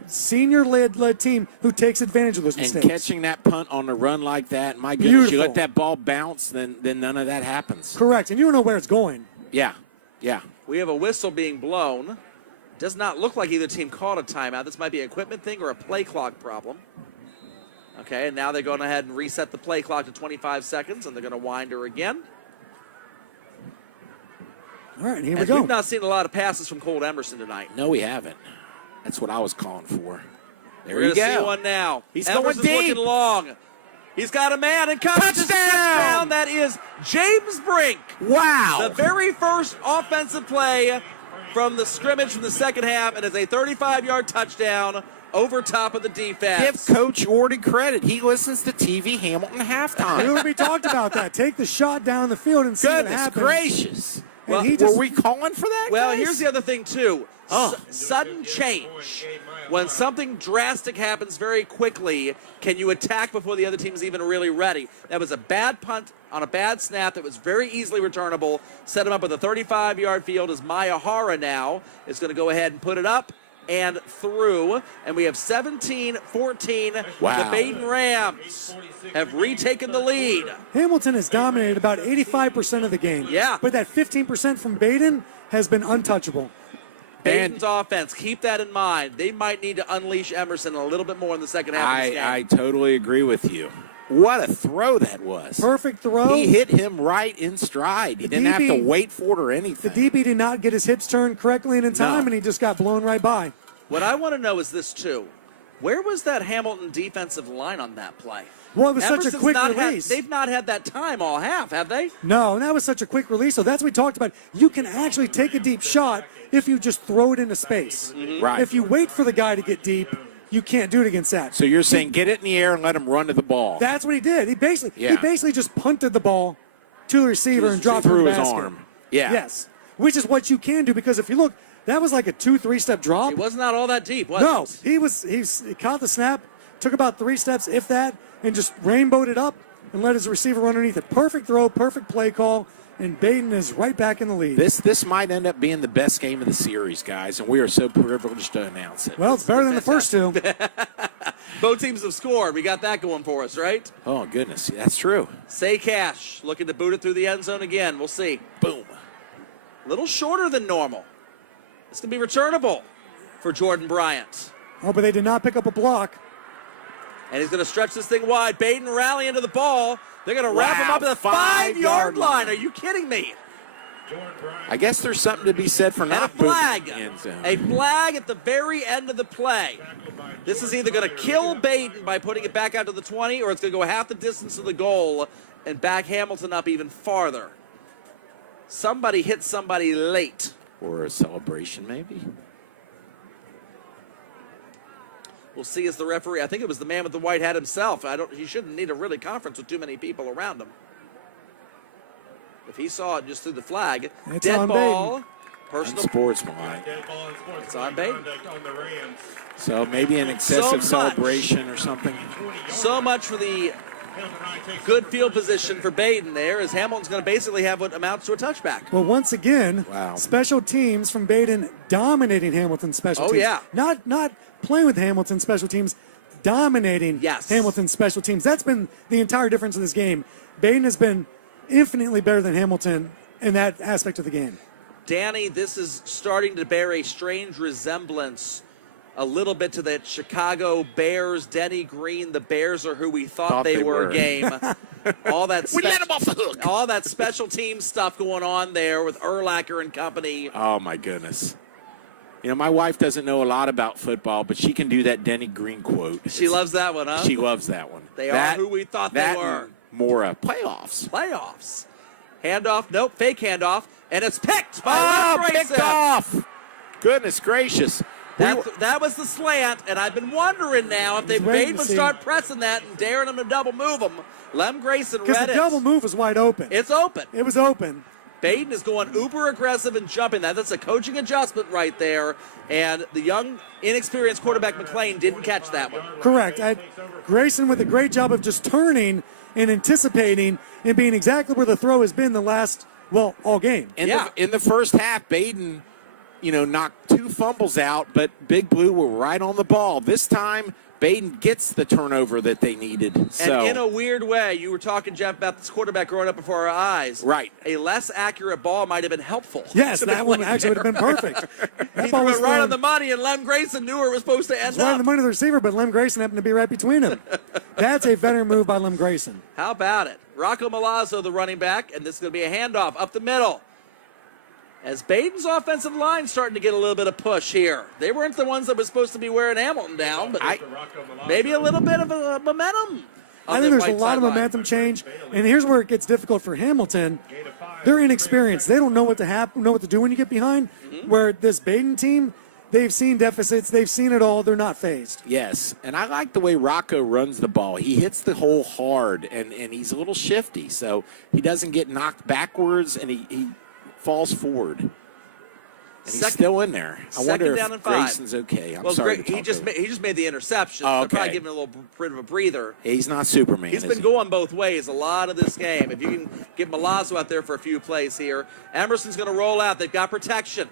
senior-led team who takes advantage of those And mistakes. catching that punt on the run like that, my goodness, you Beautiful. let that ball bounce, then none of that happens. Correct. And you don't know where it's going. Yeah, yeah. We have a whistle being blown. Does not look like either team called a timeout. This might be an equipment thing or a play clock problem. Okay, and now they're going ahead and reset the play clock to 25 seconds, and they're going to wind her again. All right, here we And go. we've not seen a lot of passes from Colt Emerson tonight. No, we haven't. That's what I was calling for. There We're you going to see go. one now. He's going Emerson's deep. looking long. He's got a man and comes touchdown. That is James Brink. Wow. The very first offensive play from the scrimmage from the second half, and it's a 35-yard touchdown over top of the defense. Give Coach Jordan credit. He listens to TV Hamilton halftime. We talked about that. Take the shot down the field and see what Goodness happens. gracious. And he Were just, we calling for that, Well, guys? here's the other thing, too. Oh. Sudden change. When something drastic happens very quickly, can you attack before the other team is even really ready? That was a bad punt on a bad snap that was very easily returnable. Set him up with a 35-yard field as Maya Hara now is going to go ahead and put it up. and through. And we have 17-14. Wow. The Badin Rams have retaken the lead. Hamilton has dominated about 85% of the game. Yeah. But that 15% from Badin has been untouchable. Badin's offense, keep that in mind. They might need to unleash Emerson a little bit more in the second half of this game. I totally agree with you. What a throw that was. Perfect throw. He hit him right in stride. He didn't have to wait for it or anything. The DB did not get his hips turned correctly and in time, and he just got blown right by. What I want to know is this, too. Where was that Hamilton defensive line on that play? Well, it was such a Emerson's quick not release. They've not had that time all half, have they? No, and that was such a quick release. So that's what we talked about. You can actually take a deep shot if you just throw it into space. Right. If you wait for the guy to get deep, you can't do it against that. So you're saying get it in the air and let him run to the ball. That's what he did. He basically just punted the ball to the receiver and dropped it in through the his basket. arm. Yeah. Yes. Which is what you can do, because if you look, that was like a 2-3 step drop. It was not all that deep, was it? No, he caught the snap, took about 3 steps, if that, and just rainbowed it up and let his receiver run underneath it. Perfect throw, perfect play call, and Badin is right back in the lead. This might end up being the best game of the series, guys, and we are so privileged to announce it. Well, it's better than the first two. Both teams have scored. We got that going for us, right? Oh, goodness. That's true. Say Cash looking to boot it through the end zone again. We'll see. Boom. A little shorter than normal. It's going to be returnable for Jordan Bryant. Oh, but they did not pick up a block. And he's going to stretch this thing wide. Badin rally into the ball. They're going to wrap him up at the 5-yard line. Are you kidding me? I guess there's something to be said for And a not booting flag. the end zone. A flag at the very end of the play. This is either going to kill Badin by putting it back out to the 20, or it's going to go half the distance to the goal and back Hamilton up even farther. Somebody hit somebody late. Or a celebration, maybe? We'll see as the referee. I think it was the man with the white hat himself. He shouldn't need a really conference with too many people around him. If he saw it just through the flag, It's dead on ball, Badin. personal. Unsportsmanlike. It's on Badin. So maybe an excessive celebration or something. So much for the good field position for Badin there, as Hamilton's going to basically have what amounts to a touchback. Well, once again, Wow. special teams from Badin dominating Hamilton's special Oh, teams. yeah. Not playing with Hamilton's special teams, dominating Yes. Hamilton's special teams. That's been the entire difference in this game. Badin has been infinitely better than Hamilton in that aspect of the game. Danny, this is starting to bear a strange resemblance a little bit to that Chicago Bears, Denny Green, the Bears are who we thought they were game. All that We let 'em off the hook. All that special team stuff going on there with Urlacher and company. Oh, my goodness. You know, my wife doesn't know a lot about football, but she can do that Denny Green quote. She loves that one, huh? She loves that one. They are who we thought they were. and more playoffs. Playoffs. Handoff, nope, fake handoff, and it's picked by Oh, Lem picked Grayson. off. Goodness gracious. That was the slant, and I've been wondering now if they waiting would to see. start pressing that and daring them to double move them. Lem Grayson Because read the it. double move was wide open. It's open. It was open. Badin is going uber aggressive and jumping. That's a coaching adjustment right there. And the young, inexperienced quarterback McLean didn't catch that one. Correct. Grayson with a great job of just turning and anticipating and being exactly where the throw has been the last, all game. In the first half, Badin, knocked 2 fumbles out, but Big Blue were right on the ball. This time, Badin gets the turnover that they needed. So, And in a weird way, you were talking, Jeff, about this quarterback growing up before our eyes. Right. A less accurate ball might have been helpful. Yes, to that one McLean actually would have been there. perfect. That He ball threw was it right thrown- on the money, and Lem Grayson knew where it was supposed to end Right on up. the money of the receiver, but Lem Grayson happened to be right between them. That's a veteran move by Lem Grayson. How about it? Rocco Milazzo, the running back, and this is going to be a handoff up the middle. As Badin's offensive line starting to get a little bit of push here. They weren't the ones that were supposed to be wearing Hamilton down, but maybe a little bit of a momentum. I think there's a lot of momentum change, and here's where it gets difficult for Hamilton. They're inexperienced. They don't know what to do when you get behind. Where this Badin team, they've seen deficits, they've seen it all. They're not phased. yes. And I like the way Rocco runs the ball. He hits the hole hard, and he's a little shifty, so he doesn't get knocked backwards, and he falls forward. And he's still in there. I wonder down if and 5. Grayson's okay. I'm sorry. He just made the interception. Oh, They're probably okay. giving him a little bit of a breather. He's not Superman. He's is been he? going both ways a lot of this game. If you can get Milazzo out there for a few plays here. Emerson's going to roll out. They've got protection.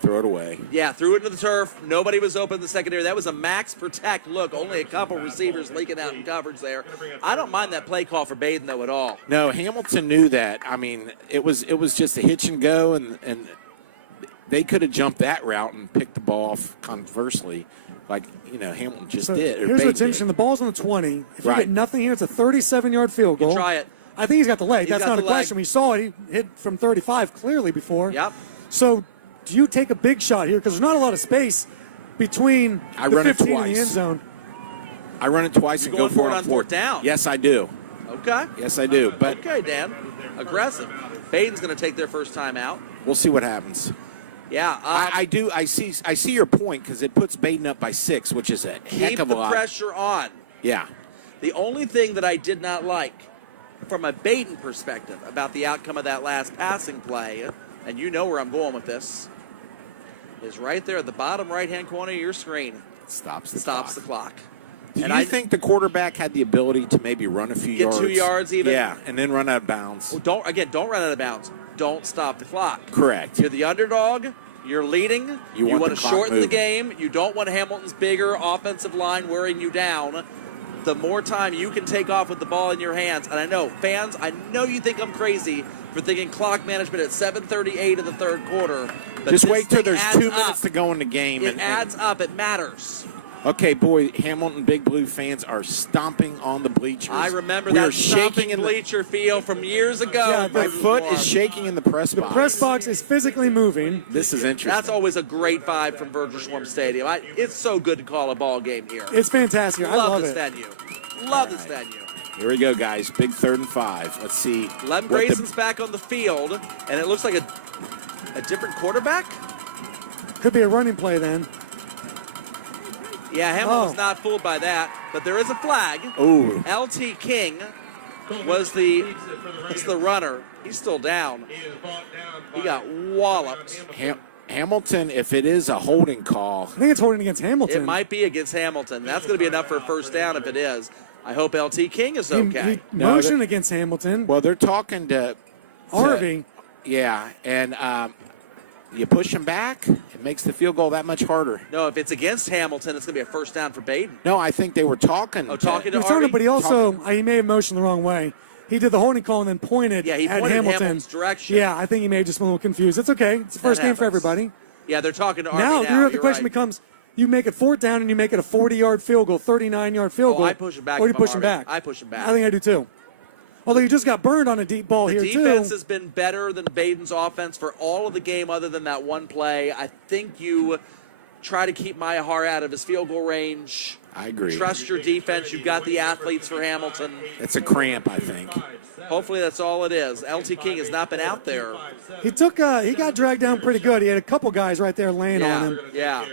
Throw it away. Yeah, threw it into the turf. Nobody was open in the secondary. That was a max protect look. Only a couple receivers leaking out in coverage there. I don't mind that play call for Badin, though, at all. No, Hamilton knew that. I mean, it was just a hitch and go, and they could have jumped that route and picked the ball off conversely, like, Hamilton just did. Here's what's interesting. The ball's on the 20. If you get nothing here, it's a 37-yard field goal. You try it. I think he's got the leg. He's That's got not a the leg. question. We saw it. He hit from 35 clearly before. Yep. So do you take a big shot here? Because there's not a lot of space between the 15 and the end zone. I run it twice and go for it on fourth down. Yes, I do. Okay. Yes, I do. But Okay, Dan. Aggressive. Badin's going to take their first time out. we'll see what happens. Yeah. I do. I see your point because it puts Badin up by 6, which is a heck keep of a the lot. pressure on. Yeah. The only thing that I did not like from a Badin perspective about the outcome of that last passing play, and you know where I'm going with this, is right there at the bottom right-hand corner of your screen. Stops the clock. Do And you I think the quarterback had the ability to maybe run a few yards? Get 2 yards even? Yeah, and then run out of bounds. Well, don't run out of bounds. Don't stop the clock. Correct. You're the underdog. You're leading. You want want to the clock shorten the moving. game. You don't want Hamilton's bigger offensive line wearing you down. The more time you can take off with the ball in your hands, and I know, fans, I know you think I'm crazy for thinking clock management at 7:38 in the third quarter. But Just this wait till thing there's adds 2 minutes up. to go in the game. It adds up. It matters. Okay, boy, Hamilton Big Blue fans are stomping on the bleachers. I remember we that are shaking in the bleacher feel from years ago. Yeah, My foot is shaking in the press box. The press box is physically moving. This is interesting. That's always a great vibe from Virgil Schwarm Stadium. It's so good to call a ball game here. It's fantastic. I love this it. venue. Love this venue. Here we go, guys. Big 3rd and 5. Let's see. Lem what the- Grayson's back on the field, and it looks like a different quarterback. Could be a running play then. Yeah, Hamilton's not fooled by that, but there is a flag. Ooh. LT King was the runner. He's still down. He got walloped. Hamilton, if it is a holding call, I think it's holding against Hamilton. It might be against Hamilton. That's going to be enough for a first down if it is. I hope LT King is okay. He motioned against Hamilton. well, they're talking to Harvey. Yeah, and you push him back, it makes the field goal that much harder. No, if it's against Hamilton, it's going to be a first down for Badin. No, I think they were talking. Talking He to was talking, Harvey? but he also he may have motioned the wrong way. He did the holding call and then pointed Yeah, he at pointed in Hamilton. Hamilton's direction. Yeah, I think he may have just been a little confused. It's okay. It's the first game for happens. everybody. Yeah, they're talking to Harvey Now, now. the question becomes, you make it 4th down and you make it a 40-yard field goal, 39-yard field goal. I push him back Or you if I'm push him Harvey. back. I push him back. I think I do too. Although you just got burned on a deep ball The here defense too. has been better than Badin's offense for all of the game other than that one play. I think you try to keep Mayahar out of his field goal range. I agree. Trust your defense. You've got the athletes for Hamilton. It's a cramp, I think. Hopefully that's all it is. LT King has not been out there. He got dragged down pretty good. He had a couple guys right there laying on him. Yeah.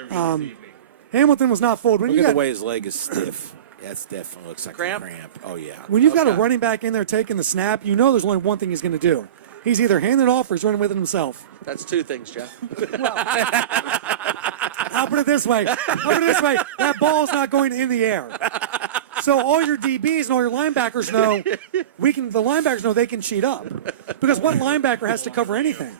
Hamilton was not fooled. When Look you at got the way his leg is stiff. That definitely looks like Cramp? a cramp. Oh, yeah. when you've got a Okay. running back in there taking the snap, you know there's only one thing he's going to do. He's either handing it off or he's running with it himself. That's 2 things, Jeff. I'll put it this way. That ball's not going in the air. So all your DBs and all your linebackers know the linebackers know they can cheat up. Because what linebacker has to cover anything?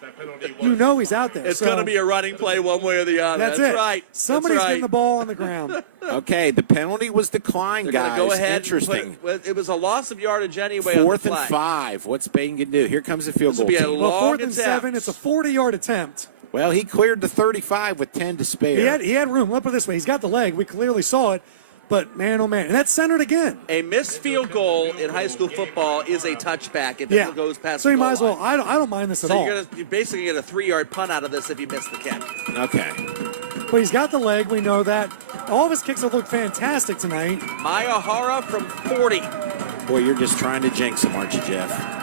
You know he's out there. It's So going to be a running play one way or the other. That's it. Right. Somebody's That's right. getting the ball on the ground. Okay, the penalty was declined, They're guys. going to go ahead. Interesting. It was a loss of yardage anyway. on the 4th and flag. 5. What's Badin going to do? Here comes the field This will goal be a team. Well, long 4th and attempt. 7. It's a 40-yard attempt. Well, he cleared the 35 with 10 to spare. He had room. Let's put it this way. He's got the leg. We clearly saw it. But, man, oh, man. And that's centered again. A missed field goal in high school football is a touchback if Yeah. it goes past So the you might as goal well. line. I don't mind this at So all. you basically get a 3-yard punt out of this if you miss the kick. Okay. But he's got the leg. We know that. All of his kicks have looked fantastic tonight. Mayahara from 40. Boy, you're just trying to jinx him, aren't you, Jeff?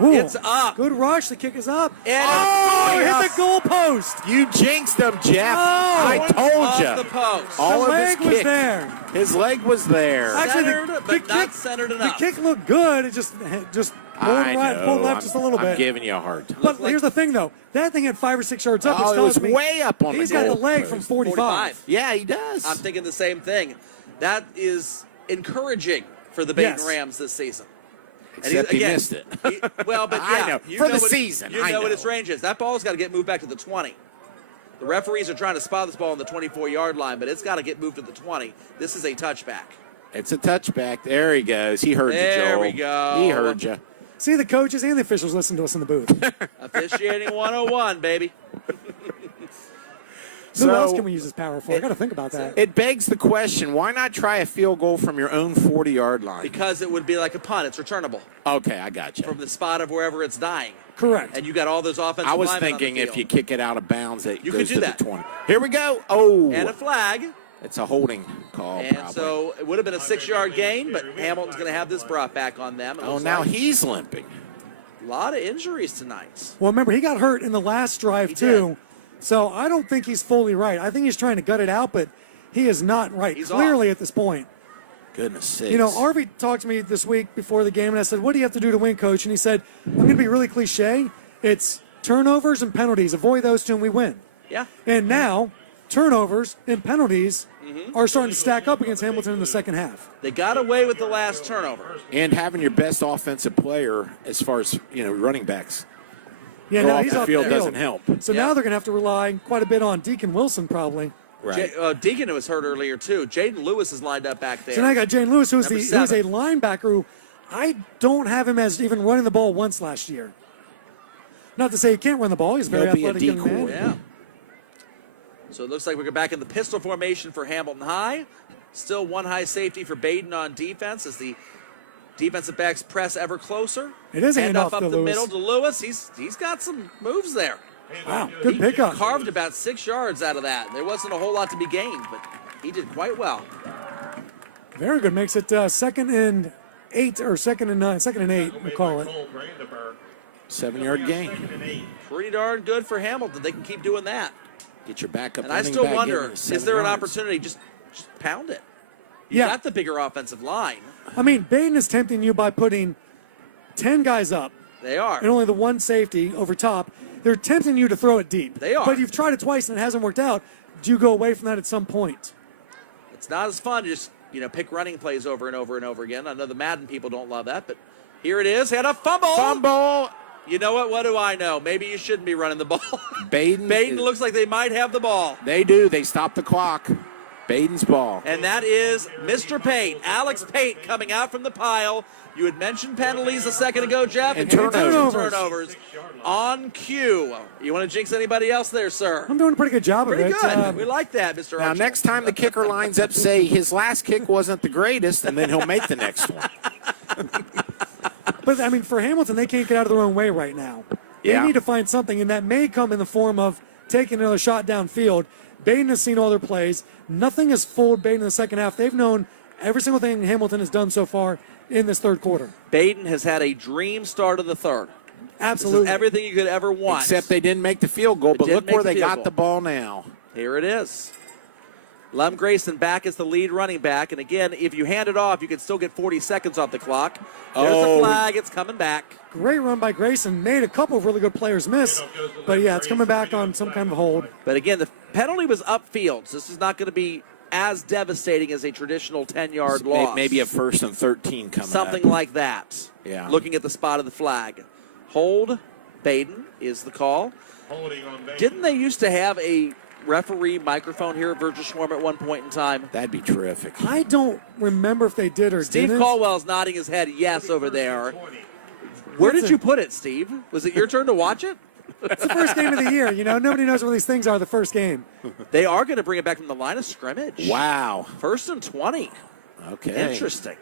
Ooh, It's up. Good rush. The kick is up. And Oh, it's hit the goalpost. You jinxed him, Jeff. Oh, I told off the you. post. All the of leg his was kicks. there. His leg was there. Actually, Centered, but not centered enough. The kick looked good. It just pulled I right, know. pulled left just a little I'm bit. giving you a hard time. But here's the thing, though. That thing had 5 or 6 yards up. Oh, which it was tells me way up on the he's got the leg goalpost. from 45. Yeah, he does. I'm thinking the same thing. That is encouraging for the Badin Yes. Rams this season. Except he missed it. Well, but I yeah. know. you For know the what- season, You I know what know. its range is. That ball's got to get moved back to the 20. The referees are trying to spot this ball on the 24-yard line, but it's got to get moved to the 20. This is a touchback. It's a touchback. There he goes. He heard you, Joel. There we go. He heard you. See, the coaches and the officials listen to us in the booth. Officiating 101, baby. Who else can we use this power for? I got to think about that. It begs the question, why not try a field goal from your own 40-yard line? Because it would be like a punt. It's returnable Okay, I got you. from the spot of wherever it's dying. Correct. And you got all those offensive I was linemen on the thinking if field. you kick it out of bounds, it You goes could do to that. the 20. Here we go. Oh, And a flag. it's a holding call. And probably. so it would have been a 6-yard gain, but Hamilton's going to have this brought back on them. It Oh, looks now like he's limping. a lot of injuries tonight. Well, remember, he got hurt in the last drive, He too. did. So I don't think he's fully right. I think he's trying to gut it out, but he is not right, He's clearly off. at this point. Goodness sakes. You know, Arvey talked to me this week before the game, and I said, what do you have to do to win, Coach? And he said, I'm going to be really cliche. It's turnovers and penalties. Avoid those two, and we win. Yeah. And now, turnovers and penalties are starting to stack up against Hamilton in the second half. They got away with the last turnover. And having your best offensive player as far as, running backs. Yeah, Go now off he's the off field the field. doesn't help. So Yeah. now they're going to have to rely quite a bit on Deacon Wilson, probably. Right. Deacon was hurt earlier, too. Jaden Lewis is lined up back there. So now I got Jane Lewis, who's Number a 7. linebacker who I don't have him as even running the ball once last year. Not to say he can't run the ball. He's a very He'll be a athletic young man. decoy. Yeah. So it looks like we're back in the pistol formation for Hamilton High. Still one high safety for Badin on defense as the defensive backs press ever closer. It is a Handoff handoff up to the Lewis. middle to Lewis. He's got some moves there. Wow, good He pickup. carved about 6 yards out of that. There wasn't a whole lot to be gained, but he did quite well. Very good. Makes it 2nd and 8 or 2nd and 9, 2nd and 8, we'll call it. 7-yard gain. Pretty darn good for Hamilton. They can keep doing that. Get your backup And I running still back wonder, in at is 7 there an yards. opportunity? Just pound it. You Yeah. got the bigger offensive line. I mean, Badin is tempting you by putting 10 guys up They are. and only the one safety over top. They're tempting you to throw it deep. They are. But you've tried it twice and it hasn't worked out. Do you go away from that at some point? It's not as fun to just, pick running plays over and over and over again. I know the Madden people don't love that, but here it is. Had a fumble. Fumble. You know what? What do I know? Maybe you shouldn't be running the ball. Badin. Badin looks like they might have the ball. They do. They stop the clock. Badin's ball. And that is Mr. Pate, Alex Pate, coming out from the pile. You had mentioned penalties a second ago, Jeff. And you had mentioned turnovers. turnovers. On cue. You want to jinx anybody else there, sir? I'm doing a pretty good job Pretty of it. good. We like that, Mr. Now, Archie. next time the kicker lines up, say his last kick wasn't the greatest, and then he'll make the next one. But, I mean, for Hamilton, they can't get out of their own way right now. They Yeah. need to find something, and that may come in the form of taking another shot downfield. Badin has seen all their plays. Nothing has fooled Badin in the second half. They've known every single thing Hamilton has done so far in this third quarter. Badin has had a dream start of the third. Absolutely. This is everything you could ever want. Except they didn't make the field goal, but didn't look make where the they field got goal. the ball now. Here it is. Lem Grayson back as the lead running back. And again, if you hand it off, you can still get 40 seconds off the clock. There's Oh. the flag. It's coming back. Great run by Grayson. Made a couple of really good players miss. But, yeah, it's coming back on some kind of hold. But again, the penalty was upfield. So this is not going to be as devastating as a traditional 10-yard loss. Maybe a 1st and 13 coming Something up. like that. Yeah. Looking at the spot of the flag. Hold. Badin is the call. Holding on Badin. Didn't they used to have a referee microphone here at Virgil Schwarm at one point in time? That'd be terrific. I don't remember if they did or Steve didn't. Caldwell's nodding his head yes over there. Where did you put it, Steve? Was it your turn to watch it? It's the first game of the year. Nobody knows where these things are the first game. They are going to bring it back from the line of scrimmage. Wow. 1st and 20. Okay. Interesting.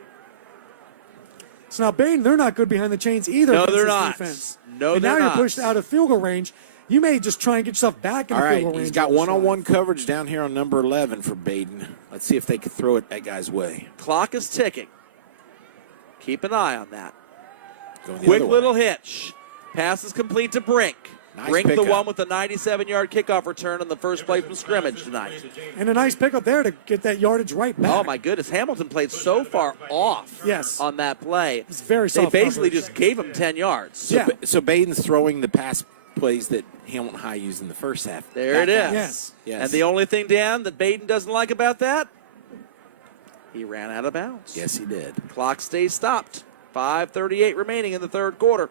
So now Badin, they're not good behind the chains either. No, against they're this not. Defense. No, and they're now not. you're pushed out of field goal range. You may just try and get yourself back in All the right, field goal range. he's got on this one-on-one drive. coverage down here on number 11 for Badin. Let's see if they can throw it that guy's way. Clock is ticking. Keep an eye on that. Going the Quick other way. little hitch. Pass is complete to Brink. Nice Brink, the pickup. one with the 97-yard kickoff return on the first play from scrimmage tonight. And a nice pickup there to get that yardage right back. Oh, my goodness. Hamilton played so far off Yes. on that play. It's very They soft basically coverage. just gave him 10 yards. So, Yeah. so Badin's throwing the pass plays that Hamilton High used in the first half. There it is. Yes. Yes. And the only thing, Dan, that Badin doesn't like about that, he ran out of bounds. Yes, he did. Clock stays stopped. 5:38 remaining in the third quarter.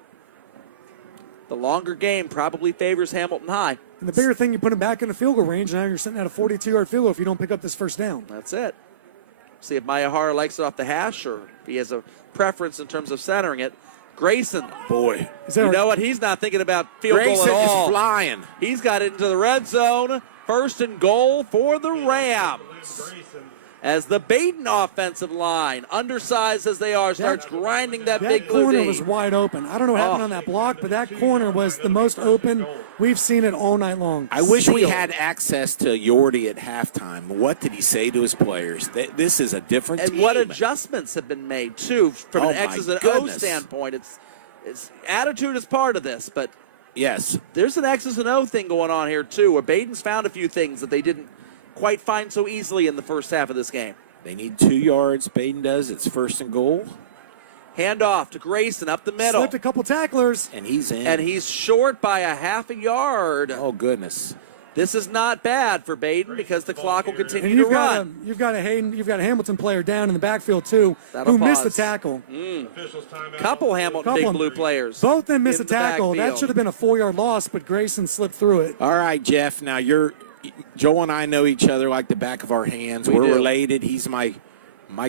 The longer game probably favors Hamilton High. And the bigger thing, you put him back in the field goal range, and now you're sitting at a 42-yard field goal if you don't pick up this first down. That's it. See if Mayahara likes it off the hash or if he has a preference in terms of centering it. Grayson, Boy, you know what? He's not thinking about field goal Grayson at all. is flying. He's got it into the red zone. First and goal for the Rams. As the Badin offensive line, undersized as they are, starts grinding that big blue corner D. was wide open. I don't know what happened on that block, but that corner was the most open. We've seen it all night long. I wish we had access to Yordi at halftime. What did he say to his players? This is a different And team. what adjustments have been made, too, from Oh, an my X's and O goodness. standpoint. It's attitude is part of this, but Yes. there's an X's and O thing going on here, too, where Badin's found a few things that they didn't quite find so easily in the first half of this game. They need 2 yards. Badin does. It's first and goal. Handoff to Grayson up the middle. Slipped a couple tacklers. And he's in. And he's short by a half a yard. Oh, goodness. This is not bad for Badin because the clock will And continue to run. you've got a Hamilton player down in the backfield too, That'll who missed the pause. tackle. Couple Hamilton Couple Big of Blue them. players. Both of them missed a in the tackle. That backfield. should have been a 4-yard loss, but Grayson slipped through it. All right, Jeff. Now, Joel and I know each other like the back of our hands. We We're do. related. He's my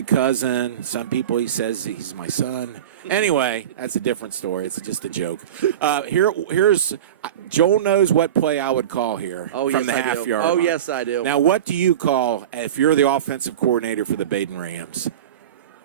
cousin. Some people, he says he's my son. Anyway, that's a different story. It's just a joke. Here's Joel knows what play I would call here Oh, from yes, the I do. half-yard Oh, line. yes, I do. Now, what do you call if you're the offensive coordinator for the Badin Rams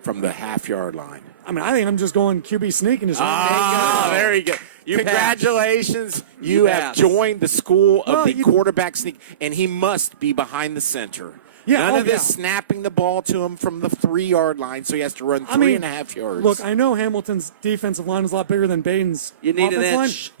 from the half-yard line? I mean, I think I'm just going QB sneak and just There you go. Congratulations. You have passed. joined the school of Well, the you- quarterback sneak, and he must be behind the center. Yeah, None oh, of this yeah. snapping the ball to him from the 3-yard line, so he has to run 3.5 yards. Look, I know Hamilton's defensive line is a lot bigger than Badin's You need an offensive line. inch.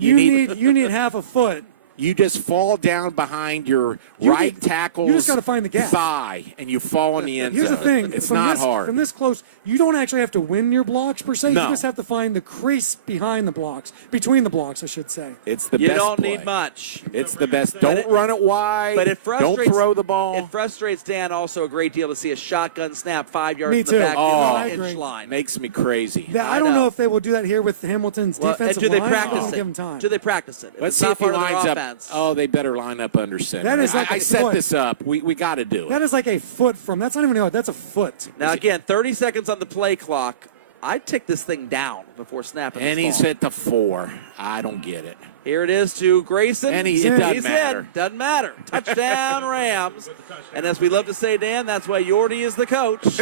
You need half a foot. You just fall down behind your You right just- tackle's you just gotta find the gap. thigh, and you fall in the end Here's zone. the thing. It's from not this, hard. From this close, you don't actually have to win your blocks per se. No. You just have to find the crease behind the blocks, between the blocks, I should say. It's the You best don't play. need much. It's the best. But Don't it- run it wide. But it frustrates. Don't throw the ball. It frustrates Dan also a great deal to see a shotgun snap 5 yards Me in the too. back Oh, on I the agree. inch line. Makes me crazy. I don't know if they will do that here with Hamilton's Well, and defensive do they line. practice I'll it? give them time. Do they practice it? If Let's it's see not if he part of their lines up. offense. Oh, they better line up under center. That is like I a set foot. this up. We got to do it. That is like a foot from. That's not even a yard. That's a foot. Now again, 30 seconds on the play clock. I'd tick this thing down before snapping. And this he's ball. hit the 4. I don't get it. Here it is to Grayson. And it He's doesn't in. matter. Doesn't matter. Touchdown Rams. And as we love to say, Dan, that's why Yordi is the coach,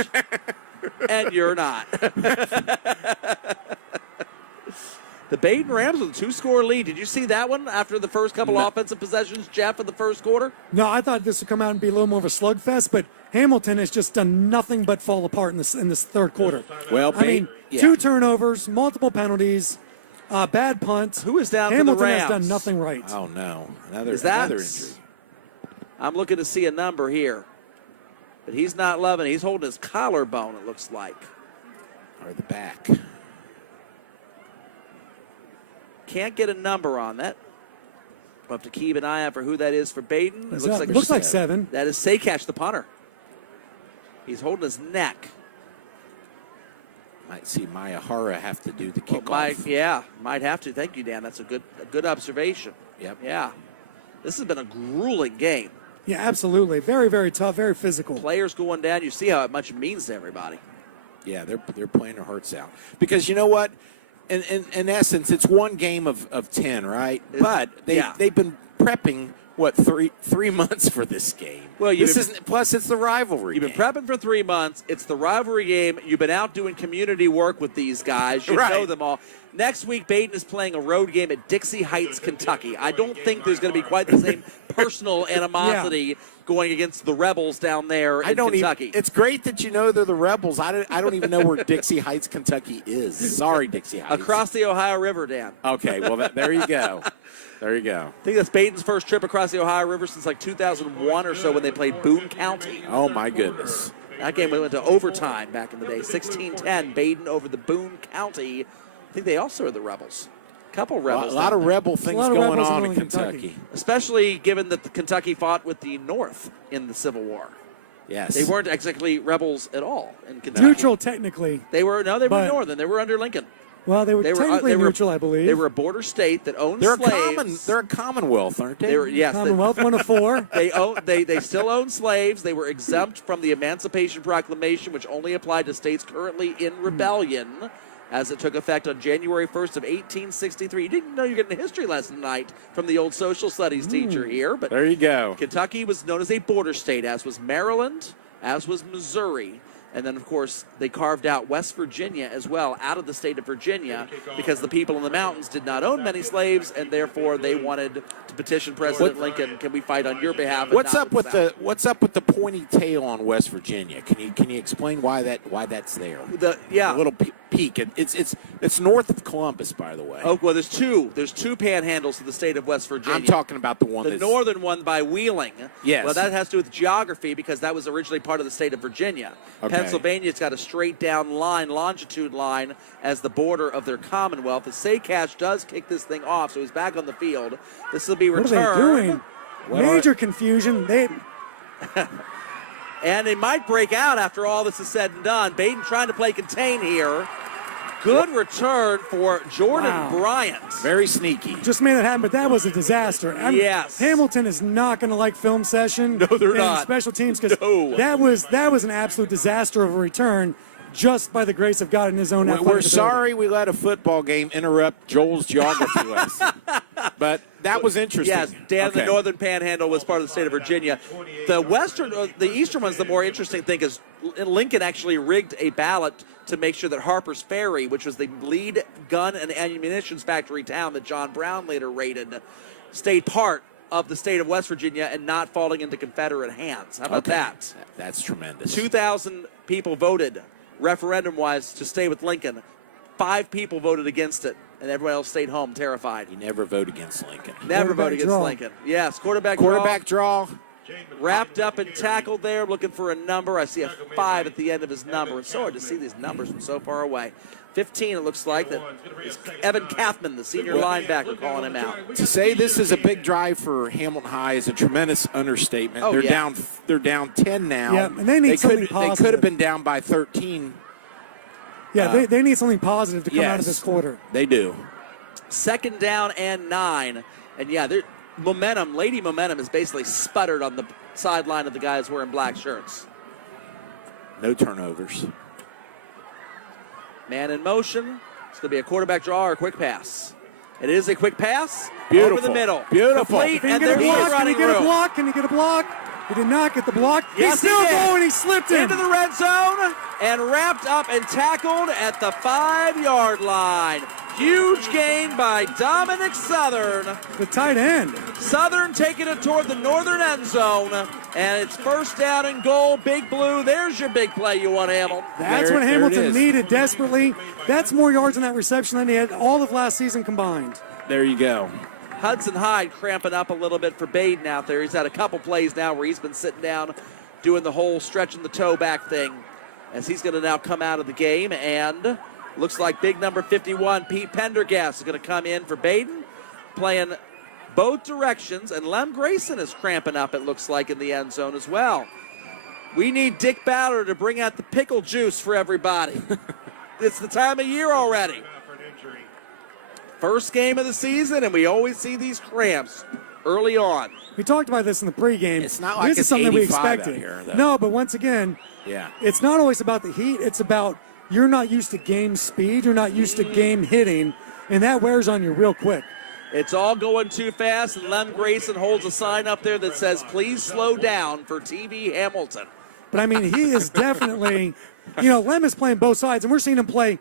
and you're not. The Badin Rams with a 2-score lead. Did you see that one after the first couple offensive possessions, Jeff, in the first quarter? No, I thought this would come out and be a little more of a slugfest, but Hamilton has just done nothing but fall apart in this third quarter. Well, I mean, yeah. 2 turnovers, multiple penalties, bad punt. Who is down for the Hamilton Rams? has done nothing right. Oh, no. Is that? Another injury. I'm looking to see a number here. But he's not loving it. He's holding his collarbone, it looks like. Or the back. Can't get a number on that. We'll have to keep an eye out for who that is for Badin. It Looks like 7. That is Saycatch, the punter. He's holding his neck. Might see Mayahara have to do the Well, kickoff. might have to. Thank you, Dan. That's a good observation. Yep. Yeah. This has been a grueling game. Yeah, absolutely. Very, very tough, very physical. Players going down. You see how much it means to everybody. Yeah, they're playing their hearts out. Because you know what? In essence, it's one game of 10, right? But they've been prepping, what, three months for this game. Well, plus it's the rivalry. You've been prepping for 3 months. It's the rivalry game. You've been out doing community work with these guys. You know them all. Next week, Badin is playing a road game at Dixie Heights, Kentucky. I don't think there's going to be quite the same personal animosity going against the Rebels down there in Kentucky. It's great that you know they're the Rebels. I don't even know where Dixie Heights, Kentucky is. Sorry, Dixie Heights. Across the Ohio River, Dan. Okay, well, there you go. There you go. I think that's Badin's first trip across the Ohio River since like 2001 or so when they played Boone County. Oh, my goodness. That game went to overtime back in the day. 16-10, Badin over the Boone County. I think they also are the Rebels. A couple Rebels. A lot of Rebel things going on in Kentucky. Especially given that the Kentucky fought with the North in the Civil War. Yes. They weren't exactly rebels at all in Kentucky. Neutral, technically. They were but- Northern. They were under Lincoln. Well, they were technically neutral, I believe. They were a border state that owned They're slaves. They're a commonwealth, aren't they? They were, yes. Commonwealth, 1 of 4. They still own slaves. They were exempt from the Emancipation Proclamation, which only applied to states currently in rebellion, as it took effect on January 1st of 1863. You didn't know you're getting a history lesson tonight from the old social studies teacher here, but there you go. Kentucky was known as a border state, as was Maryland, as was Missouri. And then, of course, they carved out West Virginia as well out of the state of Virginia because the people in the mountains did not own many slaves, and therefore they wanted to petition President Lincoln, can we fight on your behalf? What's up with the pointy tail on West Virginia? Can you explain why that's there? A little peak. It's north of Columbus, by the way. Oh, well, there's two panhandles to the state of West Virginia. I'm talking about the northern one by Wheeling. Yes. Well, that has to do with geography because that was originally part of the state of Virginia. Okay. Pennsylvania's got a straight down longitude line as the border of their Commonwealth. The Saycash does kick this thing off, so he's back on the field. This will be returned. What are they doing? Major confusion. And they might break out after all this is said and done. Badin trying to play contain here. Good return for Jordan Bryant. Very sneaky. Just made it happen, but that was a disaster. Yes. Hamilton is not going to like film session. No, they're not. Special teams, because that was an absolute disaster of a return, just by the grace of God in his own athletic We're ability. sorry we let a football game interrupt Joel's geography lesson. But that was interesting. Yes, Dan, the northern panhandle was part of the state of Virginia. The eastern one's the more interesting thing is Lincoln actually rigged a ballot to make sure that Harper's Ferry, which was the lead gun and ammunition factory town that John Brown later raided, stayed part of the state of West Virginia and not falling into Confederate hands. How about that? That's tremendous. 2,000 people voted referendum-wise to stay with Lincoln. 5 people voted against it, and everyone else stayed home terrified. You never vote against Lincoln. Never vote against Lincoln. Yes, quarterback draw. Wrapped up and tackled there, looking for a number. I see a 5 at the end of his number. It's so hard to see these numbers from so far away. 15, it looks like. That is Evan Kathman, the senior linebacker, calling him out. To say this is a big drive for Hamilton High is a tremendous understatement. They're down 10 now. Yeah, and they need something positive. They could have been down by 13. Yeah, they need something positive to come out of this quarter. They do. 2nd down and 9. And Lady Momentum is basically sputtered on the sideline of the guys wearing black shirts. No turnovers. Man in motion. It's going to be a quarterback draw or a quick pass. It is a quick pass. Beautiful. Over the middle. Beautiful. Complete, and Can there's he the get running a room. block? Can he get a block? He did not get the block. Yes, He's still he did. going. He slipped in. Into the red zone and wrapped up and tackled at the 5-yard line. Huge gain by Dominic Southern. The tight end. Southern taking it toward the northern end zone, and it's 1st down and goal. Big Blue, there's your big play you want, Hamilton. That's what Hamilton needed desperately. That's more yards in that reception than he had all of last season combined. There you go. Hudson Hyde cramping up a little bit for Badin out there. He's had a couple plays now where he's been sitting down doing the whole stretching the toe back thing as he's going to now come out of the game. And looks like big number 51, Pete Pendergast, is going to come in for Badin, playing both directions. And Lem Grayson is cramping up, it looks like, in the end zone as well. We need Dick Ballard to bring out the pickle juice for everybody. It's the time of year already. First game of the season, and we always see these cramps early on. We talked about this in the pregame. It's not like this is it's something we 85 expected. out here, though. No, but once again, it's not always about the heat. It's about you're not used to game speed. You're not used to game hitting, and that wears on you real quick. It's all going too fast, and Lem Grayson holds a sign up there that says, please slow down for TV Hamilton. But, I mean, he is definitely, Lem is playing both sides, and we're seeing him play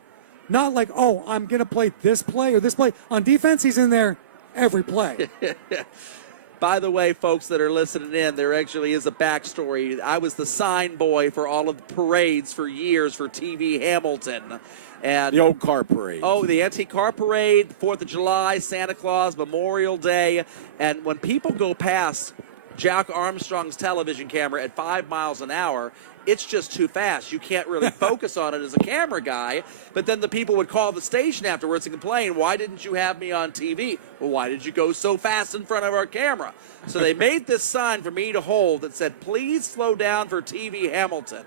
not like, oh, I'm going to play this play or this play. On defense, he's in there every play. By the way, folks that are listening in, there actually is a backstory. I was the sign boy for all of the parades for years for TV Hamilton. And the old car parade. Oh, the antique car parade, 4th of July, Santa Claus, Memorial Day. And when people go past Jack Armstrong's television camera at 5 miles an hour, it's just too fast. You can't really focus on it as a camera guy. But then the people would call the station afterwards and complain, why didn't you have me on TV? Well, why did you go so fast in front of our camera? So they made this sign for me to hold that said, please slow down for TV Hamilton.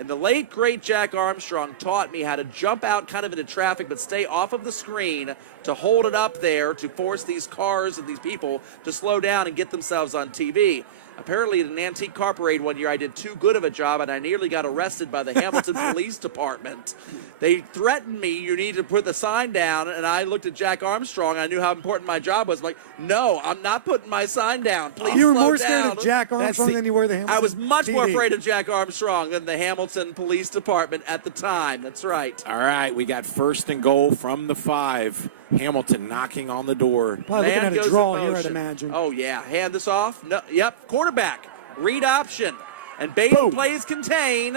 And the late, great Jack Armstrong taught me how to jump out kind of into traffic but stay off of the screen to hold it up there to force these cars and these people to slow down and get themselves on TV. Apparently, at an antique car parade one year, I did too good of a job, and I nearly got arrested by the Hamilton Police Department. They threatened me, you need to put the sign down, and I looked at Jack Armstrong, and I knew how important my job was. I'm like, no, I'm not putting my sign down. Please You were slow more down. scared of Jack Armstrong than you were the Hamilton. I was much more PD. afraid of Jack Armstrong than the Hamilton Police Department at the time. That's right. All right, we got 1st and goal from the 5. Hamilton knocking on the door. Probably looking Man at a goes draw in here, I'd motion. imagine. Oh, yeah. Hand this off. No, yep, quarterback. Read option. And Badin plays contain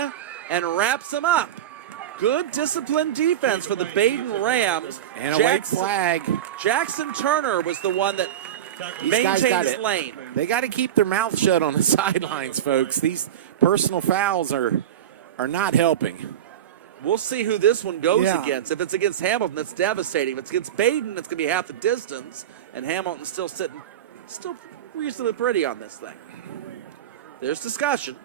and wraps him up. Good disciplined defense for the Badin Rams. And a white flag. Jackson Turner was the one that These guys maintained got his it. lane. They got to keep their mouth shut on the sidelines, folks. These personal fouls are not helping. We'll see who this one goes Yeah. against. If it's against Hamilton, that's devastating. If it's against Badin, it's going to be half the distance. And Hamilton's still sitting reasonably pretty on this thing. There's discussion.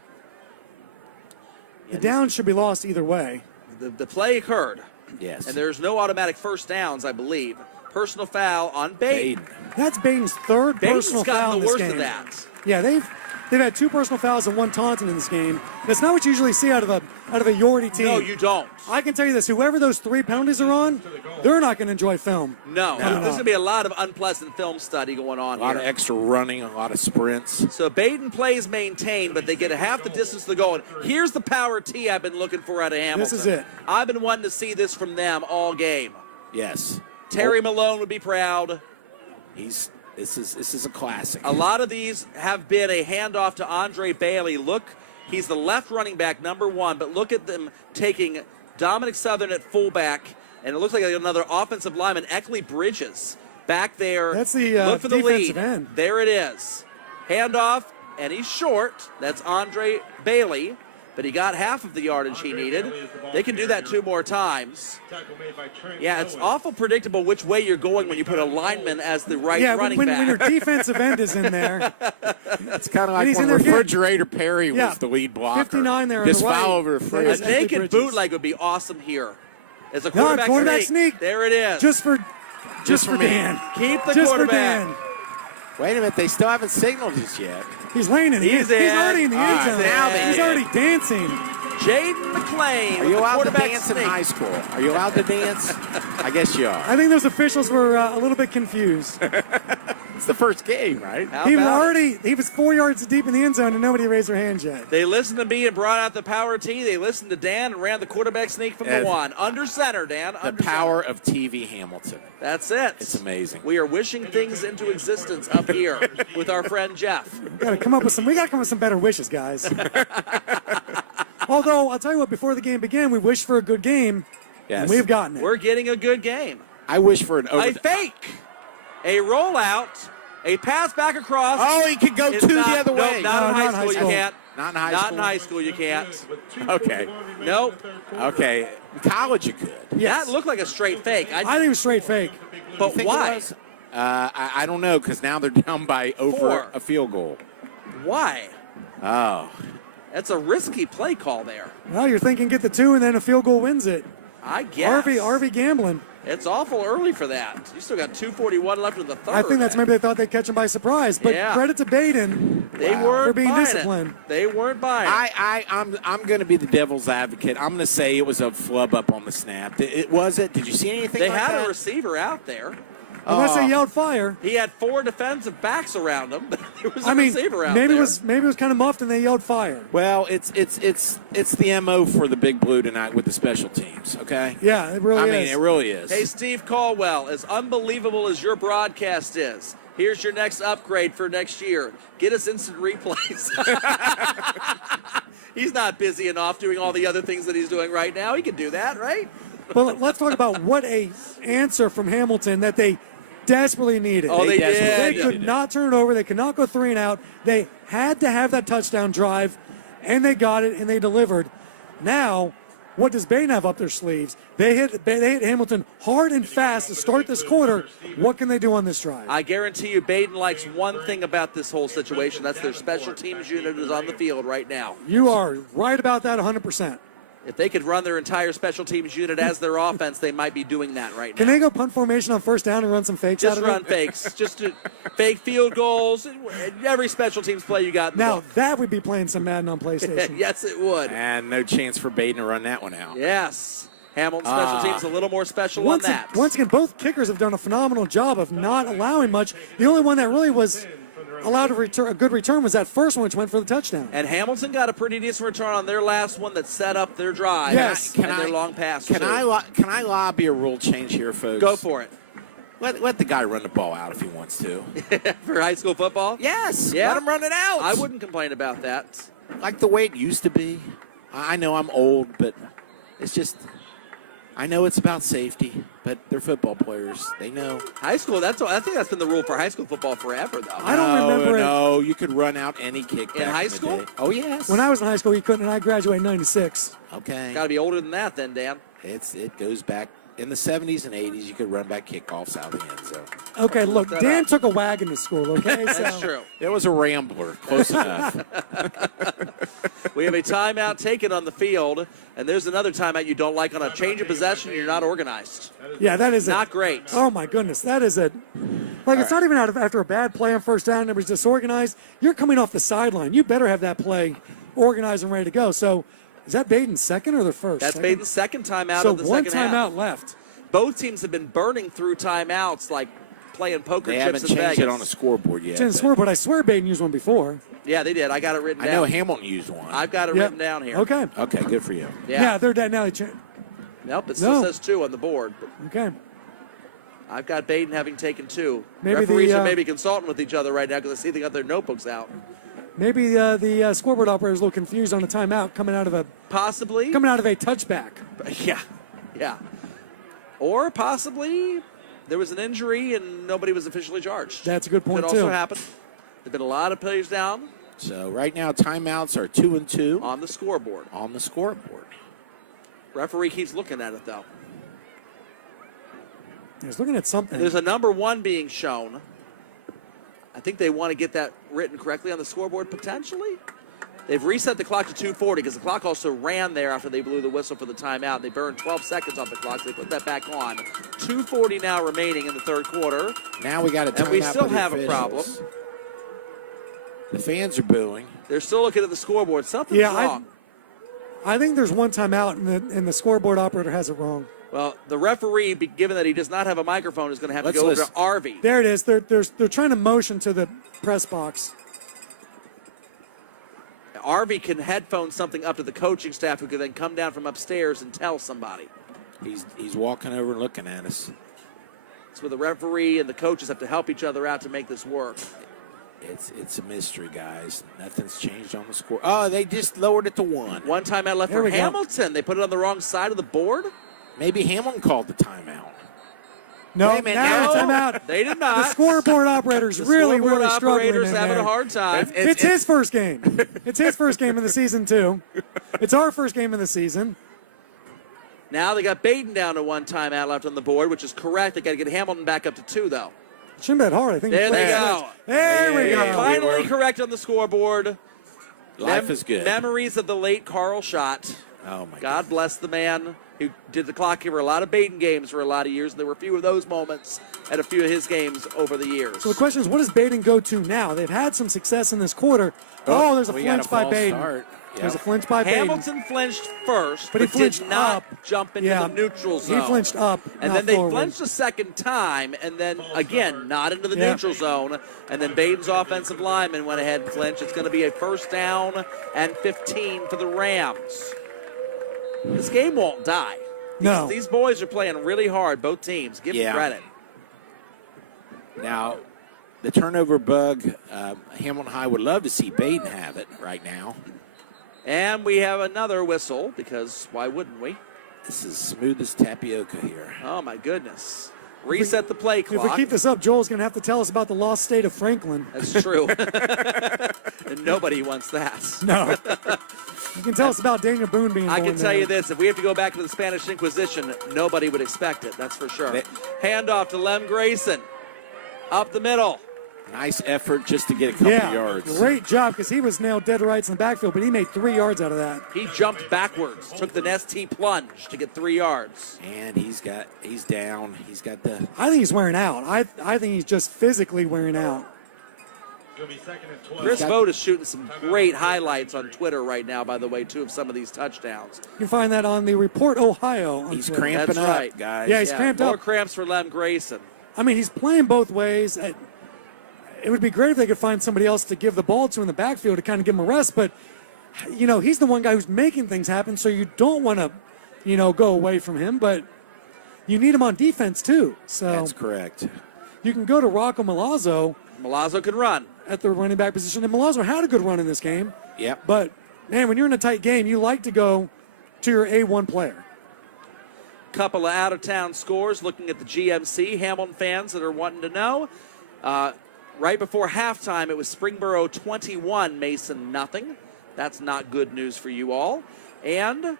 The down should be lost either way. The play occurred. Yes. And there's no automatic first downs, I believe. Personal foul on Badin. That's Baden's third Baden's personal foul gotten in the this worst game. of that. Yeah, they've had 2 personal fouls and 1 taunting in this game. That's not what you usually see out of a Yorty team. No, you don't. I can tell you this: whoever those 3 penalties are on, they're not going to enjoy film. No. There's going to be a lot of unpleasant film study going on A lot here. of extra running, a lot of sprints. So Badin plays maintained, but they get a half the distance to go. And here's the power T I've been looking for out of Hamilton. This is it. I've been wanting to see this from them all game. Yes. Terry Malone would be proud. This is a classic. A lot of these have been a handoff to Andre Bailey. Look, he's the left running back, number 1, but look at them taking Dominic Southern at fullback, and it looks like another offensive lineman, Eckley Bridges, back there. That's the look for the defensive lead. end. There it is. Handoff, and he's short. That's Andre Bailey, but he got half of the yardage he needed. They can do that 2 more times. Yeah, it's awful predictable which way you're going when you put a lineman as the right running when back. your defensive end is in there, It's kind of like he's when in there again. Refrigerator Perry Yeah. was the lead blocker. 59 there on Just the right. foul over the That A is fridge. Eckley naked Bridges. bootleg would be awesome here. As a No, quarterback, sneak. There it is. just for for me. Dan. Keep the Just for quarterback. Dan. Wait a minute, they still haven't signaled this yet. He's laying in the He's end. He's in. already in the All end right, zone. now they He's in. already dancing. Jaden McClain. Are you with the allowed to quarterback dance in sneak. high school? Are you allowed to dance? I guess you are. I think those officials were a little bit confused. It's the first game, right? How He about it? was 4 yards deep in the end zone and nobody raised their hand yet. They listened to me and brought out the power T. They listened to Dan and ran the quarterback sneak from the And 1. Under center, Dan. The Under power center. of TV Hamilton. That's it. It's amazing. We are wishing things into existence up here with our friend Jeff. We got to come up with some better wishes, guys. Although I'll tell you what, before the game began, we wished for a good game, Yes. and we've gotten it. We're getting a good game. I wish for an A fake. A rollout. A pass back across. Oh, he could go It's the not- other way. Nope, not No, in high not school. You school. can't. Not in high Not school. in high school. You can't. Okay. Nope. Okay. In college, you could. That looked like a straight fake. I think it was straight fake. But Think it why? was? I don't know, because now they're down by over 4. a field goal. Why? Oh. That's a risky play call there. Well, you're thinking get the 2 and then a field goal wins it. I guess. RV gambling. It's awful early for that. You still got 2:41 left in the third. I think that's maybe they thought they'd catch him by surprise. But Yeah. credit to Baden. They weren't for being buying disciplined. It. They weren't buying it. I'm going to be the devil's advocate. I'm going to say it was a flub up on the snap. It was it? Did you see anything They like had that? a receiver out there. Unless they yelled fire. He had 4 defensive backs around him. There was a I mean, receiver out maybe there. it was kind of muffed and they yelled fire. Well, it's the MO for the Big Blue tonight with the special teams, okay? Yeah, it really I is. mean, it really is. Hey, Steve Caldwell, as unbelievable as your broadcast is, here's your next upgrade for next year. Get us instant replays. He's not busy enough doing all the other things that he's doing right now. He can do that, right? Well, let's talk about what a answer from Hamilton that they desperately needed. Oh, they desperately did. They could not turn it over. They could not go 3 and out. They had to have that touchdown drive, and they got it, and they delivered. Now, what does Badin have up their sleeves? They hit Hamilton hard and fast to start this quarter. What can they do on this drive? I guarantee you Badin likes one thing about this whole situation. That's their special teams unit is on the field right now. You are right about that 100%. If they could run their entire special teams unit as their offense, they might be doing that right now. Can they go punt formation on first down and run some fakes out Just of run it? fakes. Just to fake field goals. Every special teams play you got in the Now, book. that would be playing some Madden on PlayStation. Yes, it would. And no chance for Badin to run that one out. Yes. Hamilton special teams a little more special Once on that. Once again, both kickers have done a phenomenal job of not allowing much. The only one that really was allowed a good return was that first one, which went for the touchdown. And Hamilton got a pretty decent return on their last one that set up their drive. Yes. And their long pass. Can I lobby a rule change here, folks? Go for it. Let the guy run the ball out if he wants to. For high school football? Yes. Yeah. Let him run it out. I wouldn't complain about that. Like the way it used to be. I know I'm old, but it's just, I know it's about safety, but they're football players. They know. High school, I think that's been the rule for high school football forever, though. I don't remember it. No, you could run out any kick In back high the school? day. Oh, yes. When I was in high school, you couldn't, and I graduated in 96. Okay. Got to be older than that then, Dan. It goes back. In the 70s and 80s, you could run back kickoffs out of the end zone. Okay, look, that Dan up. took a wagon to school, okay? That's true. It was a rambler. Close enough. We have a timeout taken on the field, and there's another timeout you don't like on a change of possession. You're not organized. Yeah, that is Not great. Oh, my goodness. That is it. Like, it's not even after a bad play on first down, it was disorganized. You're coming off the sideline. You better have that play organized and ready to go. So, is that Badin's second or the first? That's Second? Baden's second timeout So of the one second half. timeout left. Both teams have been burning through timeouts like playing poker They chips haven't in changed Vegas. it on a scoreboard yet. It's in the but scoreboard. I swear Badin used one before. Yeah, they did. I got it written I down. know Hamilton used one. I've got it Yep. written down here. Okay. Okay, good for you. Yeah, they're dead now. Nope, it still No. says 2 on the board. Okay. I've got Baden having taken 2. Maybe Referees the, are maybe consulting with each other right now because I see they got their notebooks out. Maybe the scoreboard operator is a little confused on a timeout coming out of a Possibly. touchback. Yeah. Or possibly there was an injury and nobody was officially charged. That's a good point, Could too. also happen. There've been a lot of players down So right now, timeouts are 2 and 2 on the scoreboard. on the scoreboard. Referee keeps looking at it, though. He's looking at something. There's a number 1 being shown. I think they want to get that written correctly on the scoreboard, potentially. They've reset the clock to 2:40 because the clock also ran there after they blew the whistle for the timeout. They burned 12 seconds off the clock. So they put that back on. 2:40 now remaining in the third quarter. Now we got a timeout. And we still by the have a officials. problem. The fans are booing. They're still looking at the scoreboard. Something's Yeah, wrong. I think there's one timeout, and the scoreboard operator has it wrong. Well, the referee, given that he does not have a microphone, is going to have Let's to go over listen. to Arvey. There it is. They're trying to motion to the press box. Arvey can headphone something up to the coaching staff who can then come down from upstairs and tell somebody. He's walking over and looking at us. It's where the referee and the coaches have to help each other out to make this work. It's a mystery, guys. Nothing's changed on the score. Oh, they just lowered it to 1. One timeout left There for we go. Hamilton. They put it on the wrong side of the board. Maybe Hamilton called the timeout. No, Wait a minute, now no. it's timeout. They did The not. scoreboard operator's The really scoreboard struggling operator's in having there. a hard time. It's his first game. It's his first game of the season, too. It's our first game of the season. Now they got Baden down to 1 timeout left on the board, which is correct. They got to get Hamilton back up to 2, though. Shouldn't bet hard. I think. There he they played go. switch. There we They are go. finally correct on the scoreboard. Life is good. Memories of the late Carl Schott. Oh, my God bless the man who did the clock here for a lot of Baden games for a lot of years. And there were a few of those moments at a few of his games over the years. So the question is, what does Badin go to now? They've had some success in this quarter. Oh, there's a we got flinch by false Badin. start. There's a Yep. flinch by Badin. Hamilton flinched first, But he flinched did not up. jump into Yeah. the neutral zone. He flinched up, And not then they forward. flinched a second time, and then, again, not into the Yeah. neutral zone. And then Baden's offensive lineman went ahead and flinched. It's going to be a first down and 15 for the Rams. This game won't die. No. These boys are playing really hard, both teams. Give them Yeah. credit. Now, the turnover bug, Hamilton High would love to see Badin have it right now. And we have another whistle, because why wouldn't we? This is smooth as tapioca here. Oh, my goodness. Reset the play If we clock. keep this up, Joel's going to have to tell us about the lost state of Franklin. That's true. And nobody wants that. No. You can tell us about Daniel Boone being I born can tell there. you this, if we have to go back to the Spanish Inquisition, nobody would expect it, that's for sure. They- Handoff to Lem Grayson. Up the middle. Nice effort just to get a couple yards. Great job because he was nailed dead to rights in the backfield, but he made 3 yards out of that. He jumped backwards, took the ST plunge to get 3 yards. And he's down. He's got the. I think he's wearing out. I think he's just physically wearing out. It'll be 2nd and 12. Chris Vogt is shooting some great highlights on Twitter right now, by the way, too, of some of these touchdowns. You can find that on the Report Ohio. On He's Twitter. cramping That's up, right. guys. Yeah, he's cramped more up. cramps for Lem Grayson. I mean, he's playing both ways. It would be great if they could find somebody else to give the ball to in the backfield to kind of give him a rest. But, he's the one guy who's making things happen, so you don't want to, go away from him. But you need him on defense, too. So That's correct. you can go to Rocco Milazzo Milazzo can run. at the running back position. And Milazzo had a good run in this game. Yep. But, man, when you're in a tight game, you like to go to your A1 player. Couple of out-of-town scores looking at the GMC. Hamilton fans that are wanting to know. Right before halftime, it was Springboro 21, Mason nothing. That's not good news for you all. And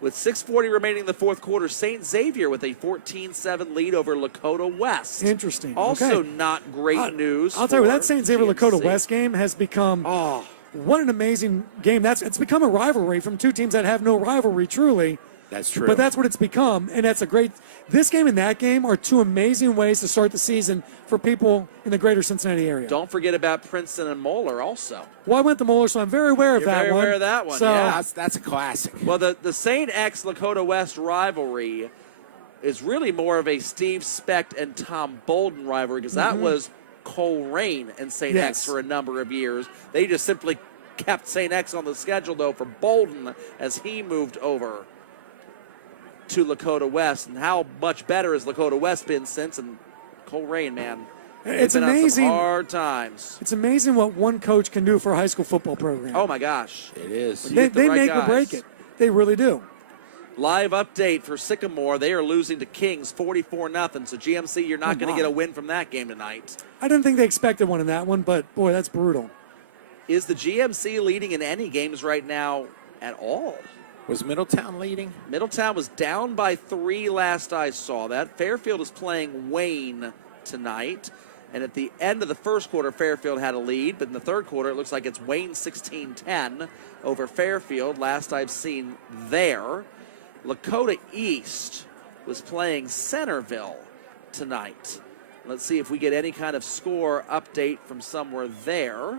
with 6:40 remaining in the fourth quarter, St. Xavier with a 14-7 lead over Lakota West. Interesting. Also Okay. not great news. I'll tell you, for that St. Xavier Lakota GMC. West game has become what an amazing game. It's become a rivalry from two teams that have no rivalry truly. That's true. But that's what it's become, and that's a great. This game and that game are two amazing ways to start the season for people in the greater Cincinnati area. Don't forget about Princeton and Moeller also. Well, I went to Moeller, so I'm very aware of You're that very one. aware of that one, So, yeah. That's a classic. Well, the St. X Lakota West rivalry is really more of a Steve Specht and Tom Bolden rivalry because that was Cole Rain and St. Yes. X for a number of years. They just simply kept St. X on the schedule, though, for Bolden as he moved over to Lakota West. And how much better has Lakota West been since? And Cole Rain, man, It's they've been on amazing. some hard times. It's amazing what one coach can do for a high school football program. Oh, my gosh. It is. You they get the right make or guys. break it. They really do. Live update for Sycamore. They are losing to Kings 44-0. So, GMC, you're not going to get a win from that game tonight. I didn't think they expected one in that one, but boy, that's brutal. Is the GMC leading in any games right now at all? Was Middletown leading? Middletown was down by 3 last I saw that. Fairfield is playing Wayne tonight. And at the end of the first quarter, Fairfield had a lead. But in the third quarter, it looks like it's Wayne 16-10 over Fairfield, last I've seen there. Lakota East was playing Centerville tonight. Let's see if we get any kind of score update from somewhere there.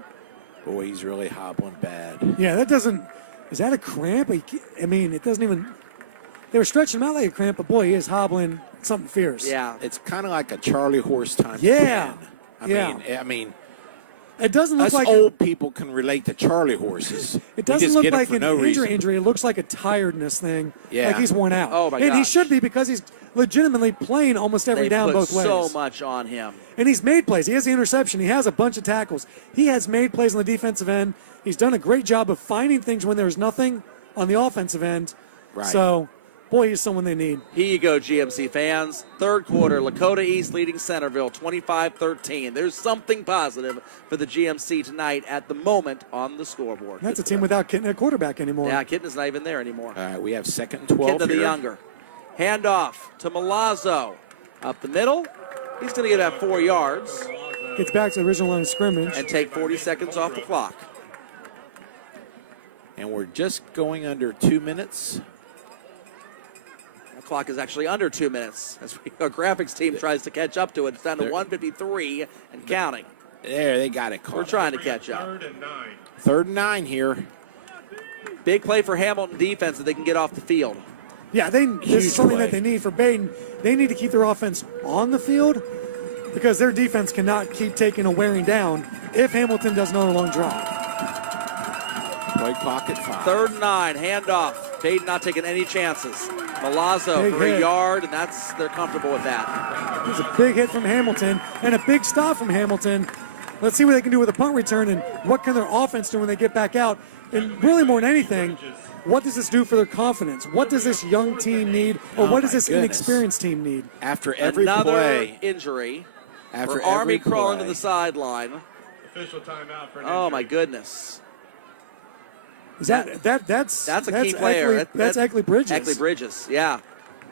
Boy, he's really hobbling bad. Yeah, that doesn't. Is that a cramp? I mean, it doesn't even. They were stretching him out like a cramp, but boy, he is hobbling something fierce. Yeah. It's kind of like a Charlie horse time. Yeah. 10. Yeah. I mean, It doesn't look us like old people can relate to Charlie horses. It doesn't we just look get 'em like for an no reason. injury. It looks like a tiredness thing. Yeah. Like he's worn out. Oh, my And he gosh. should be because he's legitimately playing almost every They down put both ways. so much on him. And he's made plays. He has the interception. He has a bunch of tackles. He has made plays on the defensive end. He's done a great job of finding things when there's nothing on the offensive end. Right. So, boy, he's someone they need. Here you go, GMC fans. Third quarter, Lakota East leading Centerville 25-13. There's something positive for the GMC tonight at the moment on the scoreboard. That's a Good team for without Kitten at quarterback anymore. them. Yeah, Kitten is not even there anymore. All right, we have 2nd and 12 Kitten the here. younger. Handoff to Milazzo. Up the middle. He's going to get about 4 yards Gets back to the original line of scrimmage. and take 40 seconds off the clock. And we're just going under 2 minutes. The clock is actually under 2 minutes as our graphics team tries to catch up to it. It's down to They're- 1:53 and counting. There, they got it caught. We're trying to catch up. 3rd and 9. 3rd and 9 here. Big play for Hamilton defense that they can get off the field. Yeah, this Huge is something play. that they need for Badin. They need to keep their offense on the field because their defense cannot keep taking a wearing down if Hamilton does another long drive. Play clock at 5. 3rd and 9, handoff. Badin not taking any chances. Milazzo Big for a hit. yard, and they're comfortable with that. There's a big hit from Hamilton and a big stop from Hamilton. Let's see what they can do with a punt return and what can their offense do when they get back out. And really more than anything, what does this do for their confidence? What does this young team need, or Oh, what does my this goodness. inexperienced team need? After every Another play, injury after for Army every crawling to play, the sideline. Official timeout for an Oh, injury. my goodness. Is that's a key player. That's Eckley Bridges. Eckley Bridges, yeah.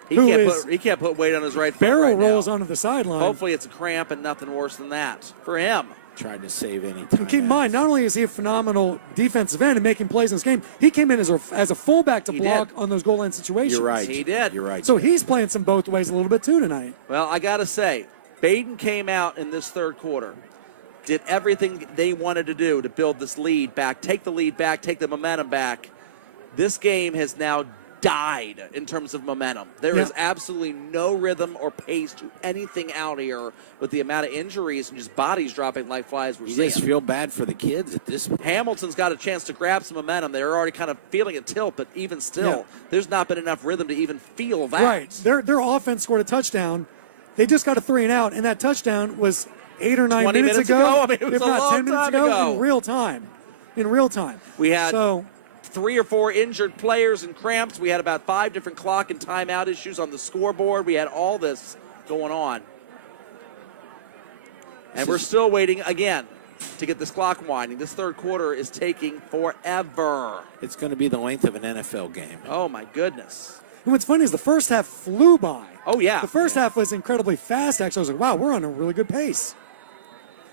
He Who can't put weight on his right foot Barrel right now. rolls onto the sideline. Hopefully it's a cramp and nothing worse than that for him. tried to save any time. And keep in mind, not only is he a phenomenal defensive end and making plays in this game, he came in as a fullback to block on those goal line situations. You're right. He did. You're right. So he's playing some both ways a little bit too tonight. Well, I got to say, Badin came out in this third quarter, did everything they wanted to do to build this lead back, take the lead back, take the momentum back. This game has now died in terms of momentum. There is absolutely no rhythm or pace to anything out here with the amount of injuries and just bodies dropping like flies we're You seeing. just feel bad for the kids at this point. Hamilton's got a chance to grab some momentum. They're already kind of feeling a tilt, but even still, there's not been enough rhythm to even feel that. Right. Their offense scored a touchdown. They just got a 3 and out, and that touchdown was 8 or 9 minutes ago. I mean, it was if a not long 10 minutes time ago. in real time. In real time. We had so 3 or 4 injured players and cramps. We had about 5 different clock and timeout issues on the scoreboard. We had all this going on. And we're still waiting again to get this clock winding. This third quarter is taking forever. It's going to be the length of an NFL game. Oh, my goodness. and what's funny is the first half flew by. Oh, yeah. The first half was incredibly fast, actually. I was like, wow, we're on a really good pace.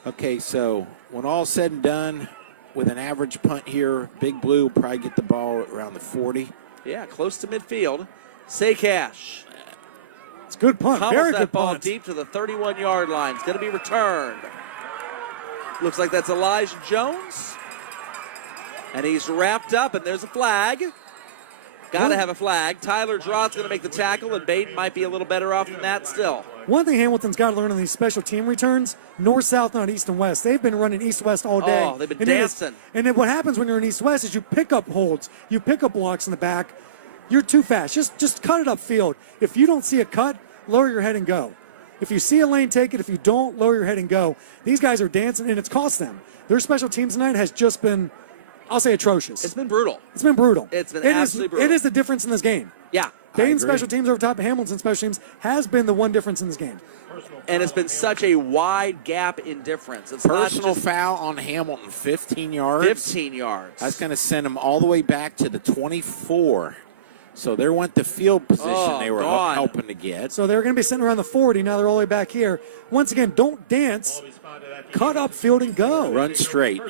Okay, so when all's said and done, with an average punt here, Big Blue will probably get the ball around the 40. Yeah, close to midfield. Saycash It's a good punt. pummels Very that good ball punt. deep to the 31-yard line. It's going to be returned. Looks like that's Elijah Jones. And he's wrapped up, and there's a flag. Got to have a flag. Tyler Drott's going to make the tackle, and Badin might be a little better off than that still. One thing Hamilton's got to learn on these special team returns, north-south, not east and west. They've been running east-west all day. Oh, they've been And it is- dancing. And then what happens when you're in east-west is you pick up holds. You pick up blocks in the back. You're too fast. Just cut it upfield. If you don't see a cut, lower your head and go. If you see a lane, take it. If you don't, lower your head and go. These guys are dancing, and it's cost them. Their special teams tonight has just been, I'll say, atrocious. It's been brutal. It's been brutal. It's been It is- absolutely brutal. It is the difference in this game. Yeah. Baden's agree. special teams over top of Hamilton's special teams has been the one difference in this game. And it's been such a wide gap in difference. It's Personal not just foul on Hamilton, 15 yards. 15 yards. That's going to send them all the way back to the 24. So there went the field position they were gone. helping to get. So they're going to be sitting around the 40. Now they're all the way back here. Once again, don't dance. Cut upfield and go. Run straight.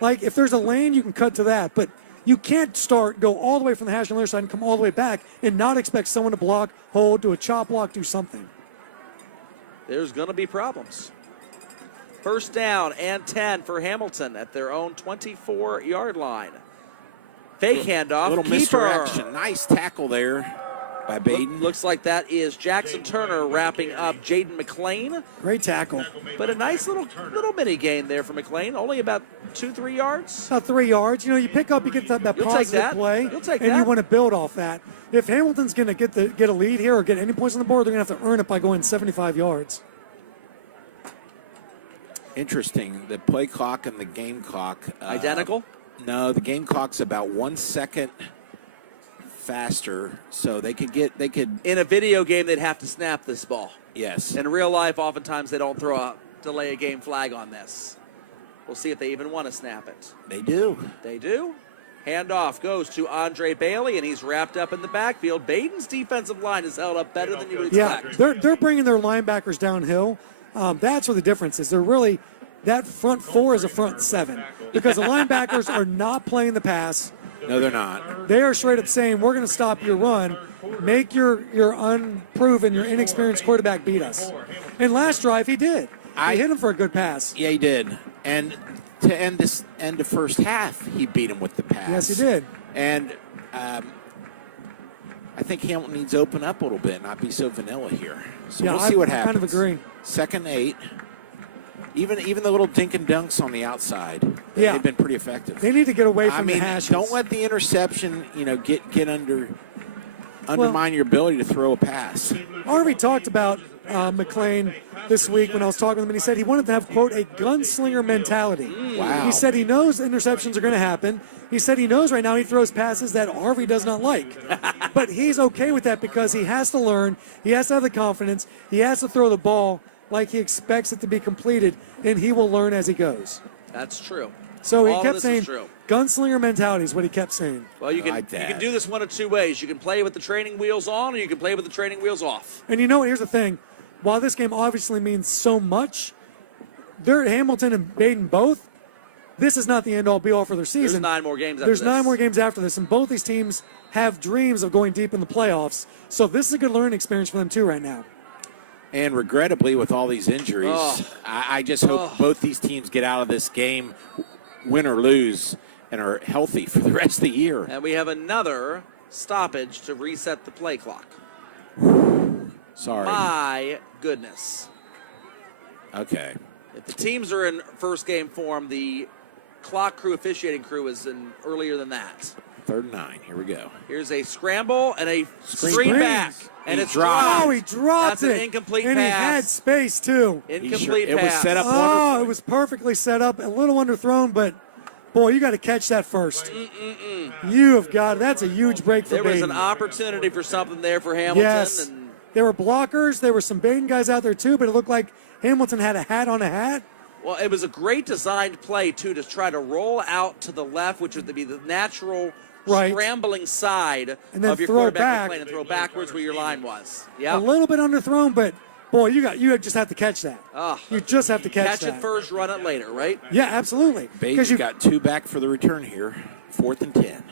Like, if there's a lane, you can cut to that. But you can't go all the way from the hash on the other side and come all the way back and not expect someone to block, hold, do a chop block, do something. There's going to be problems. First down and 10 for Hamilton at their own 24-yard line. Fake handoff. Little Keeper. misdirection. Nice tackle there by Badin. Looks like that is Jackson Turner wrapping up Jaden McLean. Great tackle. But a nice little mini gain there for McLean. Only about 2-3 yards. About 3 yards. You know, you pick up, you get that You'll take positive that. play, You'll take and that. you want to build off that. If Hamilton's going to get a lead here or get any points on the board, they're going to have to earn it by going 75 yards. Interesting. The play clock and the game clock. Identical? No, the game clock's about 1 second faster, so they could. In a video game, they'd have to snap this ball. Yes. In real life, oftentimes they don't throw a delay a game flag on this. We'll see if they even want to snap it. They do. They do. Handoff goes to Andre Bailey, and he's wrapped up in the backfield. Baden's defensive line is held up better than you would Yeah, expect. they're bringing their linebackers downhill. That's where the difference is. They're really that front four is a front seven because the linebackers are not playing the pass. No, they're not. They are straight up saying, we're going to stop your run. Make your unproven, your inexperienced quarterback beat us. And last drive, he did. He hit him for a good pass. Yeah, he did. And to end the first half, he beat him with the pass. Yes, he did. And I think Hamilton needs to open up a little bit, not be so vanilla here. So Yeah, we'll see what I happens. kind of agree. 2nd and 8. Even the little dink and dunks on the outside, Yeah. they've been pretty effective. They need to get away from I mean, the hashes. don't let the interception, get undermine your ability to throw a pass. Harvey talked about McLean this week when I was talking with him, and he said he wanted to have, quote, a gunslinger mentality. Wow. He said he knows interceptions are going to happen. He said he knows right now he throws passes that Harvey does not like. But he's okay with that because he has to learn, he has to have the confidence, he has to throw the ball like he expects it to be completed, and he will learn as he goes. That's true. So he All kept this saying is true. gunslinger mentality is what he kept saying. Well, you like can that. do this one of two ways. You can play with the training wheels on, or you can play with the training wheels off. And you know what? Here's the thing. While this game obviously means so much, they're Hamilton and Badin both. This is not the end-all, be-all for their season. There's 9 more games after There's this. 9 more games after this, and both these teams have dreams of going deep in the playoffs. So this is a good learning experience for them, too, right now. And regrettably, with all these injuries, I just hope both these teams get out of this game, win or lose, and are healthy for the rest of the year. And we have another stoppage to reset the play clock. Sorry. My goodness. Okay. If the teams are in first game form, the clock crew, officiating crew, is in earlier than that. 3rd and 9. Here we go. Here's a scramble and a screen Screens. back. And He it's dropped dropped. Oh, he dropped That's it. an incomplete and pass. he had space, too. Incomplete It was pass. set up Oh, wonderfully. it was perfectly set up. A little underthrown, but, boy, you got to catch that first. You have got it. That's a huge break for There was Badin. an opportunity for something there for Hamilton. Yes. And There were blockers. There were some Badin guys out there, too, but it looked like Hamilton had a hat on a hat. well, it was a great designed play, too, to try to roll out to the left, which would be the natural Right. scrambling side And then of your throw quarterback back. lane and throw backwards where your line was. A Yeah. little bit underthrown, but, boy, you just have to catch that. Ah. You just have to catch Catch that. it first, run it later, right? Yeah, absolutely. Badin's you got 2 back for the return here. 4th and 10.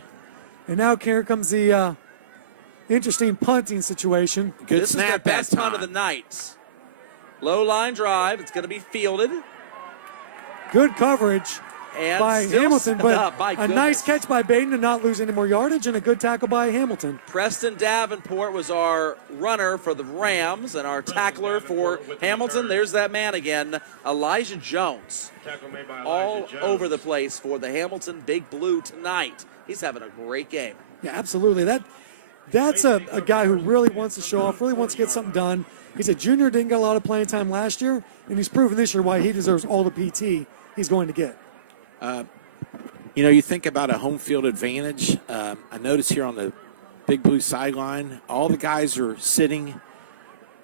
And now here comes the interesting punting situation. Good This snap is the best that punt of time. the night. Low line drive. It's going to be fielded. Good coverage And by still Hamilton, set but up. My a goodness. nice catch by Badin to not lose any more yardage, and a good tackle by Hamilton. Preston Davenport was our runner for the Rams and our tackler for Hamilton. There's that man again, Elijah Jones. Tackle made by All Elijah Jones. over the place for the Hamilton Big Blue tonight. He's having a great game. Yeah, absolutely. That's a guy who really wants to show off, really wants to get something done. He's a junior, didn't get a lot of playing time last year, and he's proven this year why he deserves all the PT he's going to get. You know, you think about a home field advantage. I notice here on the Big Blue sideline, all the guys are sitting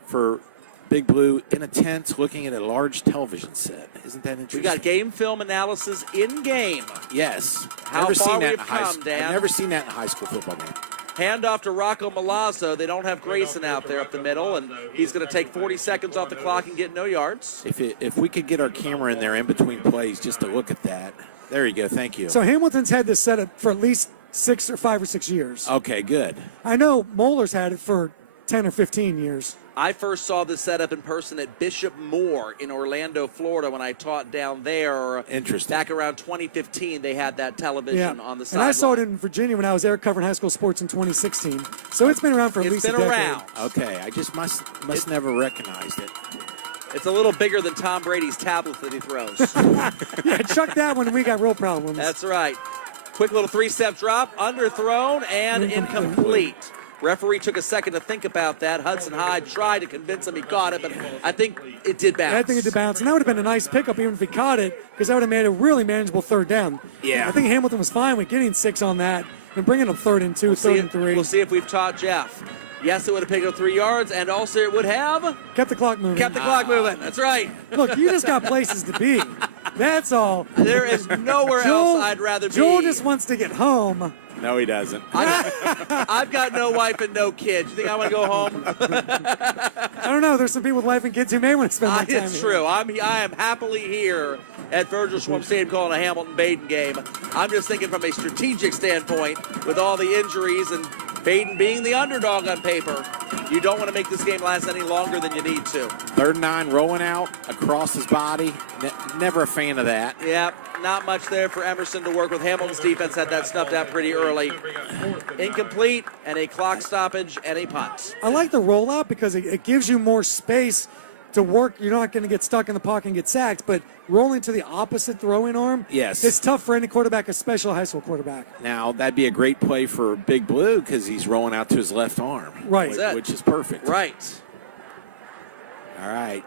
for Big Blue in a tent looking at a large television set. Isn't that interesting? We got game film analysis in game. Yes. How never far seen that we've in high come, school. Dan. I've never seen that in a high school football game. Handoff to Rocco Milazzo. They don't have Grayson out there up the middle, and he's going to take 40 seconds off the clock and get no yards. If we could get our camera in there in between plays just to look at that. There you go. Thank you. So Hamilton's had this set up for at least 5 or 6 years. Okay, good. I know Moeller's had it for 10 or 15 years. I first saw this setup in person at Bishop Moore in Orlando, Florida, when I taught down there. Interesting. Back around 2015, they had that television on the And sideline. I saw it in Virginia when I was there covering high school sports in 2016. So it's been around for at It's least been a decade. around. Okay, I just must never recognized it. It's a little bigger than Tom Brady's tablet that he throws. Yeah, chuck that one and we got real problems. That's right. Quick little 3-step drop, underthrown, and incomplete. Referee took a second to think about that. Hudson Hyde tried to convince him he caught it, but I think it did bounce. I think it did bounce. And that would have been a nice pickup even if he caught it, because that would have made a really manageable third down. Yeah. I think Hamilton was fine with getting 6 on that and bringing up 3rd and 2, 3rd and 3. We'll see if we've taught Jeff. Yes, it would have picked up 3 yards, and also it would have Kept the clock moving. kept the clock moving. That's right. Look, you just got places to be. That's all. There is nowhere else I'd rather be. Joel just wants to get home. No, he doesn't. I've got no wife and no kids. You think I want to go home? I don't know. There's some people with wife and kids who may want to spend that time It's here. true. I am happily here at Virgil Schwarm Stadium calling a Hamilton-Badin game. I'm just thinking from a strategic standpoint with all the injuries and Badin being the underdog on paper. You don't want to make this game last any longer than you need to. 3rd and 9 rolling out across his body. Never a fan of that. Yep, not much there for Emerson to work with. Hamilton's defense had that snuffed out pretty early. Incomplete, and a clock stoppage, and a punt. I like the rollout because it gives you more space to work. You're not going to get stuck in the pocket and get sacked, but rolling to the opposite throwing arm, Yes. it's tough for any quarterback, especially a high school quarterback. Now, that'd be a great play for Big Blue because he's rolling out to his left arm. Right. Which is perfect. Right. All right.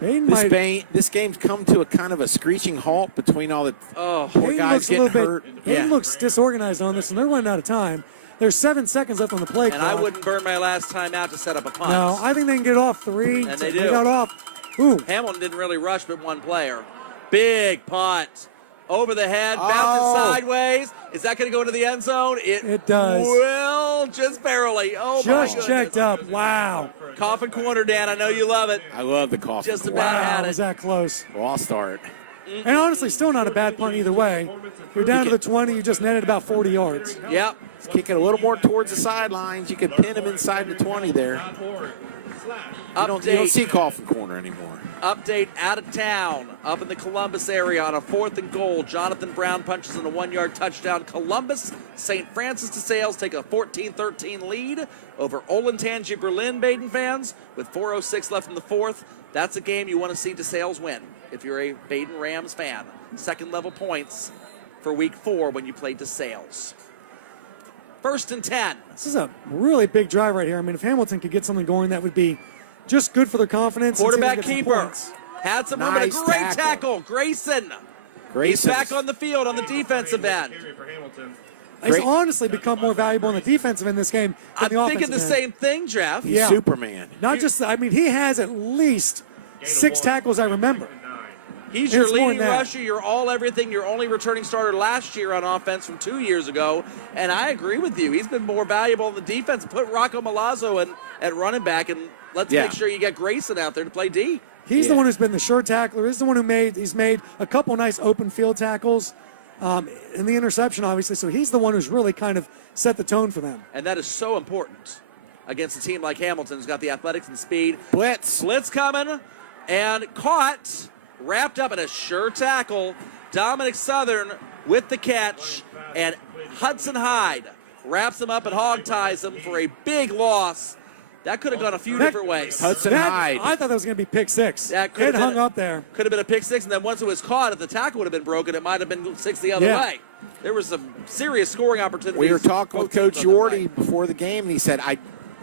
Badin might, This game's come to a kind of a screeching halt between all the poor Badin guys looks a getting little hurt. bit. Badin looks disorganized on this, and they're running out of time. There's 7 seconds left on the play And clock. I wouldn't burn my last time out to set up a punt. No, I think they can get off 3. And they do. got off. Ooh. Hamilton didn't really rush but one player. Big punt. Over the head, bounces sideways. Is that going to go into the end zone? It does. Well, just barely. Oh, my Just goodness. checked up. Wow. Coffin corner, Dan. I know you love it. I love the coffin. Just corner. about had Wow, it. was that close? Well, I'll start. And honestly, still not a bad punt either way. You're down to the 20. You just netted about 40 yards. Yep. He's kicking a little more towards the sidelines. You can pin him inside the 20 there. You don't see coffin corner anymore. Update out of town, up in the Columbus area on a 4th and goal. Jonathan Brown punches in a 1-yard touchdown. Columbus, St. Francis de Sales take a 14-13 lead over Olentangy Berlin, Badin fans, with 4:06 left in the 4th. That's a game you want to see de Sales win if you're a Badin Rams fan. Second level points for week 4 when you play de Sales. 1st and 10. This is a really big drive right here. I mean, if Hamilton could get something going, that would be just good for their confidence. and see if they Quarterback get some keeper points. had some room, but a Nice great tackle. tackle. Grayson. He's back on the field on the defensive end. He's Great. honestly become more valuable in the defensive in this game than I'm the thinking offensive the end. same thing, Jeff. He's Yeah. Superman. Not just, I mean, he has at least 6 tackles I remember. He's your It's more leading than that. rusher, your all everything, your only returning starter last year on offense from 2 years ago. And I agree with you. He's been more valuable in the defense. Put Rocco Malazzo in at running back, and let's Yeah. make sure you get Grayson out there to play D. He's the Yeah. one who's been the sure tackler. He's the one he's made a couple nice open field tackles in the interception, obviously. So he's the one who's really kind of set the tone for them. And that is so important against a team like Hamilton, who's got the athletics and speed. Blitz. Blitz coming and caught, wrapped up in a sure tackle. Dominic Southern with the catch, and Hudson Hyde wraps him up and hog ties him for a big loss. That could have gone a few different ways. Hudson Hyde. I thought that was going to be pick 6. That could It have hung been- up there. Could have been a pick 6, and then once it was caught, if the tackle would have been broken, it might have been 6 the other Yeah. way. There was some serious scoring opportunities. We were talking with both teams Coach on that Yorty play. before the game, and he said,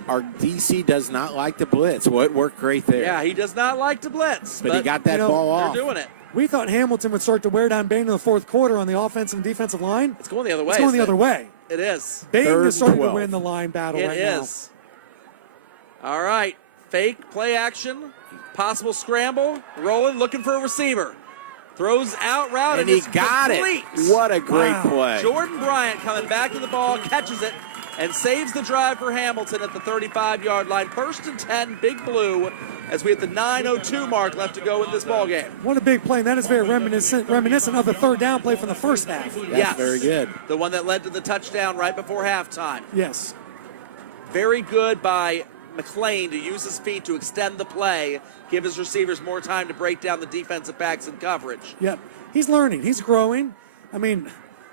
our DC does not like the blitz. Well, it worked great there. Yeah, he does not like to blitz, but he got that you know, ball they're off. doing it. We thought Hamilton would start to wear down Badin in the 4th quarter on the offensive and defensive line. It's going the other way. It's going the isn't other it? way. It is. Badin Third is starting and to 12. win the line battle It right is. All right. Fake play action. Possible scramble. Rolling, looking for a receiver. Throws out route And and he it's got complete. it. What a great Wow. play. Jordan Bryant coming back to the ball, catches it, and saves the drive for Hamilton at the 35-yard line. 1st and 10, Big Blue, as we have the 9:02 mark left to go in this ball game. now. What a big play. And that is very reminiscent of the 3rd down play from the first half. That's very good. The one that led to the touchdown right before halftime. Yes. Very good by McLean to use his feet to extend the play, give his receivers more time to break down the defensive backs in coverage. Yep. He's learning. He's growing. I mean,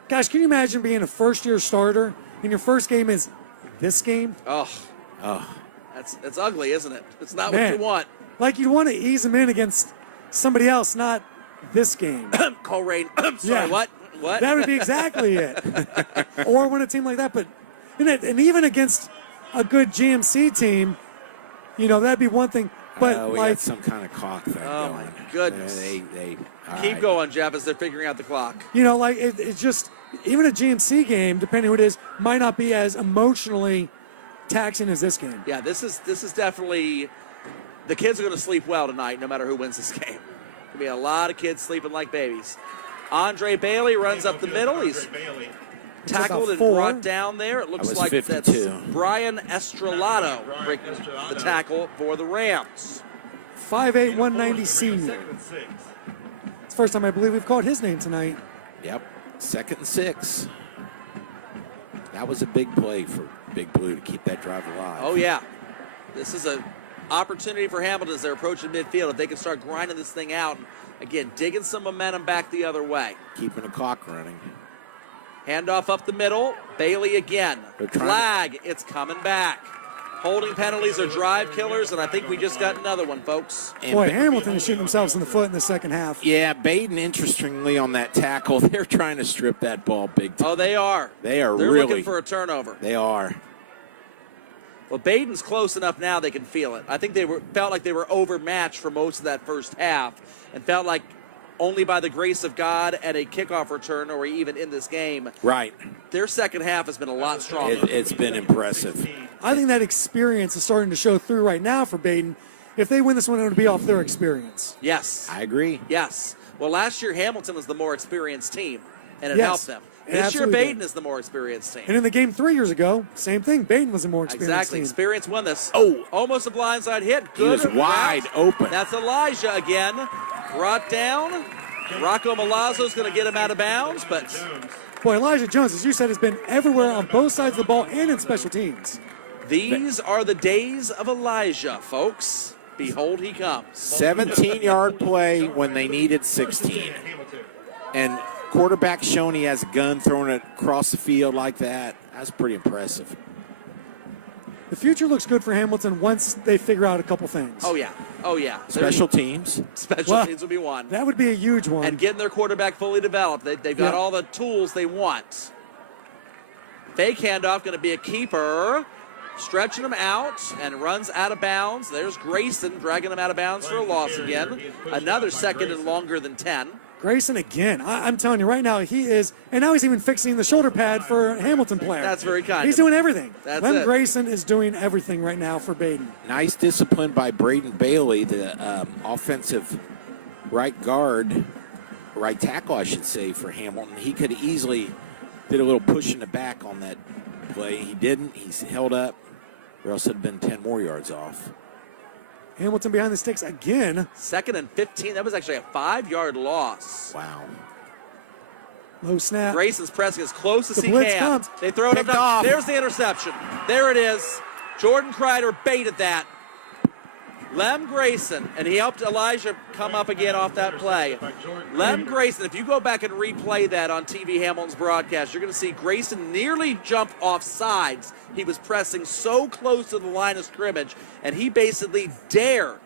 guys, can you imagine being a first-year starter and your first game is this game? Oh, Oh, that's ugly, isn't it? It's not Man. what you want. Like you want to ease him in against somebody else, not this game. Coleraine, sorry, Yeah. what? What? That would be exactly it. Or when a team like that, but and even against a good GMC team, that'd be one thing. But we like, got some kind of clock thing Oh, going. my goodness. All Keep right. going, Jeff, as they're figuring out the clock. it's just even a GMC game, depending who it is, might not be as emotionally taxing as this game. Yeah, this is definitely the kids are going to sleep well tonight, no matter who wins this game. There'll be a lot of kids sleeping like babies. Andre Bailey runs up the middle. He's tackled and 4. brought down there. It looks was like 52. that's Brian Estrelado breaking the tackle for the Rams. 5'8", 190 senior. It's the first time I believe we've called his name tonight. Yep. 2nd and 6. That was a big play for Big Blue to keep that drive alive. Oh, yeah. This is an opportunity for Hamilton as they're approaching midfield. If they can start grinding this thing out, and again, digging some momentum back the other way. Keeping the clock running. Handoff up the middle. Bailey again. They're trying Flag. It's coming back. Holding penalties are drive killers, and I think we just got another one, folks. And Boy, Hamilton is shooting themselves in the foot in the second half. Yeah, Badin, interestingly, on that tackle, they're trying to strip that ball big time. Oh, they are. They are They're really. looking for a turnover. They are. Well, Baden's close enough now they can feel it. I think felt like they were overmatched for most of that first half and felt like only by the grace of God at a kickoff return or even in this game, Right. their second half has been a lot stronger. It's been impressive. I think that experience is starting to show through right now for Badin. If they win this one, it would be off their experience. Yes. I agree. Yes. Well, last year Hamilton was the more experienced team, and it Yes. helped them. It This year, absolutely Badin did. is the more experienced team. And in the game 3 years ago, same thing. Badin was a more experienced Exactly. team. Experience won this. Oh. Almost a blindside hit. He Good. was wide route. open. That's Elijah again. Brought down. Rocco Malazzo's going to get him out of bounds, but Boy, Elijah Jones, as you said, has been everywhere on both sides of the ball and in special teams. these are the days of Elijah, folks. Behold, he comes. 17-yard play when they needed 16. And quarterback shown he has a gun, throwing it across the field like that. That's pretty impressive. The future looks good for Hamilton once they figure out a couple things. Oh, yeah. Oh, yeah. Special teams. Special Well, teams will be one. That would be a huge one. And getting their quarterback fully developed. They've got Yeah. all the tools they want. Fake handoff going to be a keeper. Stretching him out and runs out of bounds. There's Grayson dragging him out of bounds for a loss again. Another second and longer than 10. Grayson again. I'm telling you right now, he is, and now he's even fixing the shoulder pad for a Hamilton player. That's very kind He's of him. doing everything. That's Lem it. Grayson is doing everything right now for Badin. Nice discipline by Braden Bailey, the offensive right guard, right tackle, I should say, for Hamilton. He could easily did a little push in the back on that play. He didn't. He's held up, or else it would have been 10 more yards off. Hamilton behind the sticks again. Second and 15. That was actually a 5-yard loss. Wow. Low snap. Grayson's pressing as close as The he blitz can. comes. They throw it up. Picked off. There's the interception. There it is. Jordan Kreider baited that. Lem Grayson, and he helped Elijah come up again off that play. Lem Grayson, if you go back and replay that on TV Hamilton's broadcast, you're going to see Grayson nearly jump off sides. He was pressing so close to the line of scrimmage, and he basically dared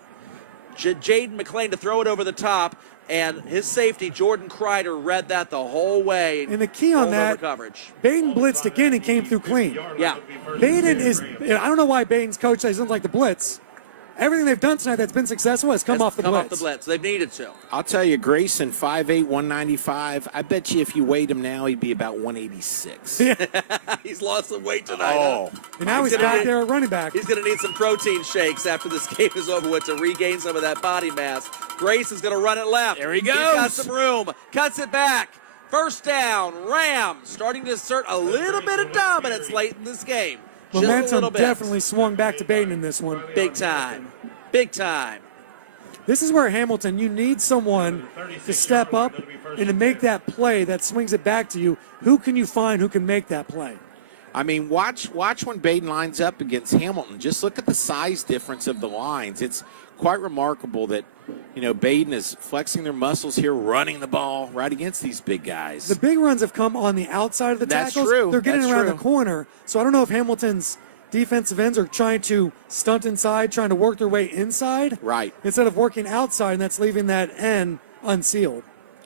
Jaden McClain to throw it over the top, and his safety, Jordan Kreider, read that the whole way. And the key on rolled over that, coverage. Badin blitzed again and came through clean. Yeah. Badin is, I don't know why Badin's coach doesn't like the blitz. Everything they've done tonight that's been successful has come off the blitz. They've needed to. I'll tell you, Grayson, 5'8", 195. I bet you if you weighed him now, he'd be about 186. He's lost some weight tonight. Oh. And now he's back there at running back. He's going to need some protein shakes after this game is over with to regain some of that body mass. Grayson's going to run it left. There he He's got goes. some room. Cuts it back. First down. Rams starting to assert a little bit of dominance late in this game. Just a Momentum little bit. definitely swung back to Badin in this one. Big time. Big time. This is where Hamilton, you need someone to step up and to make that play that swings it back to you. Who can you find who can make that play? I mean, watch when Badin lines up against Hamilton. Just look at the size difference of the lines. It's quite remarkable that, Badin is flexing their muscles here, running the ball right against these big guys. The big runs have come on the outside of the That's tackles. true. They're getting That's around true. the corner. So I don't know if Hamilton's defensive ends are trying to stunt inside, trying to work their way inside. Right. Instead of working outside, and that's leaving that end unsealed.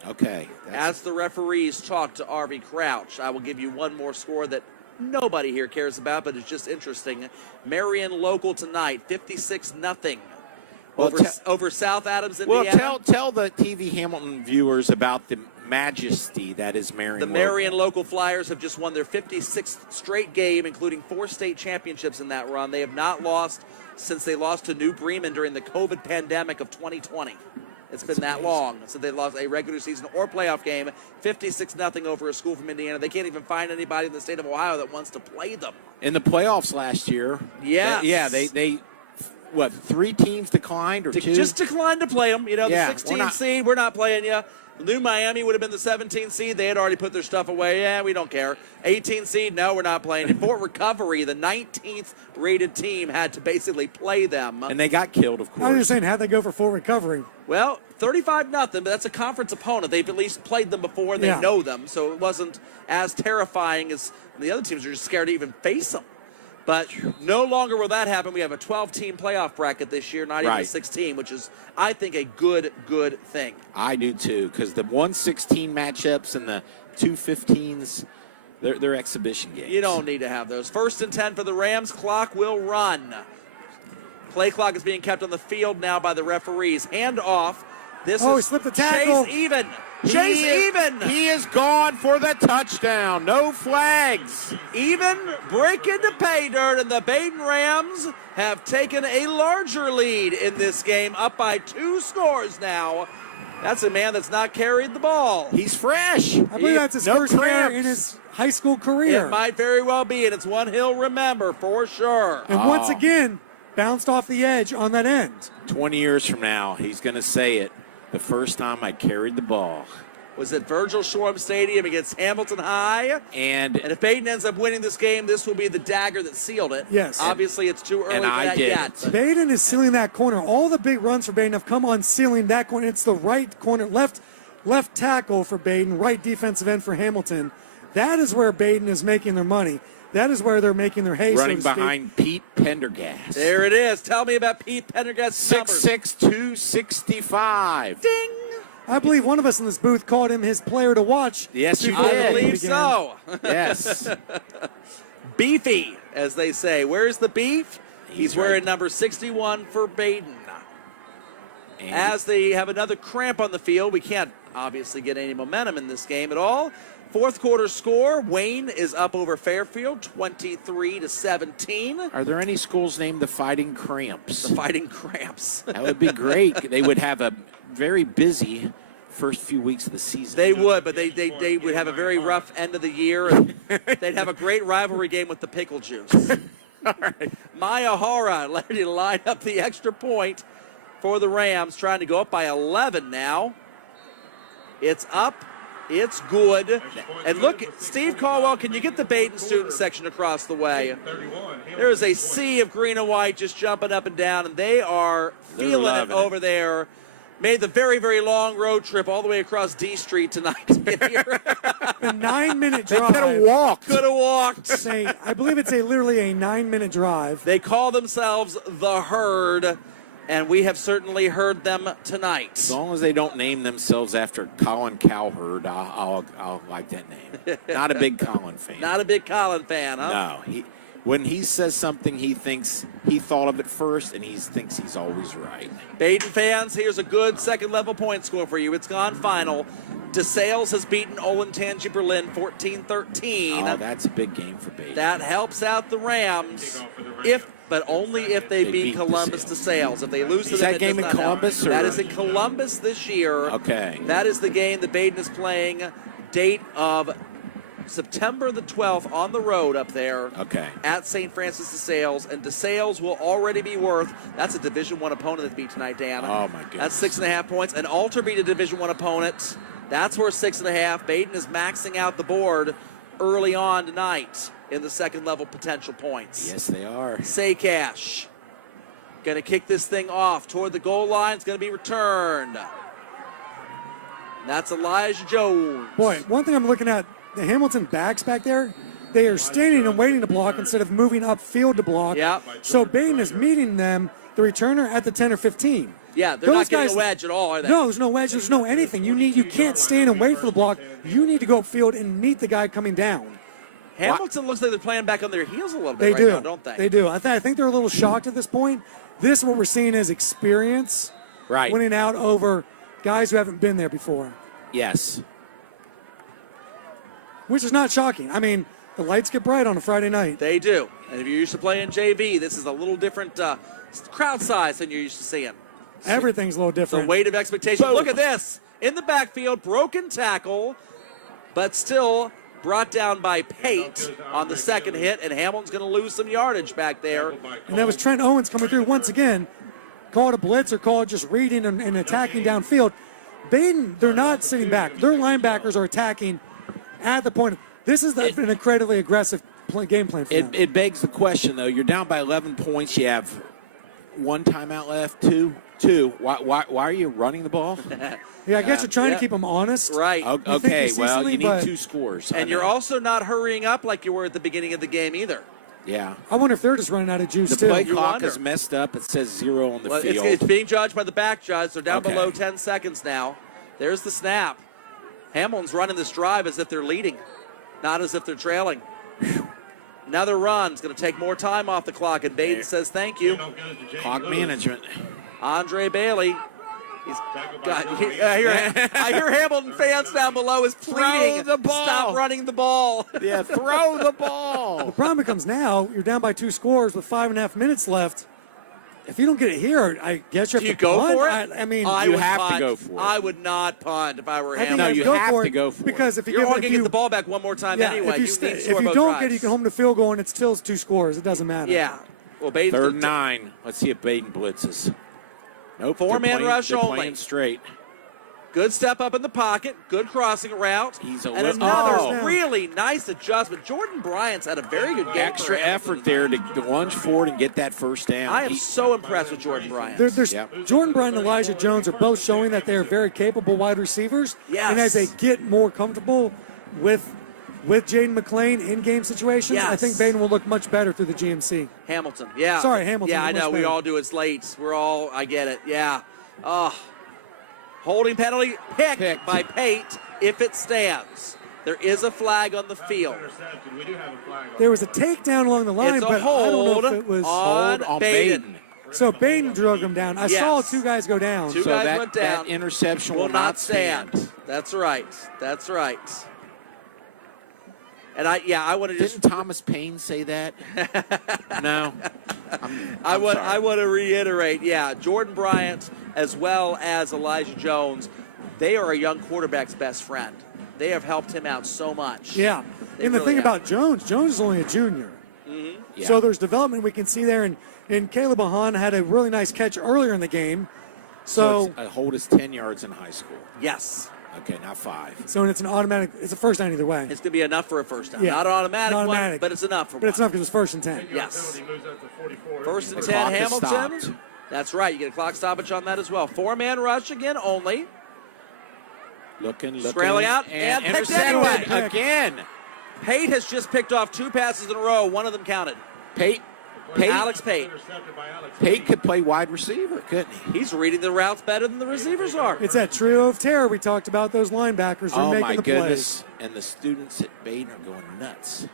Okay. As the referees talk to R.V. Crouch, I will give you one more score that nobody here cares about, but it's just interesting. Marion local tonight, 56-0 Well, over South Adams, Indiana. Well, tell the TV Hamilton viewers about the majesty that is Marion. The Marion local Flyers have just won their 56th straight game, including 4 state championships in that run. They have not lost since they lost to New Bremen during the COVID pandemic of 2020. It's been that long since they lost a regular season or playoff game. 56-0 over a school from Indiana. They can't even find anybody in the state of Ohio that wants to play them. In the playoffs last year. Yes. Yeah, they 3 teams declined or 2? Just declined to play them. Yeah, The 16 seed, we're not playing you. New Miami would have been the 17 seed. They had already put their stuff away. Yeah, we don't care. 18 seed, no, we're not playing. In Fort Recovery, the 19th rated team had to basically play them. And they got killed, of I was course. just saying, how'd they go for full recovery? Well, 35-0, but that's a conference opponent. They've at least played them before and they Yeah. know them, so it wasn't as terrifying as the other teams are just scared to even face them. But no longer will that happen. We have a 12-team playoff bracket this year, not even a Right. 16, which is, I think, a good thing. I do too, because the 1-16 matchups and the 2-15s, they're exhibition games. You don't need to have those. 1st and 10 for the Rams. Clock will run. Play clock is being kept on the field now by the referees. Hand off. This Oh, is he slipped the tackle. Chase even. Chase even. He is gone for the touchdown. No flags. Even break into pay dirt, and the Badin Rams have taken a larger lead in this game, up by 2 scores now. That's a man that's not carried the ball. He's fresh. I believe that's his No first carry cramps. in his high school career. It might very well be, and it's one he'll remember for sure. And once again, bounced off the edge on that end. 20 years from now, he's going to say it. The first time I carried the ball. Was at Virgil Shoreham Stadium against Hamilton High. And if Badin ends up winning this game, this will be the dagger that sealed it. Yes. Obviously, it's too early And for I that did yet. it. Badin is sealing that corner. All the big runs for Badin have come on sealing that corner. It's the right corner, left tackle for Badin, right defensive end for Hamilton. That is where Badin is making their money. That is where they're making their hay. running so to speak. behind Pete Pendergast. There it is. Tell me about Pete Pendergast's numbers. 6'6", 265. Ding! I believe one of us in this booth called him his player to watch. Yes, you before the did. I game believe began. so. Yes. Beefy, as they say. Where's the beef? He's right. wearing number 61 for Badin. And As they have another cramp on the field, we can't obviously get any momentum in this game at all. Fourth quarter score, Wayne is up over Fairfield, 23-17. are there any schools named the Fighting Cramps? The Fighting Cramps. That would be great. They would have a very busy first few weeks of the season. They would, but they would have a very rough end of the year, and they'd have a great rivalry game with the Pickle Juice. Maya Hara ready to line up the extra point for the Rams, trying to go up by 11 now. It's up. It's good. And look, Steve Caldwell, can you get the Badin student section across the way? There is a sea of green and white just jumping up and down, and they are feeling it loving it. over there. Made the very, very long road trip all the way across D Street tonight to get here. A 9-minute They drive. could have walked. Could have walked. I believe it's literally a 9-minute drive. They call themselves the Herd, and we have certainly heard them tonight. As long as they don't name themselves after Colin Cowherd, I'll like that name. Not a big Colin fan. Not a big Colin fan, huh? No. When he says something, he thinks he thought of it first, and he thinks he's always right. Badin fans, here's a good second-level point score for you. It's gone final. DeSales has beaten Olentangy Berlin 14-13. Oh, that's a big game for Badin. That helps out the Rams, but only if they beat Columbus DeSales. If they lose to Is them, that it game does in not help. Columbus, or- That is in Columbus this year. Okay. That is the game that Badin is playing. Date of September the 12th on the road up there. Okay. At St. Francis DeSales, and DeSales will already be worth. That's a Division I opponent that beat tonight, Dan. Oh, my goodness. That's 6.5 points. And Alter beat a Division I opponent. That's worth 6.5. Badin is maxing out the board early on tonight in the second level potential points. Yes, they are. Saycash going to kick this thing off toward the goal line. It's going to be returned. That's Elijah Jones. Boy, one thing I'm looking at, the Hamilton backs back there, they are standing and waiting to block instead of moving upfield to block. Yep. So Badin is meeting them, the returner, at the 10 or 15. Yeah, they're not Those getting guys- a wedge at all, are they? No, there's no wedge. There's no anything. You can't stand and wait for the block. You need to go upfield and meet the guy coming down. Hamilton looks like they're playing back on their heels a little They bit do. right now, don't they? They do. I think they're a little shocked at this point. This, what we're seeing is experience Right. winning out over guys who haven't been there before, Yes. which is not shocking. I mean, the lights get bright on a Friday night. They do. And if you're used to playing JV, this is a little different crowd size than you're used to seeing. Everything's a little The different. weight of expectation. Boom. Look at this. In the backfield, broken tackle, but still brought down by Pate on the second hit, and Hamilton's going to lose some yardage back there. And that was Trent Owens coming through once again. Call it a blitz or call it just reading and attacking downfield. Badin, they're not sitting back. Their linebackers are attacking at the point. This is an incredibly aggressive game plan for them. It begs the question, though. You're down by 11 points. You have one timeout left, two. Why are you running the ball? Yeah, I guess you're trying yeah. to keep them honest. Right. O- think Okay, you well, ceaselessly, you need but- 2 scores. And you're also not hurrying up like you were at the beginning of the game either. Yeah. I wonder if they're just running out of juice, The too. play You clock wonder. is messed up. It says 0 on the Well, field. it's being judged by the back judge. They're down Okay. below 10 seconds now. There's the snap. Hamilton's running this drive as if they're leading, not as if they're trailing. Another run. It's going to take more time off the clock, and Badin says thank you. Clock management. Andre Bailey. He's got, I hear Hamilton fans down below is pleading, the ball. stop running the ball. Yeah, throw the ball. The problem becomes now you're down by 2 scores with 5.5 minutes left. if you don't get it here, I guess you have Do you to go punt. for it? I mean, I You would have to punt. go for it. I would not punt if I were I think him. No, I'd you go have for to it go for it. because if you You're give only it, going to get the ball back one more time yeah, anyway. if you, need to if score you both don't drives. get it, you can home to field goal, and it's still 2 scores. It doesn't matter. Yeah. Well, Baden's 3rd and 9. Let's see if Badin blitzes. Nope. Four-man they're playing- rush they're only. Playing straight. Good step up in the pocket. Good crossing route. He's a and little- another Oh. really nice adjustment. Jordan Bryant's had a very good game. Extra for him. effort there to lunge forward and get that first down. I am so impressed with Jordan Bryant. There's Yep. Jordan Bryant and Elijah Jones are both showing that they are very capable wide receivers. Yes. And as they get more comfortable with Jaden McClain in game situations, I Yes. think Badin will look much better through the GMC. Hamilton. Yeah. Sorry, Hamilton. Yeah, I Much know. We better. all do. It's late. I get it. Yeah. Oh. Holding penalty picked by Pate if it stands. There is a flag on the field. Interception. We do have a flag on. There was a takedown along the line, It's a but I don't know hold if it was. on Hold on Badin. So Badin drug him down. I Yes. saw 2 guys go down. Two So guys that, went down. that interception Will not stand. That's right. That's right. And I want to just Didn't Thomas Paine say that? No. I want sorry. to reiterate, Jordan Bryant as well as Elijah Jones, they are a young quarterback's best friend. They have helped him out so much. Yeah. They And the really thing have. about Jones is only a junior. Yeah. So there's development we can see there. And Caleb Ahan had a really nice catch earlier in the game. So So it's a hold is 10 yards in high school. Yes. Okay, not 5. it's an automatic. It's a first down either way. It's going to be enough for a first down. Yeah. Not an automatic, Not one, automatic. but it's enough for But it's one. enough because it's 1st and 10. Yes. Penalty moves up to 44. First and The 10, clock is Hamilton. stopped. That's right. You get a clock stoppage on that as well. 4-man rush again only. Looking. Scrambling out and picked intercepted anyway. again. Pate has just picked off 2 passes in a row. One of them counted. Pate Alex Pate. Intercepted by Alex Pate could play wide receiver, couldn't he? He's reading the routes better than the receivers are. It's that trio of terror we talked about. Those linebackers are Oh making my the goodness! plays. And the students at Badin are going nuts.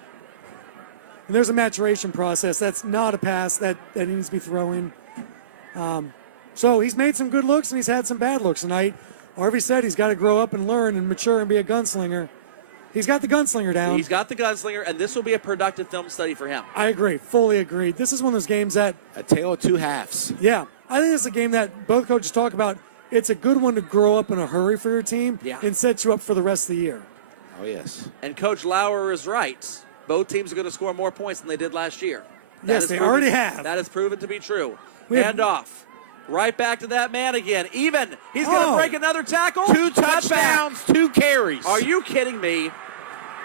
And there's a maturation process. That's not a pass that he needs to be throwing. So he's made some good looks and he's had some bad looks tonight. Harvey said he's got to grow up and learn and mature and be a gunslinger. He's got the gunslinger down. He's got the gunslinger, and this will be a productive film study for him. I agree. Fully agree. This is one of those games that, A tale of 2 halves. yeah, I think it's a game that both coaches talk about. It's a good one to grow up in a hurry for your team Yeah. and set you up for the rest of the year. Oh yes. And Coach Lauer is right. Both teams are going to score more points than they did last year. That Yes, is they proven- already have. That is proven to be true. We have- Handoff. Right back to that man again. Even. He's going to Oh. break another tackle. 2 Touchback. touchdowns, 2 carries. Are you kidding me?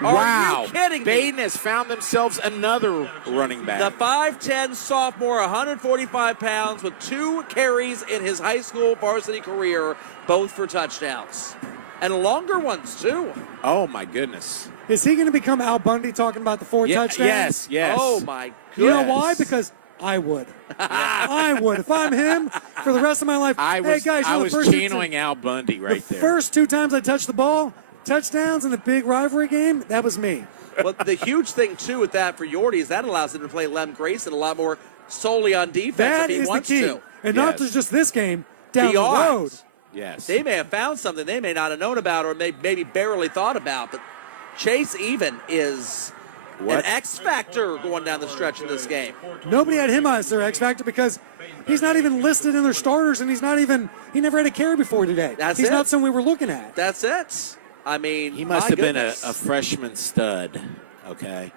Are Wow. you kidding me? Badin has found themselves another running back. The 5'10 sophomore, 145 pounds, with 2 carries in his high school varsity career, both for touchdowns. And longer ones, too. Oh my goodness. Is he going to become Al Bundy talking about the 4 touchdowns? Yes. Oh, my goodness. You know why? Because I would. I would. If I'm him for the rest of my life, I was, hey guys, you I know, was the first channeling Al Bundy right the there. first 2 times I touched the ball, touchdowns in the big rivalry game, that was me. Well, the huge thing, too, with that for Yorty is that allows him to play Lem Grayson a lot more solely on defense That if he is the wants key. to. And not Yes. just this game, down Beyond. the road. Yes. They may have found something they may not have known about or maybe barely thought about, but Chase Even is an X factor going down the stretch in this game. Nobody had him as their X factor because he's not even listed in their starters, and he never had a carry before today. That's he's it. not someone we were looking at. That's it. I mean, He must my have been goodness. a freshman stud. Okay.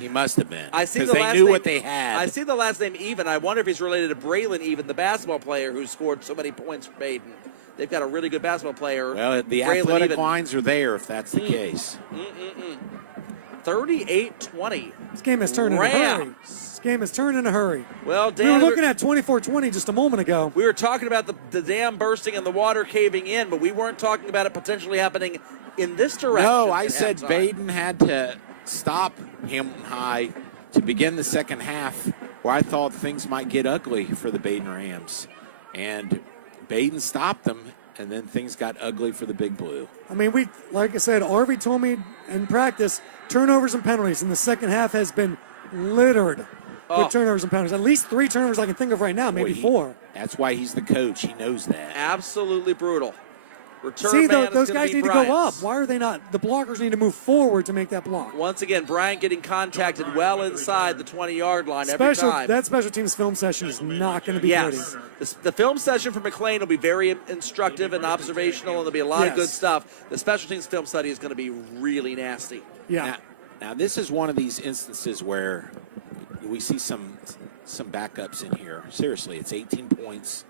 He must have been. I see because the they last knew name, what they had. I see the last name Even. I wonder if he's related to Braylon Even, the basketball player who scored so many points for Badin. They've got a really good basketball player. Well, the Braylon athletic Even. lines are there if that's the case. 38-20. This game has turned in a hurry. Rams. This game has turned in a hurry. Well, We were Dan, looking at 24-20 just a moment ago. we were talking about the dam bursting and the water caving in, but we weren't talking about it potentially happening in this direction. No, I at said halftime. Badin had to stop Hamilton High to begin the second half where I thought things might get ugly for the Badin Rams. And Badin stopped them, and then things got ugly for the Big Blue. I mean, like I said, Arvey told me in practice, turnovers and penalties in the second half has been littered with turnovers and penalties. At least 3 turnovers I can think of right now, maybe Boy, 4. That's why he's the coach. He knows that. Absolutely brutal. Return See, man is those gonna guys be need to Bryant. go up. Why are they not? The blockers need to move forward to make that block. Once again, Bryant getting contacted well inside the 20-yard line every time. That special teams film session is not going to be pretty. Yes. The film session for McLean will be very instructive and observational, and there'll be a lot of good stuff. The special teams film study is going to be really nasty. Yeah. Now, this is one of these instances where we see some backups in here. Seriously, it's 18 points,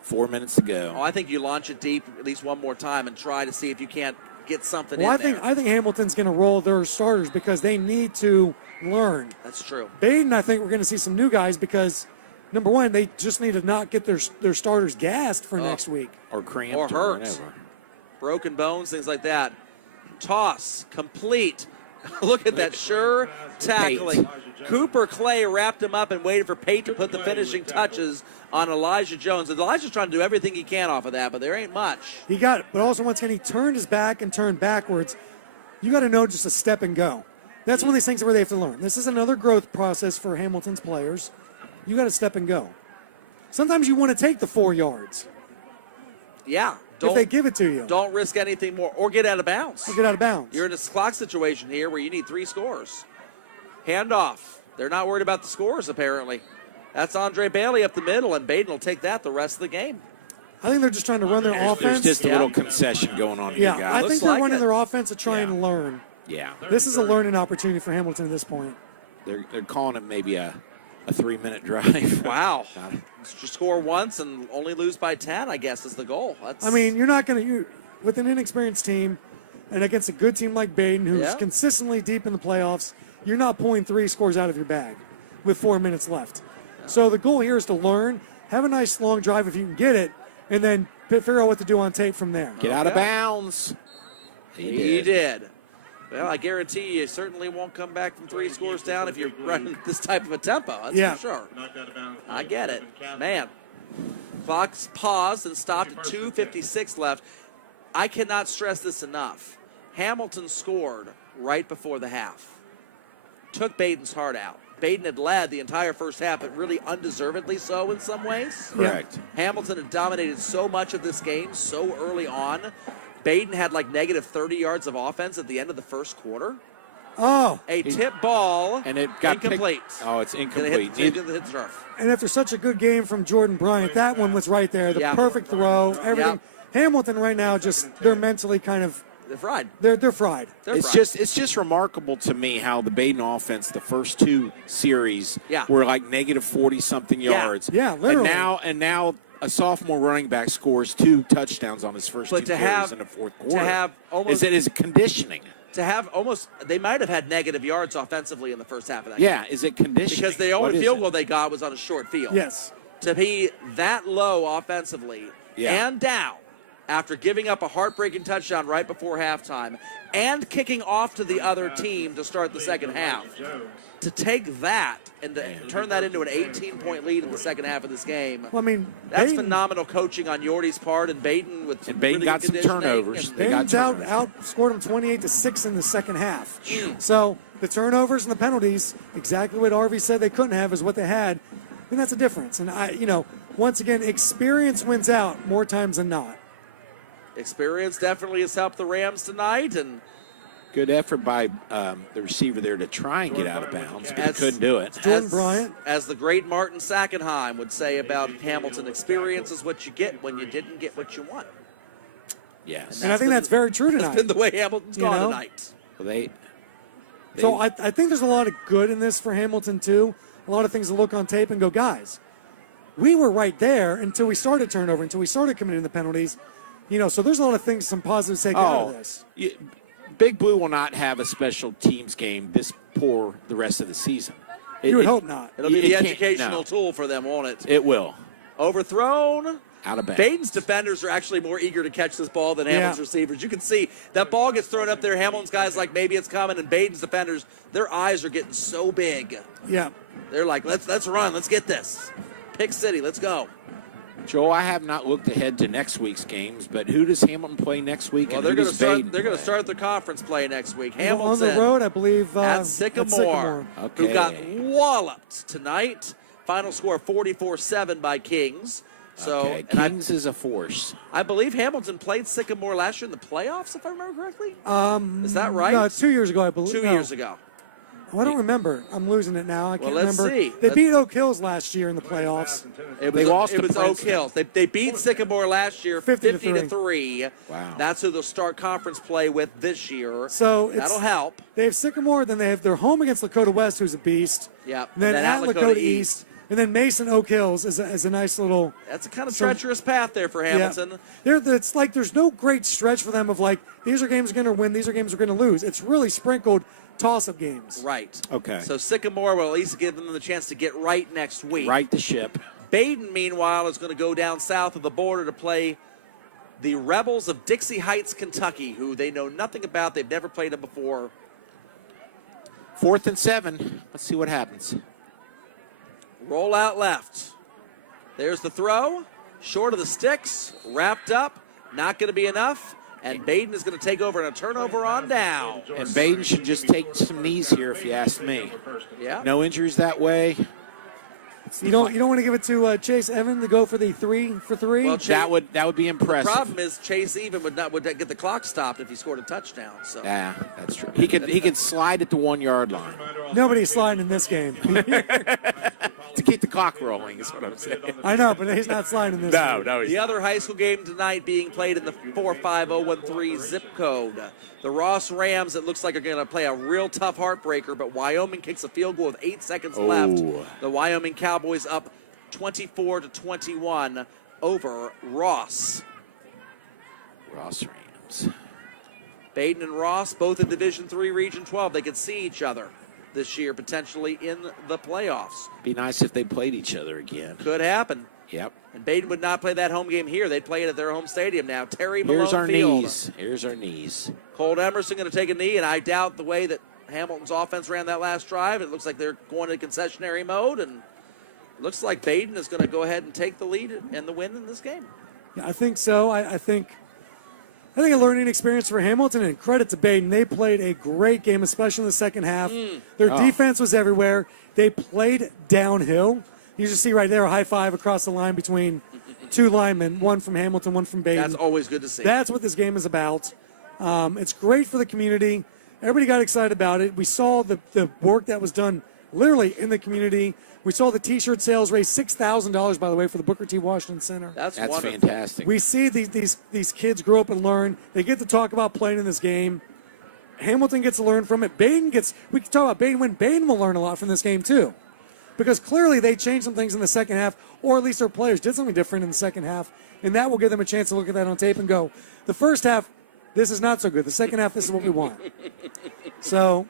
4 minutes to go. Oh, I think you launch it deep at least one more time and try to see if you can't get something Well, in there. I think Hamilton's going to roll their starters because they need to learn. That's true. Badin, I think we're going to see some new guys because, number one, they just need to not get their starters gassed for next week. Or cramped Or hurt. whatever. Broken bones, things like that. Toss, complete. Look at that sure tackling. Cooper Clay wrapped him up and waited for Pate to put the finishing touches on Elijah Jones. And Elijah's trying to do everything he can off of that, but there ain't much. He got it, but also once again, he turned his back and turned backwards. You got to know just to step and go. That's one of these things where they have to learn. This is another growth process for Hamilton's players. You got to step and go. Sometimes you want to take the 4 yards Yeah. if they give it to you. Don't risk anything more or get out of bounds. Or get out of bounds. You're in a clock situation here where you need 3 scores. Handoff. They're not worried about the scores, apparently. That's Andre Bailey up the middle, and Badin will take that the rest of the game. I think they're just trying to run their offense. There's just a little concession going on here, yeah, guys. I Looks think they're like running it. their offense to try and learn. Yeah. This is a learning opportunity for Hamilton at this point. They're calling it maybe a 3-minute drive. Wow. Just score once and only lose by 10, I guess, is the goal. I mean, you're not going to, with an inexperienced team and against a good team like Badin, who's Yeah. consistently deep in the playoffs, you're not pulling 3 scores out of your bag with 4 minutes left. So the goal here is to learn, have a nice long drive if you can get it, and then figure out what to do on tape from there. Get out of bounds. He did. Well, I guarantee you certainly won't come back from 3 scores down if you're running this type of a tempo. That's for sure. I get it. Man. Clock's paused and stopped at 2:56 left. I cannot stress this enough. Hamilton scored right before the half. Took Badin's heart out. Badin had led the entire first half, but really undeservedly so in some ways. Correct. Hamilton had dominated so much of this game so early on. Badin had like negative 30 yards of offense at the end of the first quarter. Oh. A tip ball And it got incomplete. Oh, it's And incomplete. it hit the turf. And after such a good game from Jordan Bryant, that one was right there. The perfect throw, everything. Hamilton right now, they're mentally kind of, They're fried. they're fried. It's just remarkable to me how the Badin offense, the first 2 series, were like negative 40-something yards. Yeah, literally. And now a sophomore running back scores 2 touchdowns on his first 2 carries in the fourth quarter. Is it conditioning? To have almost, they might have had negative yards offensively in the first half of that game. Yeah, is it conditioning? Because the only field goal they got was on a short field. Yes. To be that low offensively and down after giving up a heartbreaking touchdown right before halftime and kicking off to the other team to start the second half. To take that and to turn that into an 18-point lead in the second half of this game. Well, I mean, that's Badin, phenomenal coaching on Yordy's part, and Badin with some Badin really got good some conditioning. turnovers. And They got Badin's outscored them 28-6 in the second half. So the turnovers and the penalties, exactly what RV said they couldn't have, is what they had, and that's a difference. And once again, experience wins out more times than not. Experience definitely has helped the Rams tonight, and good effort by the receiver there to try and get out of bounds, but he couldn't do it. Jordan Bryant. As the great Martin Sackenheim would say about Hamilton, experience is what you get when you didn't get what you want. Yes. And I think that's very true tonight. That's been the way Hamilton's gone tonight. Well, So I think there's a lot of good in this for Hamilton, too. A lot of things to look on tape and go, guys, we were right there until we started turnover, until we started committing the penalties. So there's a lot of things, some positives to take out of this. Big Blue will not have a special teams game this poor the rest of the season. You would hope not. It'll be the educational tool for them, won't it? It will. Overthrown. Out of bounds. Badin's defenders are actually more eager to catch this ball than Hamilton's receivers. You can see that ball gets thrown up there. Hamilton's guys like maybe it's coming, and Badin's defenders, their eyes are getting so big. Yeah. They're like, let's run, let's get this. Pick City, let's go. Joe, I have not looked ahead to next week's games, but who does Hamilton play next week? Well, and they're going to start their conference play next week. On Hamilton the road, I believe. at Sycamore, who got walloped tonight. Final score 44-7 by Kings. So, Okay, and Kings is a force. I believe Hamilton played Sycamore last year in the playoffs, if I remember correctly. Is that right? No, it's 2 years ago, I believe. 2 years ago. Oh, I don't remember. I'm losing it now. I can't let's remember. see. They beat Oak Hills last year in the playoffs. It They was, lost it to was Oak Princeton. Hills. They beat Sycamore last year 50 to 50-3. Wow. That's who they'll start conference play with this year. So that'll help. They have Sycamore, then they have their home against Lakota West, who's a beast. Yep. And then at Lakota East. And then Mason Oak Hills is a nice little. That's a kind of treacherous path there for Hamilton. Yeah. It's like there's no great stretch for them of like, these are games we're going to win, these are games we're going to lose. It's really sprinkled toss-up games. Right. Okay. So Sycamore will at least give them the chance to get right next week. Right the ship. Badin, meanwhile, is going to go down south of the border to play the Rebels of Dixie Heights, Kentucky, who they know nothing about. They've never played them before. 4th and 7. Let's see what happens. Roll out left. There's the throw. Short of the sticks. Wrapped up. Not going to be enough. And Badin is going to take over and a turnover on down. And Badin should just take some knees here, if you ask me. Yeah. No injuries that way. You don't want to give it to Chase Evan to go for the 3 for 3? Well, That would be impressive. The problem is Chase Even would get the clock stopped if he scored a touchdown. So Yeah, that's true. He could slide at the 1 yard line Nobody's sliding in this game. to keep the clock rolling. Is what I'm saying. I know, but he's not sliding in this game. no. the other high school game tonight being played in the 45013 zip code. The Ross Rams, it looks like, are going to play a real tough heartbreaker, but Wyoming kicks a field goal with 8 seconds left. The Wyoming Cowboys up 24-21 over Ross. Ross Rams. Badin and Ross, both in Division III, Region 12. They could see each other this year, potentially in the playoffs. Be nice if they played each other again. Could happen. Yep. And Badin would not play that home game here. They'd play it at their home stadium now. Terry Malone Here's our Field. knees. Here's our knees. Colt Emerson going to take a knee, and I doubt the way that Hamilton's offense ran that last drive. It looks like they're going to concessionary mode, and it looks like Badin is going to go ahead and take the lead and the win in this game. Yeah, I think so. I think a learning experience for Hamilton, and credit to Badin. They played a great game, especially in the second half. Their defense was everywhere. They played downhill. You just see right there a high five across the line between two linemen, one from Hamilton, one from Badin. That's always good to see. That's what this game is about. It's great for the community. Everybody got excited about it. We saw the work that was done literally in the community. We saw the T-shirt sales raise $6,000, by the way, for the Booker T. Washington Center. That's wonderful. fantastic. We see these kids grow up and learn. They get to talk about playing in this game. Hamilton gets to learn from it. We can talk about Badin when Badin will learn a lot from this game too. Because clearly they changed some things in the second half, or at least their players did something different in the second half, and that will give them a chance to look at that on tape and go, the first half, this is not so good. The second half, this is what we want. So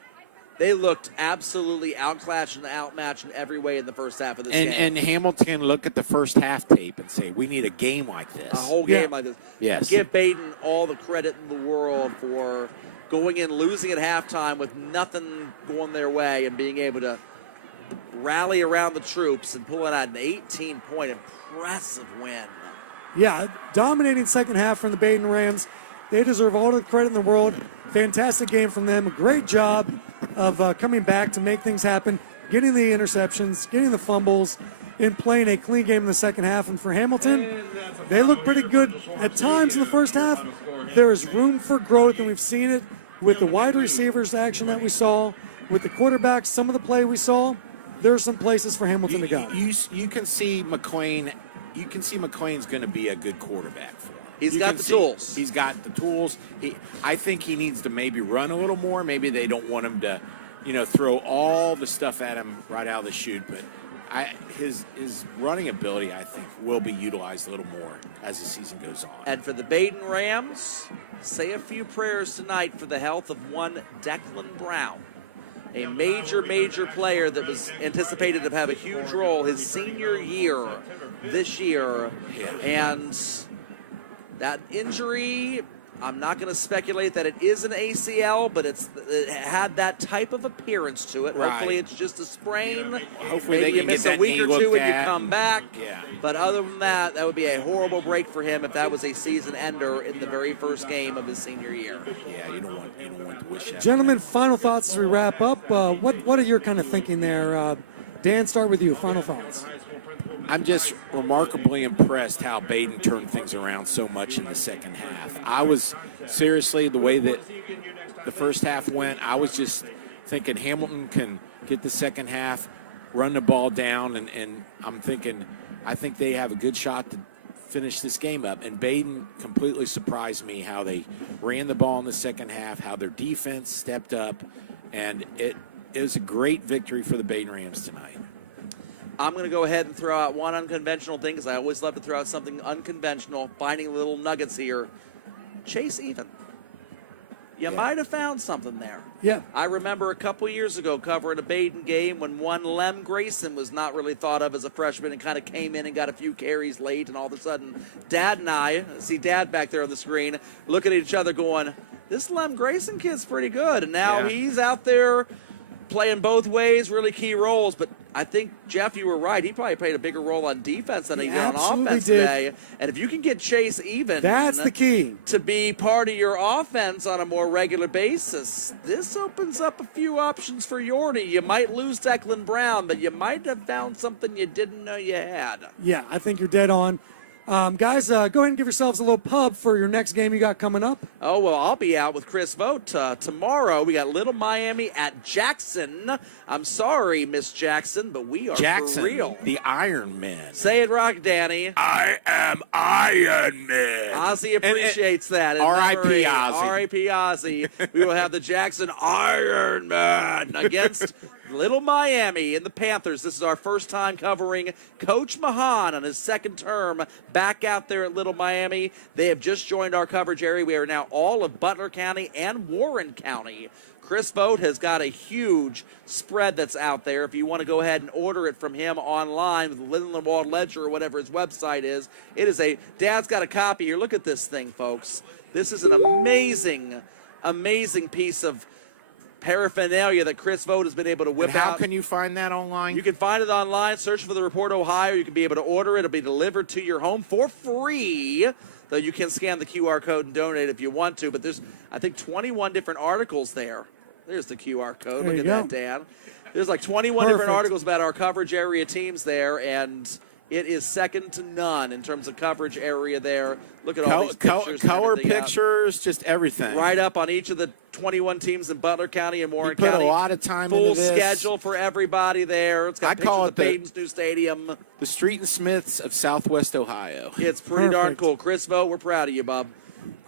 They looked absolutely outclassed and outmatched in every way in the first half of this game. And Hamilton can look at the first half tape and say, we need a game like this. A whole game like this. Yes. Give Badin all the credit in the world for going in, losing at halftime with nothing going their way and being able to rally around the troops and pulling out an 18-point impressive win. yeah, dominating second half from the Badin Rams. They deserve all the credit in the world. Fantastic game from them. A great job of coming back to make things happen, getting the interceptions, getting the fumbles, and playing a clean game in the second half. And for Hamilton, they look pretty good at times in the first half. There is room for growth, and we've seen it with the wide receivers action that we saw, with the quarterbacks, some of the play we saw. There are some places for Hamilton to go. You can see McLean. You can see McLean's going to be a good quarterback for him. He's You got can the see- tools. He's got the tools. I think he needs to maybe run a little more. Maybe they don't want him to, throw all the stuff at him right out of the chute. But his running ability, I think, will be utilized a little more as the season goes on. And for the Badin Rams, say a few prayers tonight for the health of one Declan Brown, a major player that was anticipated to have a huge role his senior year this year. And that injury, I'm not going to speculate that it is an ACL, but it had that type of appearance to it. Right. Hopefully it's just a sprain. Hopefully Maybe they you can miss get a that week knee or two looked when you at. come back. Yeah. But other than that, that would be a horrible break for him if that was a season ender in the very first game of his senior year. Yeah, you don't want to wish that. Gentlemen, final thoughts as we wrap up. What are your kind of thinking there? Dan, start with you. Final thoughts. I'm just remarkably impressed how Badin turned things around so much in the second half. I was seriously, the way that the first half went, I was just thinking Hamilton can get the second half, run the ball down, and I'm thinking I think they have a good shot to finish this game up. And Badin completely surprised me how they ran the ball in the second half, how their defense stepped up, and it was a great victory for the Badin Rams tonight. I'm going to go ahead and throw out one unconventional thing because I always love to throw out something unconventional, finding little nuggets here. Chase Even. You might have found something there. Yeah. I remember a couple years ago covering a Badin game when one Lem Grayson was not really thought of as a freshman and kind of came in and got a few carries late, and all of a sudden Dad and I, see Dad back there on the screen, look at each other going, this Lem Grayson kid's pretty good. And now he's out there playing both ways, really key roles. But I think, Jeff, you were right. He probably played a bigger role on defense than he did on offense today. And if you can get Chase Even, that's the key, to be part of your offense on a more regular basis, this opens up a few options for Yorny. You might lose Declan Brown, but you might have found something you didn't know you had. Yeah, I think you're dead on. Guys, go ahead and give yourselves a little pub for your next game you got coming up. Oh, well, I'll be out with Chris Vogt tomorrow. We got Little Miami at Jackson. I'm sorry, Miss Jackson, but we are Jackson, for real. The Iron Man. Say it, Rock Danny. I am Iron Man. Ozzy appreciates that. R.I.P. Ozzy. R.I.P. Ozzy. We will have the Jackson Iron Man against Little Miami and the Panthers. This is our first time covering Coach Mahan on his second term back out there at Little Miami. They have just joined our coverage area. We are now all of Butler County and Warren County. Chris Vogt has got a huge spread that's out there. If you want to go ahead and order it from him online with the Lindenwold Ledger or whatever his website is, Dad's got a copy here. Look at this thing, folks. This is an amazing, amazing piece of paraphernalia that Chris Vogt has been able to whip out. How can you find that online? You can find it online. Search for the Report Ohio. You can be able to order it. It'll be delivered to your home for free, though you can scan the QR code and donate if you want to. But there's, I think, 21 different articles there. There's the QR code. Look at that, Dan. There's like 21 different articles about our coverage area teams there, and it is second to none in terms of coverage area there. Look at all these pictures. Color pictures, just everything. Right up on each of the 21 teams in Butler County and Warren County. County. Put a lot of time Full into this. schedule for everybody there. It's got pictures of Badin's new stadium. The Street and Smiths of Southwest Ohio. It's pretty darn cool. Chris Vogt, we're proud of you, bub.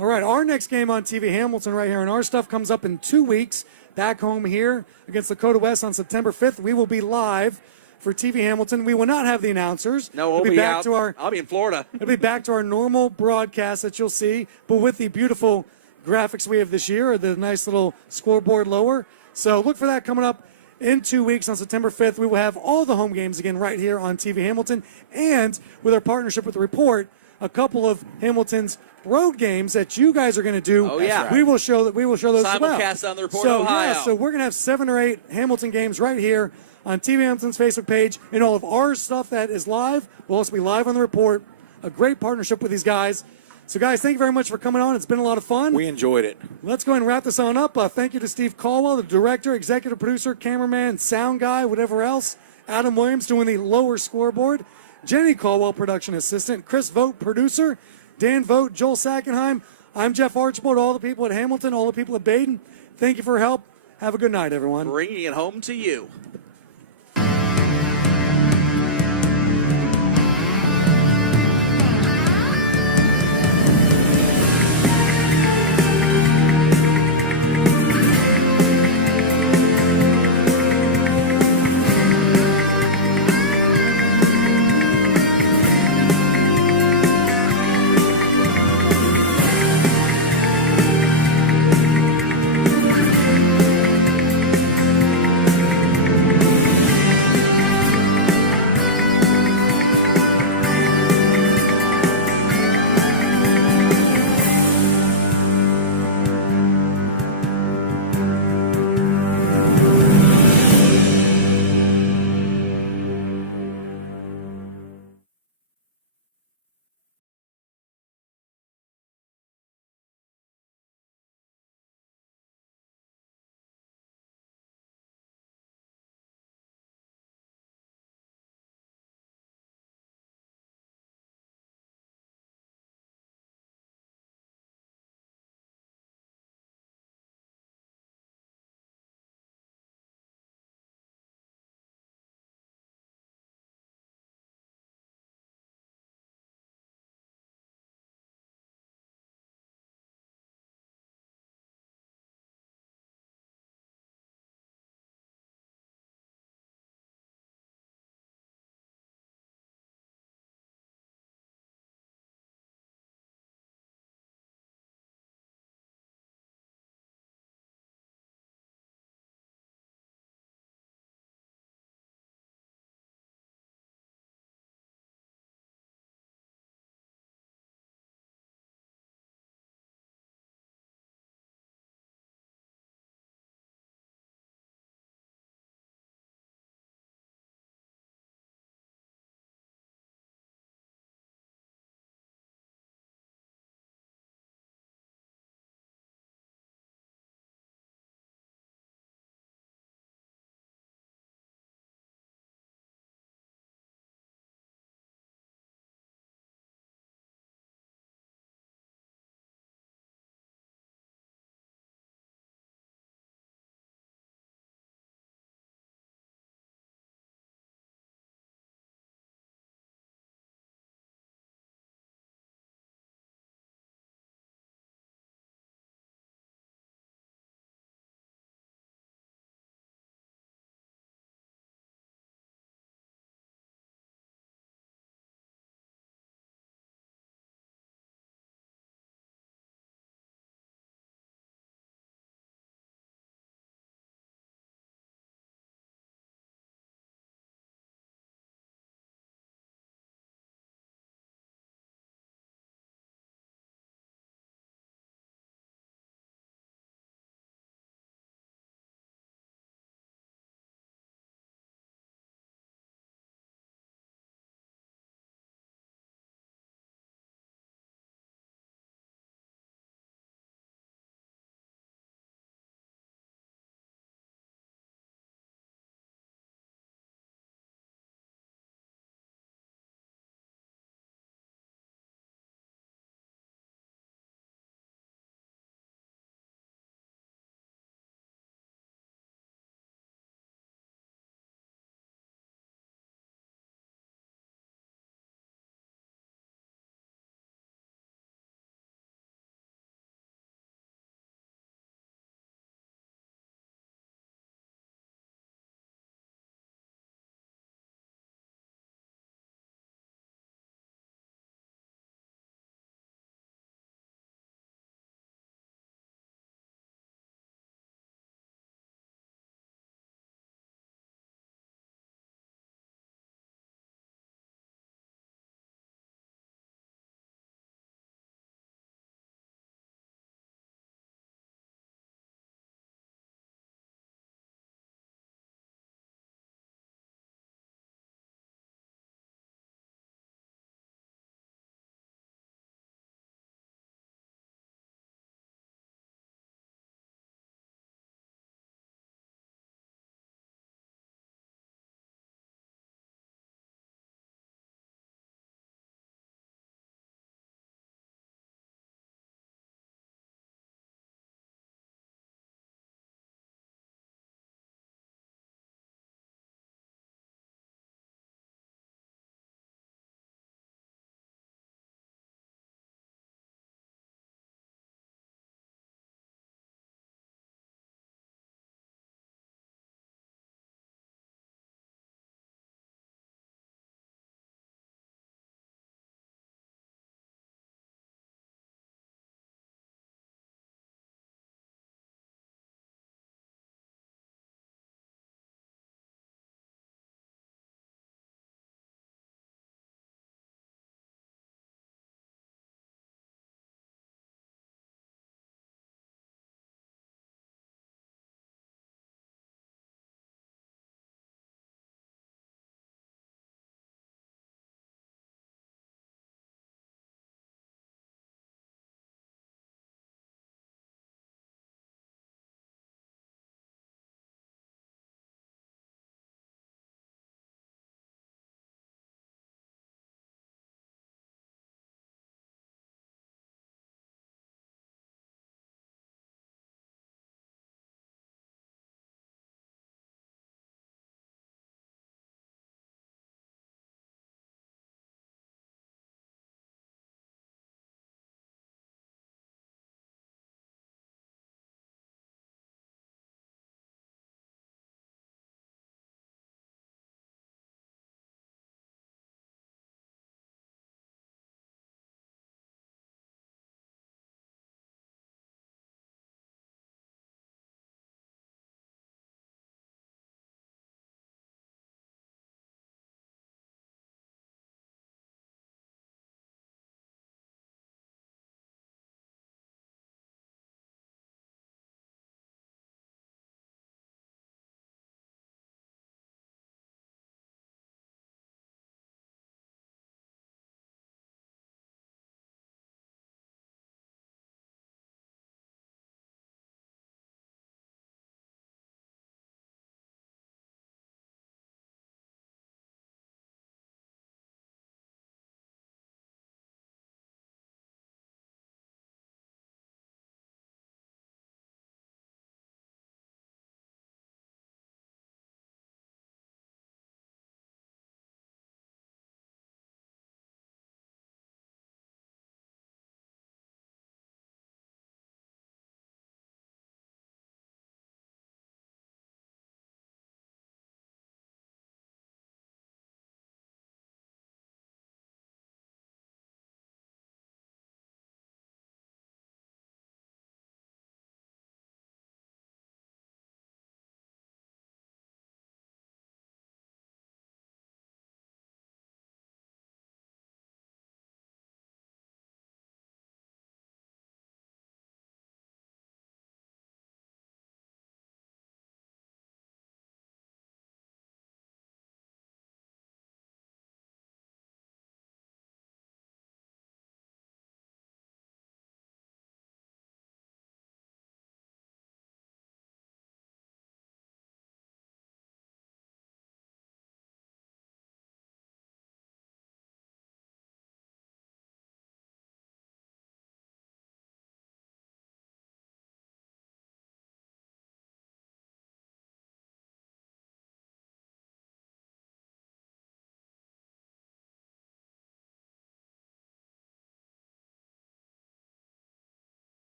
All right, our next game on TVHamilton right here, and our stuff comes up in 2 weeks. Back home here against Dakota West on September 5th. We will be live for TVHamilton. We will not have the announcers. No, we'll be back out. to our. I'll be in Florida. It'll be back to our normal broadcast that you'll see, but with the beautiful graphics we have this year, or the nice little scoreboard lower. So look for that coming up in 2 weeks on September 5th. We will have all the home games again right here on TVHamilton, and with our partnership with the Report, a couple of Hamilton's road games that you guys are going to do. Oh, yeah. We will show that. We will show those as well. Simulcast on the Report So, Ohio. yeah, so we're going to have 7 or 8 Hamilton games right here on TV Hamilton's Facebook page, and all of our stuff that is live will also be live on the Report. A great partnership with these guys. So, guys, thank you very much for coming on. It's been a lot of fun. We enjoyed it. Let's go ahead and wrap this on up. Thank you to Steve Caldwell, the director, executive producer, cameraman, sound guy, whatever else. Adam Williams doing the lower scoreboard. Jenny Caldwell, production assistant. Chris Vogt, producer. Dan Vogt, Joel Sackenheim. I'm Jeff Archibald. All the people at Hamilton, all the people at Badin, thank you for your help. Have a good night, everyone. Bringing it home to you.